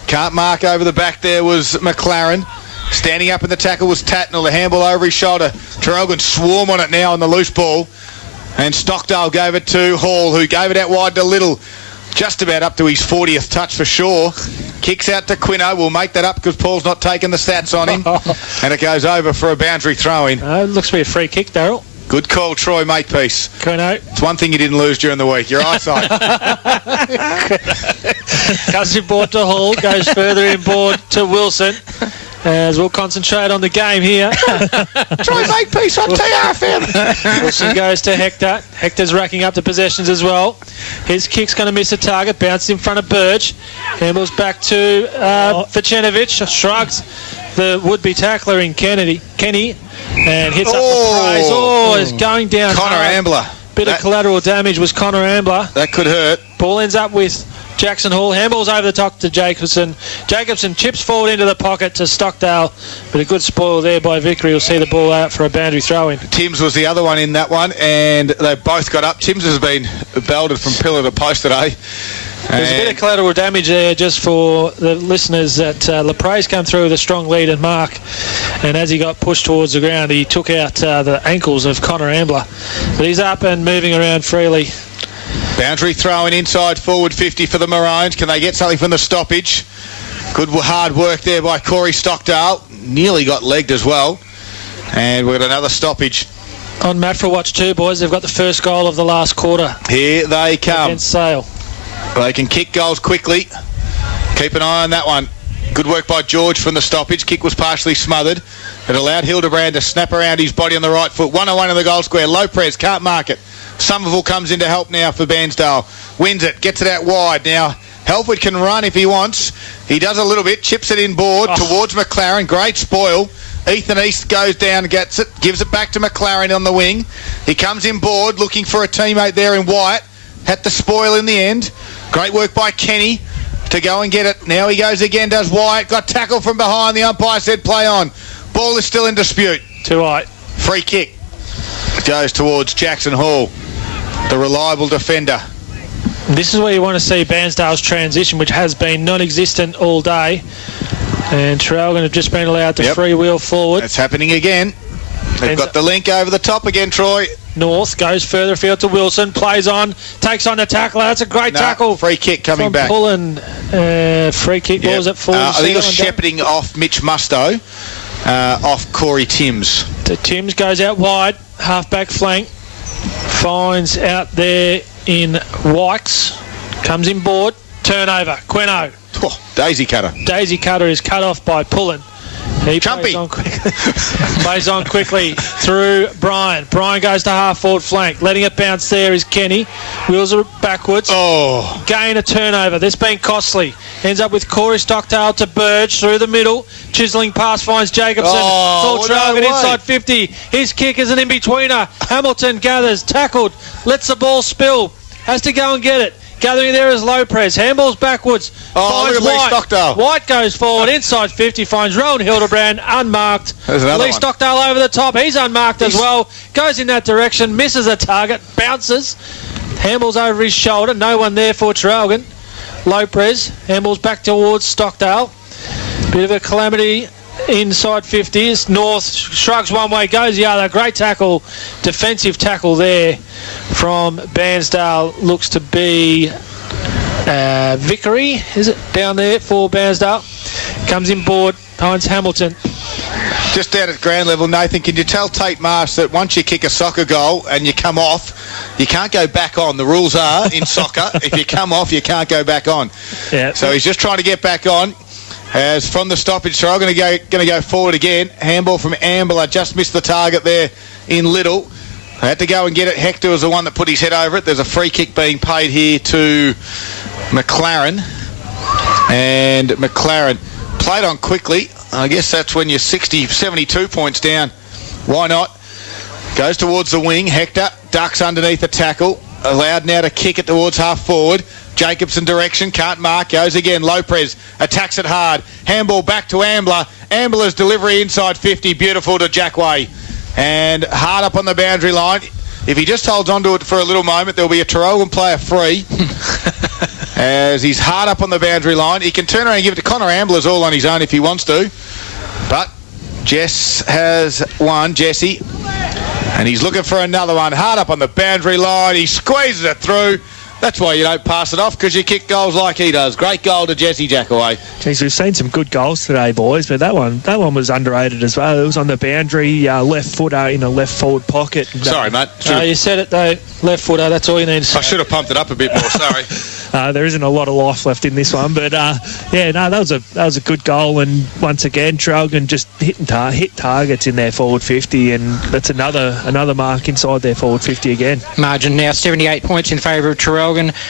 Can't mark over the back there was McLaren. Standing up in the tackle was Tatnell. The handball over his shoulder. Traralgon swarm on it now on the loose ball. And Stockdale gave it to Hall, who gave it out wide to Little. Just about up to his 40th touch for sure. Kicks out to Quino. We'll make that up because Paul's not taking the stats on him. And it goes over for a boundary throw-in. It looks to be a free kick, Daryl. Good call, Troy, Makepeace. Quino. It's one thing you didn't lose during the week, your eyesight. Cuts inboard to Hall, goes further inboard to Wilson. As we'll concentrate on the game here. Troy Makepeace on TRFM. Wilson goes to Hector. Hector's racking up the possessions as well. His kick's going to miss a target. Bounced in front of Burge. Handballs back to Vicenovic. Shrugs the would-be tackler in Kenny. And hits up the prize. It's going down. Connor Ambler. Bit of collateral damage was Connor Ambler. That could hurt. Ball ends up with Jackson Hall. Handballs over the top to Jacobson. Jacobson chips forward into the pocket to Stockdale. But a good spoil there by Vickery. Will see the ball out for a boundary throw-in. Timms was the other one in that one, and they both got up. Timms has been belted from pillar to post today. There's a bit of collateral damage there just for the listeners that Lepre's come through with a strong lead and mark, and as he got pushed towards the ground he took out the ankles of Connor Ambler, but he's up and moving around freely. Boundary throwing inside forward 50 for the Maroons. Can they get something from the stoppage? Good hard work there by Corey Stockdale. Nearly got legged as well, and we've got another stoppage. On mat for watch too, boys. They've got the first goal of the last quarter. Here they come. Against Sale. They can kick goals quickly. Keep an eye on that one. Good work by George from the stoppage. Kick was partially smothered. It allowed Hildebrand to snap around his body on the right foot. 1-on-1 in the goal square. Lopez can't mark it. Somerville comes in to help now for Bairnsdale. Wins it. Gets it out wide. Now, Helford can run if he wants. He does a little bit. Chips it inboard towards McLaren. Great spoil. Ethan East goes down and gets it. Gives it back to McLaren on the wing. He comes inboard looking for a teammate there in White. Had the spoil in the end. Great work by Kenny to go and get it. Now he goes again, does Wyatt. Got tackled from behind. The umpire said play on. Ball is still in dispute. Too high. Free kick. It goes towards Jackson Hall, the reliable defender. This is where you want to see Bairnsdale's transition, which has been non-existent all day. And Traralgon have just been allowed to freewheel forward. It's happening again. They've got the link over the top again, Troy. North goes further field to Wilson, plays on, takes on the tackler. That's a great tackle. Free kick coming from back. Pullen. Free kick balls at full. I think it was shepherding off Mitch Musto, off Corey Timms. Timms goes out wide, half-back flank, finds out there in Wykes, comes in board, turnover, Quino. Daisy cutter. Daisy cutter is cut off by Pullen. He Chumpy. Plays on quickly through Brian. Brian goes to half-forward flank. Letting it bounce there is Kenny. Wheels it backwards. Gain a turnover. This been costly. Ends up with Corey Stockdale to Burge through the middle. Chiseling pass finds Jacobson. Traralgon inside 50. His kick is an in-betweener. Hamilton gathers, tackled, lets the ball spill. Has to go and get it. Gathering there is Lopez. Handballs backwards. Finds White. Stockdale. White goes forward. Inside 50. Finds Rowan Hildebrand. Unmarked. Lee Stockdale over the top. He's unmarked as well. Goes in that direction. Misses a target. Bounces. Handballs over his shoulder. No one there for Traralgon. Lopez. Handballs back towards Stockdale. Bit of a calamity inside 50s. North shrugs one way. Goes the other. Great tackle. Defensive tackle there from Bairnsdale. Looks to be Vickery, is it, down there for Bairnsdale. Comes in board, finds Hamilton. Just out at ground level, Nathan, can you tell Tate Marsh that once you kick a soccer goal and you come off, you can't go back on? The rules are in soccer, if you come off, you can't go back on. Yeah. So he's just trying to get back on. As from the stoppage, Traralgon going to go forward again. Handball from Ambler, just missed the target there in Little. They had to go and get it. Hector was the one that put his head over it. There's a free kick being paid here to McLaren. And McLaren played on quickly. I guess that's when you're 72 points down. Why not? Goes towards the wing. Hector ducks underneath the tackle. Allowed now to kick it towards half forward. Jacobson direction, can't mark, goes again. Lopez attacks it hard. Handball back to Ambler. Ambler's delivery inside 50, beautiful to Jackway. And hard up on the boundary line. If he just holds on to it for a little moment, there'll be a Traralgon player free. As he's hard up on the boundary line. He can turn around and give it to Connor Ambler's all on his own if he wants to. But Jess has one, Jesse. And he's looking for another one. Hard up on the boundary line. He squeezes it through. That's why you don't pass it off, because you kick goals like he does. Great goal to Jesse Jackaway. Jeez, we've seen some good goals today, boys, but that one was underrated as well. It was on the boundary, left footer in a left forward pocket. Sorry, mate. You said it though, left footer. That's all you need to say. I should have pumped it up a bit more. Sorry. There isn't a lot of life left in this one, but that was a good goal. And once again, Traralgon just hit targets in their forward 50, and that's another mark inside their forward 50 again. Margin now 78 points in favour of Traralgon.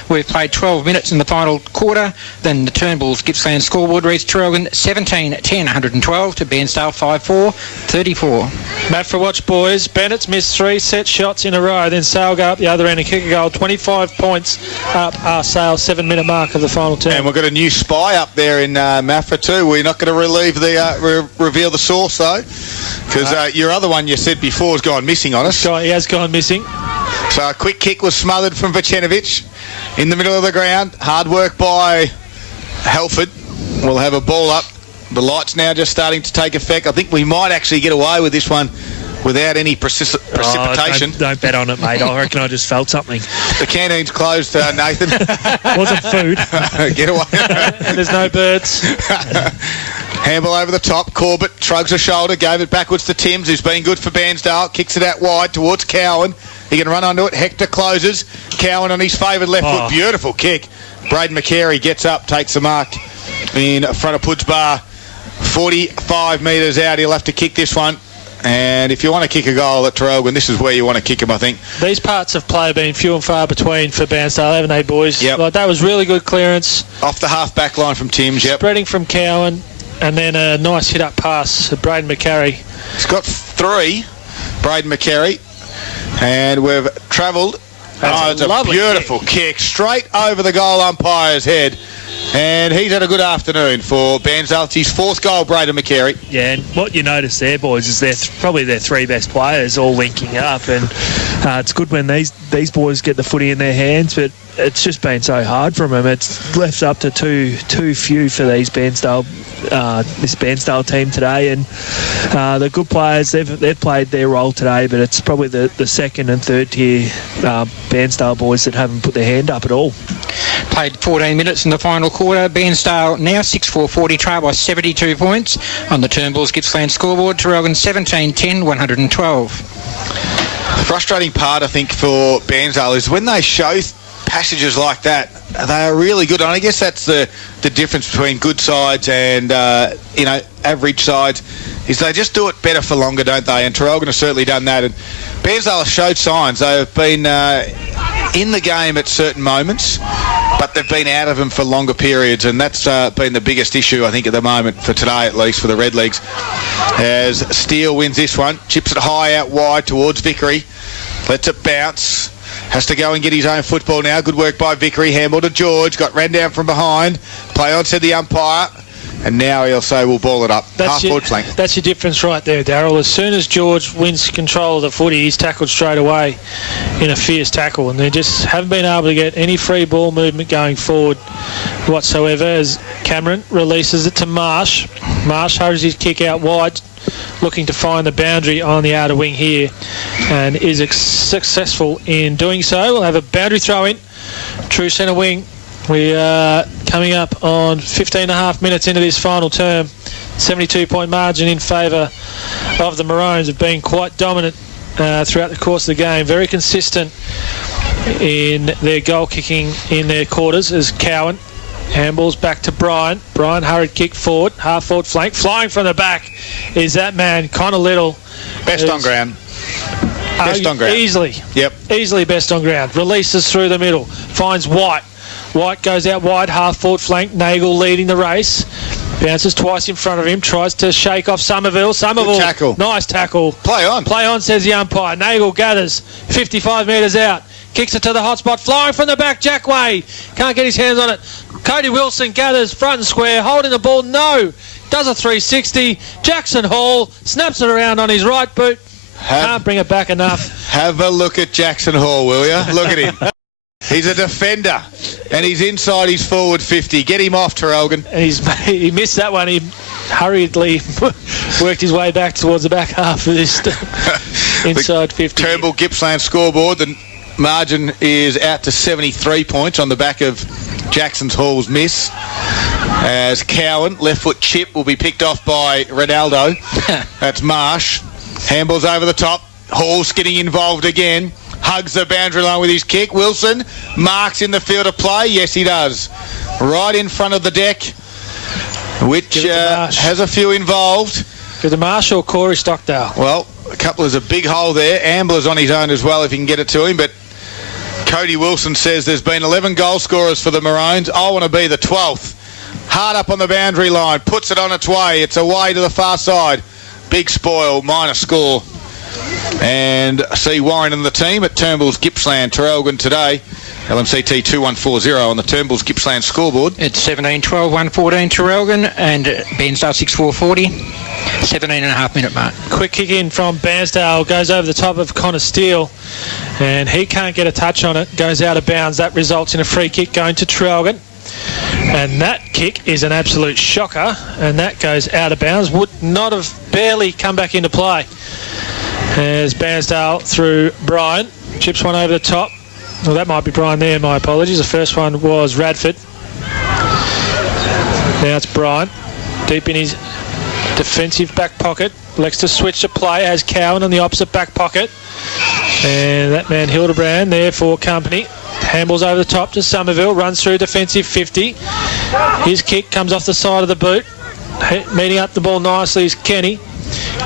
We've played 12 minutes in the final quarter. Then the Turnbull's Gippsland scoreboard reads Traralgon 17-10, 112 to Bairnsdale 5-4, 34. Matt for watch, boys. Bennett's missed 3 set shots in a row. Then Sale go up the other end and kick a goal. 25 points up our Sale 7-minute mark of the final term. And we've got a new spy up there in Mafra too. We're not going to reveal the source though, because your other one you said before has gone missing on us. He has gone missing. So a quick kick was smothered from Vicenovic in the middle of the ground. Hard work by Halford. We'll have a ball up. The light's now just starting to take effect. I think we might actually get away with this one without any precipitation. Don't bet on it, mate. I reckon I just felt something. The canteen's closed, Nathan. Wasn't food. Get away. And there's no birds. Handball over the top. Corbett shrugs a shoulder, gave it backwards to Timms, who's been good for Bairnsdale. Kicks it out wide towards Cowan. He can run onto it. Hector closes. Cowan on his favoured left foot. Beautiful kick. Braden McCary gets up, takes the mark in front of Pud's bar. 45 metres out. He'll have to kick this one. And if you want to kick a goal at Traralgon, this is where you want to kick him, I think. These parts of play have been few and far between for Bairnsdale, haven't they, boys? Yep. Like, that was really good clearance. Off the half-back line from Timms, yep. Spreading from Cowan, and then a nice hit-up pass to Braden McCary. He's got 3, Braden McCary, and we've travelled. It's a beautiful kick straight over the goal umpire's head. And he's had a good afternoon for Bairnsdale. It's his 4th goal, Braden McCary. Yeah, and what you notice there, boys, is they're probably their 3 best players all linking up, and it's good when these boys get the footy in their hands, but it's just been so hard for them. It's left up to too few for these Bairnsdale, this Bairnsdale team today, and the good players, they've played their role today, but it's probably the second and third tier Bairnsdale boys that haven't put their hand up at all. Played 14 minutes in the final quarter. Bairnsdale now 6-4-40, trail by 72 points on the Turnbull's Gippsland scoreboard. Traralgon 17-10, 112. The frustrating part, I think, for Bairnsdale is when they show passages like that, they are really good. And I guess that's the difference between good sides and average sides, is they just do it better for longer, don't they? And Traralgon has certainly done that. And Bairnsdale have showed signs. They've been in the game at certain moments, but they've been out of them for longer periods, and that's been the biggest issue, I think, at the moment, for today at least, for the Redlegs. As Steele wins this one, chips it high out wide towards Vickery, lets it bounce, has to go and get his own football now. Good work by Vickery. Handball to George, got ran down from behind. Play on, said the umpire. And now he'll say we'll ball it up. Half-forward flank. That's your difference right there, Darryl. As soon as George wins control of the footy, he's tackled straight away in a fierce tackle. And they just haven't been able to get any free ball movement going forward whatsoever, as Cameron releases it to Marsh. Marsh hurries his kick out wide, looking to find the boundary on the outer wing here, and is successful in doing so. We'll have a boundary throw in. True centre wing. We are coming up on 15 and a half minutes into this final term. 72-point margin in favour of the Maroons, have been quite dominant throughout the course of the game. Very consistent in their goal kicking in their quarters, as Cowan Handball's back to Brian. Brian hurried kick forward, half forward flank. Flying from the back is that man, Connor Little. Best on ground. Best on ground. Easily. Yep. Easily best on ground. Releases through the middle. Finds White. White goes out wide, half forward flank. Nagel leading the race. Bounces twice in front of him. Tries to shake off Somerville. Good tackle. Nice tackle. Play on. Play on, says the umpire. Nagel gathers. 55 metres out. Kicks it to the hot spot. Flying from the back, Jack Way. Can't get his hands on it. Cody Wilson gathers front and square. Holding the ball. No. Does a 360. Jackson Hall snaps it around on his right boot. Can't bring it back enough. Have a look at Jackson Hall, will you? Look at him. He's a defender, and he's inside his forward 50. Get him off, Traralgon. He missed that one. He hurriedly worked his way back towards the back half of this inside 50. Turnbull Gippsland scoreboard. The margin is out to 73 points on the back of Jackson Hall's miss. As Cowan, left foot chip, will be picked off by Ronaldo. That's Marsh. Handball's over the top. Hall's getting involved again. Hugs the boundary line with his kick. Wilson marks in the field of play. Yes, he does. Right in front of the deck, which has a few involved. Give the Marsh or Corey Stockdale? Well, a couple is a big hole there. Ambler's on his own as well if he can get it to him, but Cody Wilson says there's been 11 goal scorers for the Maroons. I want to be the 12th. Hard up on the boundary line. Puts it on its way. It's away to the far side. Big spoil, minor score. And see Warren and the team at Turnbull's Gippsland Traralgon today. LMCT 2140 on the Turnbull's Gippsland scoreboard. It's 17-12, 114 Traralgon and Bairnsdale 6-4-40. 17.5 minute mark. Quick kick in from Bairnsdale. Goes over the top of Connor Steele. And he can't get a touch on it. Goes out of bounds. That results in a free kick going to Traralgon. And that kick is an absolute shocker. And that goes out of bounds. Would not have barely come back into play. As Bairnsdale through Brian. Chips one over the top. Well, that might be Brian there, my apologies. The first one was Radford. Now it's Brian. Deep in his defensive back pocket. Elects to switch to play. Has Cowan on the opposite back pocket. And that man Hildebrand there for company. Handballs over the top to Somerville. Runs through defensive 50. His kick comes off the side of the boot. Meeting up the ball nicely is Kenny.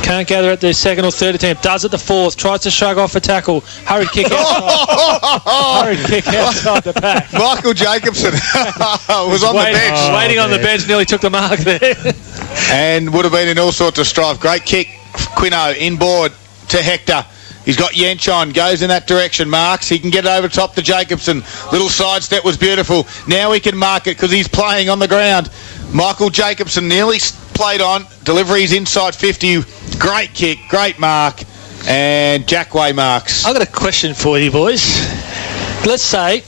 Can't gather at the second or third attempt. Does at the fourth. Tries to shrug off a tackle. Hurried kick outside. Hurried kick outside the pack. Michael Jacobson was on the bench. Waiting on the bench. Nearly took the mark there. And would have been in all sorts of strife. Great kick. Quino inboard to Hector. He's got Yench on. Goes in that direction. Marks. He can get it over top to Jacobson. Little sidestep was beautiful. Now he can mark it because he's playing on the ground. Michael Jacobson nearly played on. Deliveries inside 50. Great kick. Great mark. And Jackway marks. I've got a question for you, boys. Let's say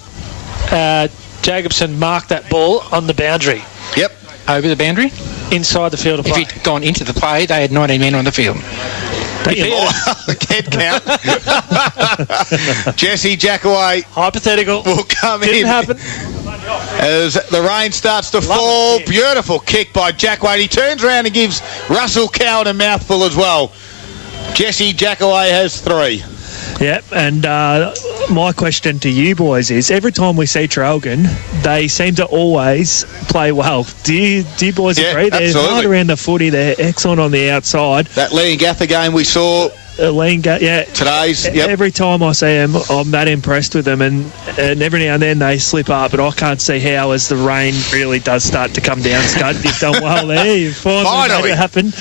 Jacobson marked that ball on the boundary. Yep. Over the boundary? Inside the field of play. If he'd gone into the play, they had 19 men on the field. Head count. Jesse Jackaway. Hypothetical. Will come in. Didn't happen. As the rain starts to fall. Beautiful kick by Jackway. He turns around and gives Russell Cowan a mouthful as well. Jesse Jackaway has 3. Yep, and my question to you boys is, every time we see Traralgon, they seem to always play well. Do you boys agree? They're hard around the footy. They're excellent on the outside. That Lee Gaffer game we saw. Today's. Yep. Every time I see them, I'm that impressed with them, and every now and then they slip up, but I can't see how as the rain really does start to come down. Scud, you've done well there. You've finally made it happen.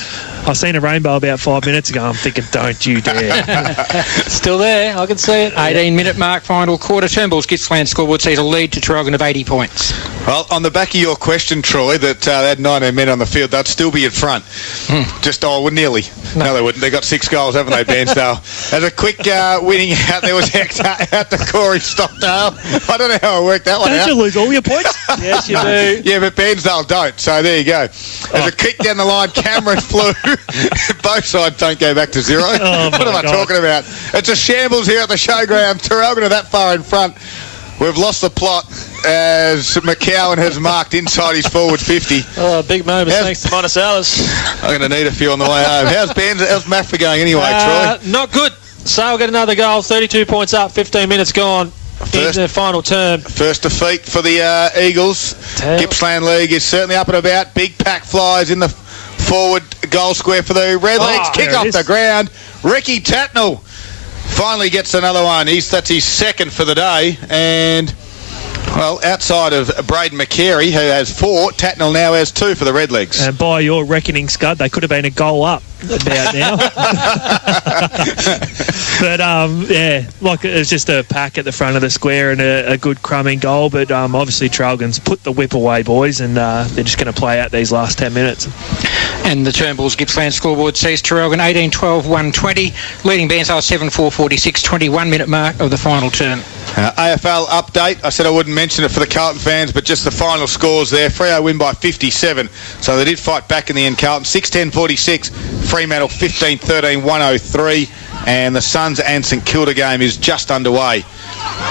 I seen a rainbow about 5 minutes ago. I'm thinking, don't you dare. Still there. I can see it. 18-minute mark, final quarter. Turnbull's Gippsland scoreboard sees a lead to Traralgon of 80 points. Well, on the back of your question, Troy, that they had 19 men on the field, they'd still be in front. Nearly. No, they wouldn't. They got 6 goals, haven't they, Bairnsdale? As a quick winning out, there was Hector out to Corey Stockdale. I don't know how I worked that one out. Don't you lose all your points? Yes, you do. Yeah, but Bairnsdale don't, so there you go. As a kick down the line, Cameron flew. Both sides don't go back to 0. What am I talking about? It's a shambles here at the showground. Traralgon are that far in front. We've lost the plot as McCowan has marked inside his forward 50. Oh, big moment. Thanks to Monosalis. I'm going to need a few on the way home. How's Maffra going anyway, Troy? Not good. Sale get another goal. 32 points up. 15 minutes gone. in the final term. First defeat for the Eagles. Gippsland League is certainly up and about. Big pack flies in the forward goal square for the Redlegs. Kick off the ground. Ricky Tatnell finally gets another one. That's his second for the day. And, well, outside of Braden McCary, who has 4, Tatnell now has 2 for the Redlegs. And by your reckoning, Scud, they could have been a goal up about now. But, like it was just a pack at the front of the square and a good crumbing goal. But obviously Traralgon's put the whip away, boys, and they're just going to play out these last 10 minutes. And the Turnbulls Gippsland scoreboard sees Traralgon 18-12-120, leading Bairnsdale 7-4-46, 21-minute mark of the final term. AFL update. I said I wouldn't mention it for the Carlton fans, but just the final scores there. Freo win by 57, so they did fight back in the end. Carlton 6-10-46, Fremantle 15-13, 103, and the Suns and St Kilda game is just underway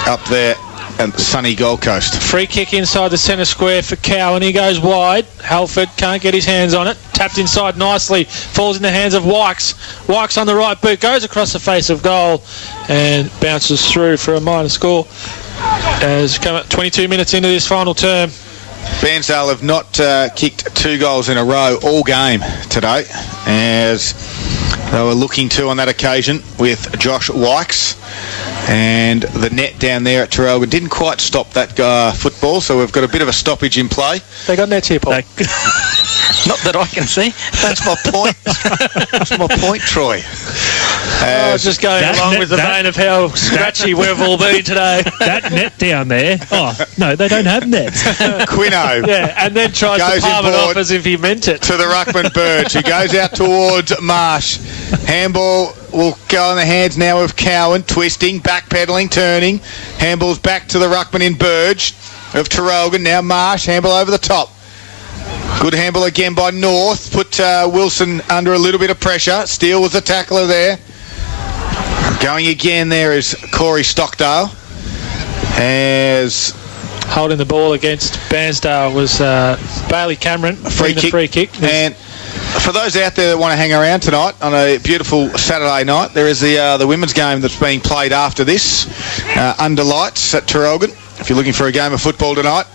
up there at the sunny Gold Coast. Free kick inside the centre square for Cowan. He goes wide. Halford can't get his hands on it. Tapped inside nicely. Falls in the hands of Wykes. Wykes on the right boot. Goes across the face of goal and bounces through for a minor score. As come at 22 minutes into this final term. Bairnsdale have not kicked 2 goals in a row all game today, as they were looking to on that occasion with Josh Wykes. And the net down there at Traralgon didn't quite stop that football, so we've got a bit of a stoppage in play. They got nets here, Paul. Not that I can see. That's my point. That's my point, Troy. Just going along with the vein of how scratchy we've all been today. That net down there. Oh, no, they don't have nets. Quino. Yeah, and then tries to palm it off as if he meant it. To the ruckman Burge, who goes out towards Marsh. Handball will go in the hands now of Cowan, twisting, backpedaling, turning. Handball's back to the ruckman in Burge of Traralgon. Now Marsh, handball over the top. Good handball again by North. Put Wilson under a little bit of pressure. Steele was the tackler there. Going again there is Corey Stockdale. As holding the ball against Bairnsdale was Bailey Cameron. Free kick. And for those out there that want to hang around tonight on a beautiful Saturday night, there is the women's game that's being played after this under lights at Traralgon. If you're looking for a game of football tonight.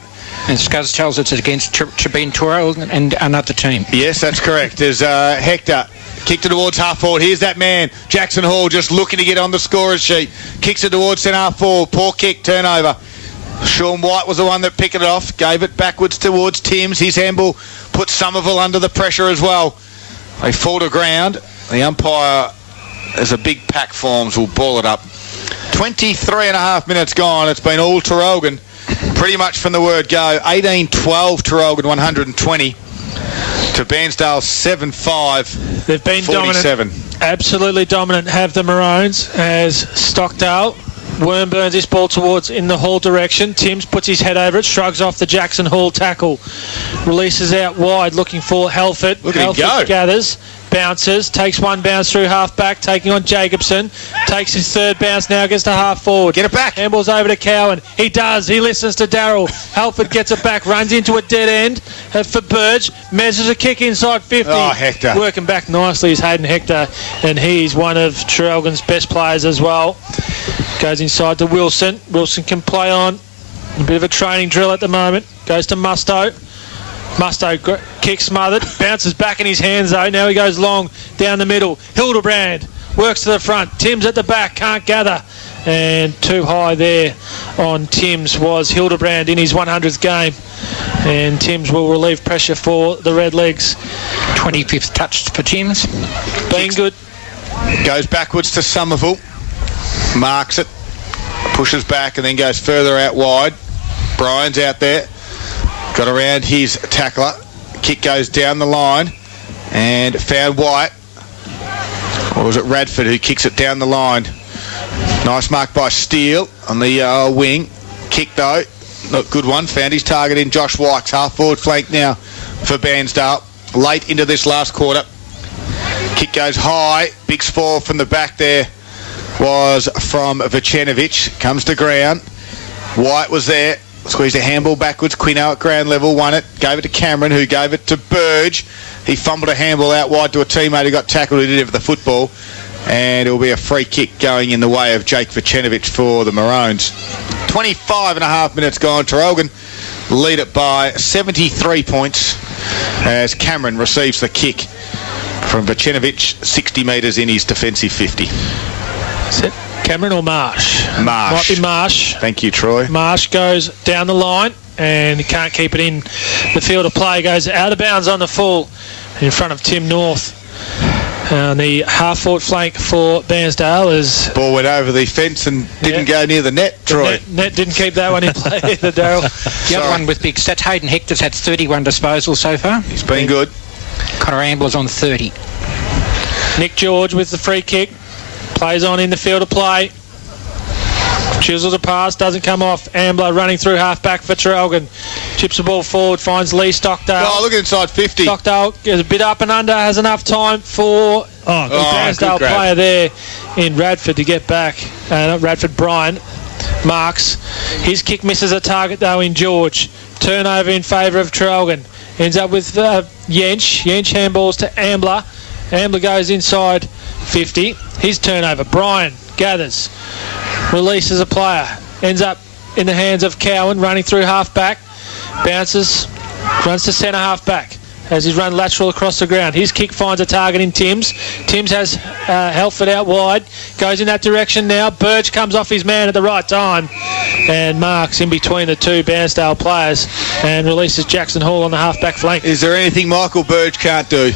And Scuzz tells us it's against Traralgon and another team. Yes, that's correct. There's Hector. Kicked it towards half forward. Here's that man, Jackson Hall, just looking to get on the scorer's sheet. Kicks it towards centre half forward. Poor kick, turnover. Sean White was the one that picked it off. Gave it backwards towards Timms. His handball put Somerville under the pressure as well. They fall to ground. The umpire, as a big pack forms, will ball it up. 23 and a half minutes gone. It's been all Traralgon. Pretty much from the word go. 18-12 Traralgon 120 to Bairnsdale 7-5. They've been 47. Dominant. Absolutely dominant have the Maroons as Stockdale. Worm burns this ball towards in the Hall direction. Timms puts his head over it, shrugs off the Jackson Hall tackle. Releases out wide looking for Halford. Look at him go. Gathers. Bounces, takes one bounce through half back, taking on Jacobson. Takes his third bounce now, gets to half forward. Get it back. Handball's over to Cowan. He does. He listens to Darryl. Halford gets it back, runs into a dead end for Burge. Measures a kick inside 50. Oh, Hector. Working back nicely is Hayden Hector, and he's one of Traralgon's best players as well. Goes inside to Wilson. Wilson can play on. A bit of a training drill at the moment. Goes to Musto. Musto kick smothered, bounces back in his hands though. Now he goes long down the middle. Hildebrand works to the front. Timms at the back, can't gather. And too high there on Timms was Hildebrand in his 100th game. And Timms will relieve pressure for the Redlegs. 25th touch for Timms. Being good. Goes backwards to Somerville. Marks it. Pushes back and then goes further out wide. Brian's out there. Got around his tackler. Kick goes down the line and found White. Or was it Radford who kicks it down the line? Nice mark by Steele on the wing. Kick though. Not good one. Found his target in Josh Wykes. Half forward flank now for Bairnsdale. Late into this last quarter. Kick goes high. Big fall from the back there was from Vucenovic. Comes to ground. White was there. Squeezed a handball backwards. Quino at ground level won it. Gave it to Cameron, who gave it to Burge. He fumbled a handball out wide to a teammate who got tackled, who did have the football. And it will be a free kick going in the way of Jake Vucenovic for the Maroons. 25 and a half minutes gone. Traralgon lead it by 73 points as Cameron receives the kick from Vacenovic, 60 metres in his defensive 50. Is it Cameron or Marsh? Marsh. Might be Marsh. Thank you, Troy. Marsh goes down the line and can't keep it in the field of play. Goes out of bounds on the full in front of Tim North. On the half-forward flank for Bairnsdale is... Ball went over the fence and didn't go near the net, Troy. Net didn't keep that one in play either, Daryl. The other one with big stats, Hayden Hector's had 31 disposals so far. He's been good. Connor Ambler's on 30. Nick George with the free kick. Plays on in the field of play. Chisels a pass, doesn't come off. Ambler running through half-back for Traralgon. Chips the ball forward, finds Lee Stockdale. Oh, look inside 50. Stockdale gets a bit up and under, has enough time for the Bairnsdale player there in Radford to get back. Not Radford, Bryant. Marks. His kick misses a target, though, in George. Turnover in favour of Traralgon. Ends up with Yench. Yench handballs to Ambler. Ambler goes inside 50. His turnover. Bryan gathers. Releases a player. Ends up in the hands of Cowan, running through half-back. Bounces. Runs to centre half-back as he's run lateral across the ground. His kick finds a target in Timms. Timms has Helford out wide. Goes in that direction now. Burge comes off his man at the right time. And marks in between the two Bairnsdale players and releases Jackson Hall on the half-back flank. Is there anything Michael Burge can't do?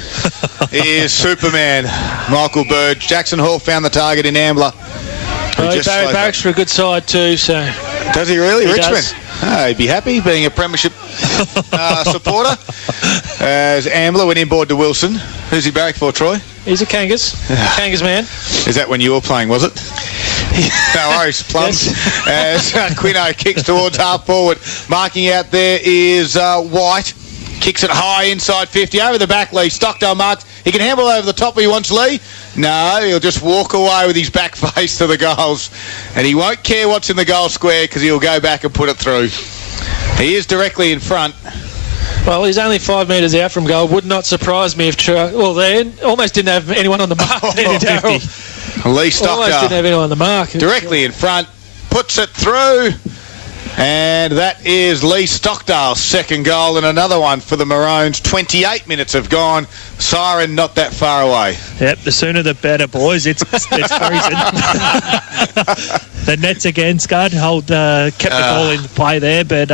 He is Superman, Michael Burge. Jackson Hall found the target in Ambler. Barry Barracks for a good side too. So does he really? He Richmond? does. Oh, he'd be happy being a premiership supporter. As Ambler went inboard to Wilson. Who's he barrack for, Troy? He's a Kangas. Kangas man. Is that when you were playing, was it? No worries, Plums. As Quino kicks towards half forward. Marking out there is White. Kicks it high inside 50. Over the back, Lee. Stockdale marks. He can handle over the top if he wants, Lee. No, he'll just walk away with his back face to the goals. And he won't care what's in the goal square because he'll go back and put it through. He is directly in front. Well, he's only 5 metres out from goal. Would not surprise me if... they almost didn't have anyone on the mark. Lee Stockdale. Almost didn't have anyone on the mark. Directly in front. Puts it through. And that is Lee Stockdale's second goal and another one for the Maroons. 28 minutes have gone. Siren not that far away. Yep, the sooner the better, boys. It's freezing. The nets again, Scud. Kept the ball in play there. But,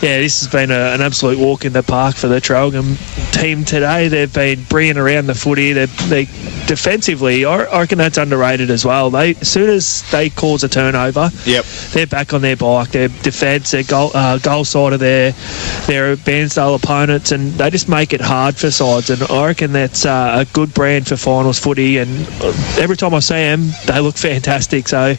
this has been an absolute walk in the park for the Traralgon team today. They've been brilliant around the footy. They defensively, I reckon that's underrated as well. As soon as they cause a turnover, they're back on their bike. Their defence, their goal side of their Bairnsdale opponents, and they just make it hard for sides. And I reckon that's a good brand for finals footy. And every time I see them, they look fantastic. So I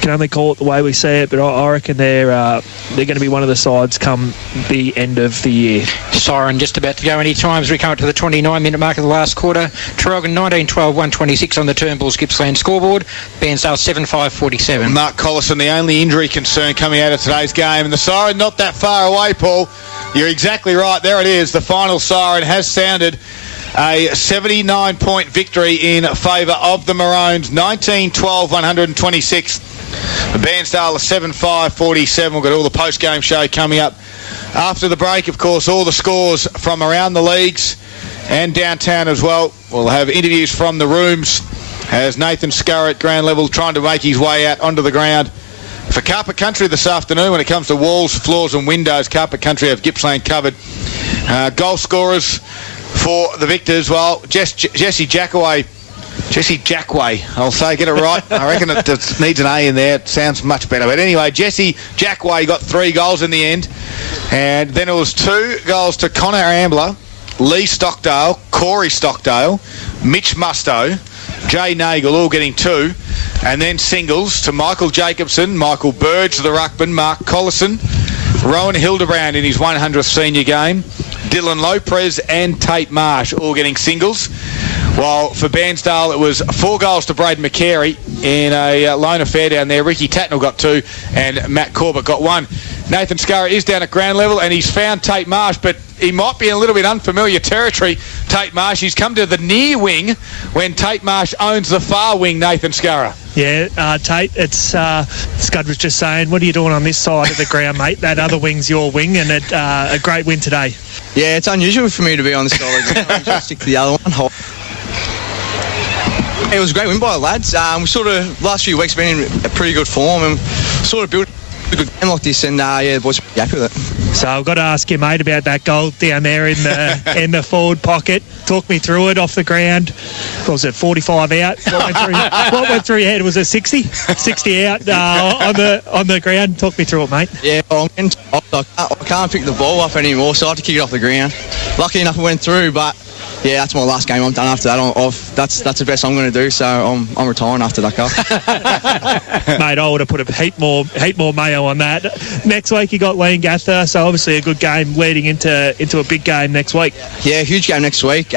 can only call it the way we see it. But I reckon they're going to be one of the sides come the end of the year. Siren just about to go any time as we come up to the 29-minute mark of the last quarter. Traralgon 19-12-126 on the Turnbull's Gippsland scoreboard. Bairnsdale 7-5-47. Mark Collison, the only injury concern coming out of today's game. And the siren not that far away, Paul. You're exactly right. There it is. The final siren has sounded. A 79-point victory in favour of the Maroons. 19-12-126. Bairnsdale 7-5-47. We've got all the post-game show coming up. After the break, of course, all the scores from around the leagues and downtown as well. We'll have interviews from the rooms as Nathan Scurr at ground level trying to make his way out onto the ground for Carpet Country this afternoon. When it comes to walls, floors and windows, Carpet Country have Gippsland covered. Goal scorers for the victors, well, Jesse Jackway, I'll say, get it right. I reckon it needs an A in there. It sounds much better. But anyway, Jesse Jackway got 3 goals in the end. And then it was 2 goals to Connor Ambler, Lee Stockdale, Corey Stockdale, Mitch Musto, Jay Nagel, all getting 2. And then singles to Michael Jacobson, Michael Burge, the ruckman, Mark Collison, Rowan Hildebrand in his 100th senior game, Dylan Lopez and Tate Marsh all getting singles. While for Bairnsdale, it was 4 goals to Braden McCary in a lone affair down there. Ricky Tatnell got 2 and Matt Corbett got 1. Nathan Scurra is down at ground level, and he's found Tate Marsh, but he might be in a little bit unfamiliar territory, Tate Marsh. He's come to the near wing when Tate Marsh owns the far wing, Nathan Scurra. Yeah, Tate, it's Scud was just saying, what are you doing on this side of the ground, mate? That other wing's your wing, and a great win today. Yeah, it's unusual for me to be on this side of the ground. I'm just stick to the other one. It was a great win by the lads. We sort of, last few weeks, been in a pretty good form and sort of built a good game like this, and the boys are pretty happy with it. So I've got to ask you, mate, about that goal down there in the forward pocket. Talk me through it off the ground. What was it, 45 out? What went through your head? Was it 60? 60 out on the ground. Talk me through it, mate. Yeah, I can't pick the ball up anymore, so I have to kick it off the ground. Lucky enough it went through, but yeah, that's my last game. I'm done after that. That's the best I'm going to do, so I'm retiring after that goal. Mate, I would have put a heap more mayo on that. Next week you got Leongatha, so obviously a good game leading into a big game next week. Yeah, huge game next week.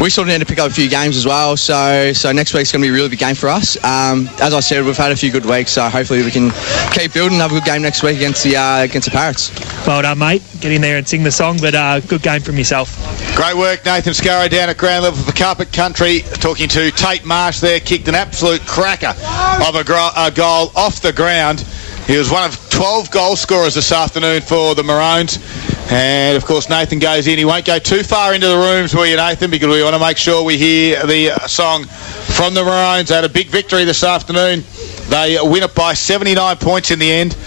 We sort of need to pick up a few games as well, so next week's going to be a really big game for us. As I said, we've had a few good weeks, so hopefully we can keep building and have a good game next week against the Parrots. Well done, mate. Get in there and sing the song, but good game from yourself. Great work, Nathan Scurra down at ground level for Carpet Country. Talking to Tate Marsh there, kicked an absolute cracker of a goal off the ground. He was one of 12 goal scorers this afternoon for the Maroons. And, of course, Nathan goes in. He won't go too far into the rooms, will you, Nathan, because we want to make sure we hear the song from the Maroons. They had a big victory this afternoon. They win it by 79 points in the end.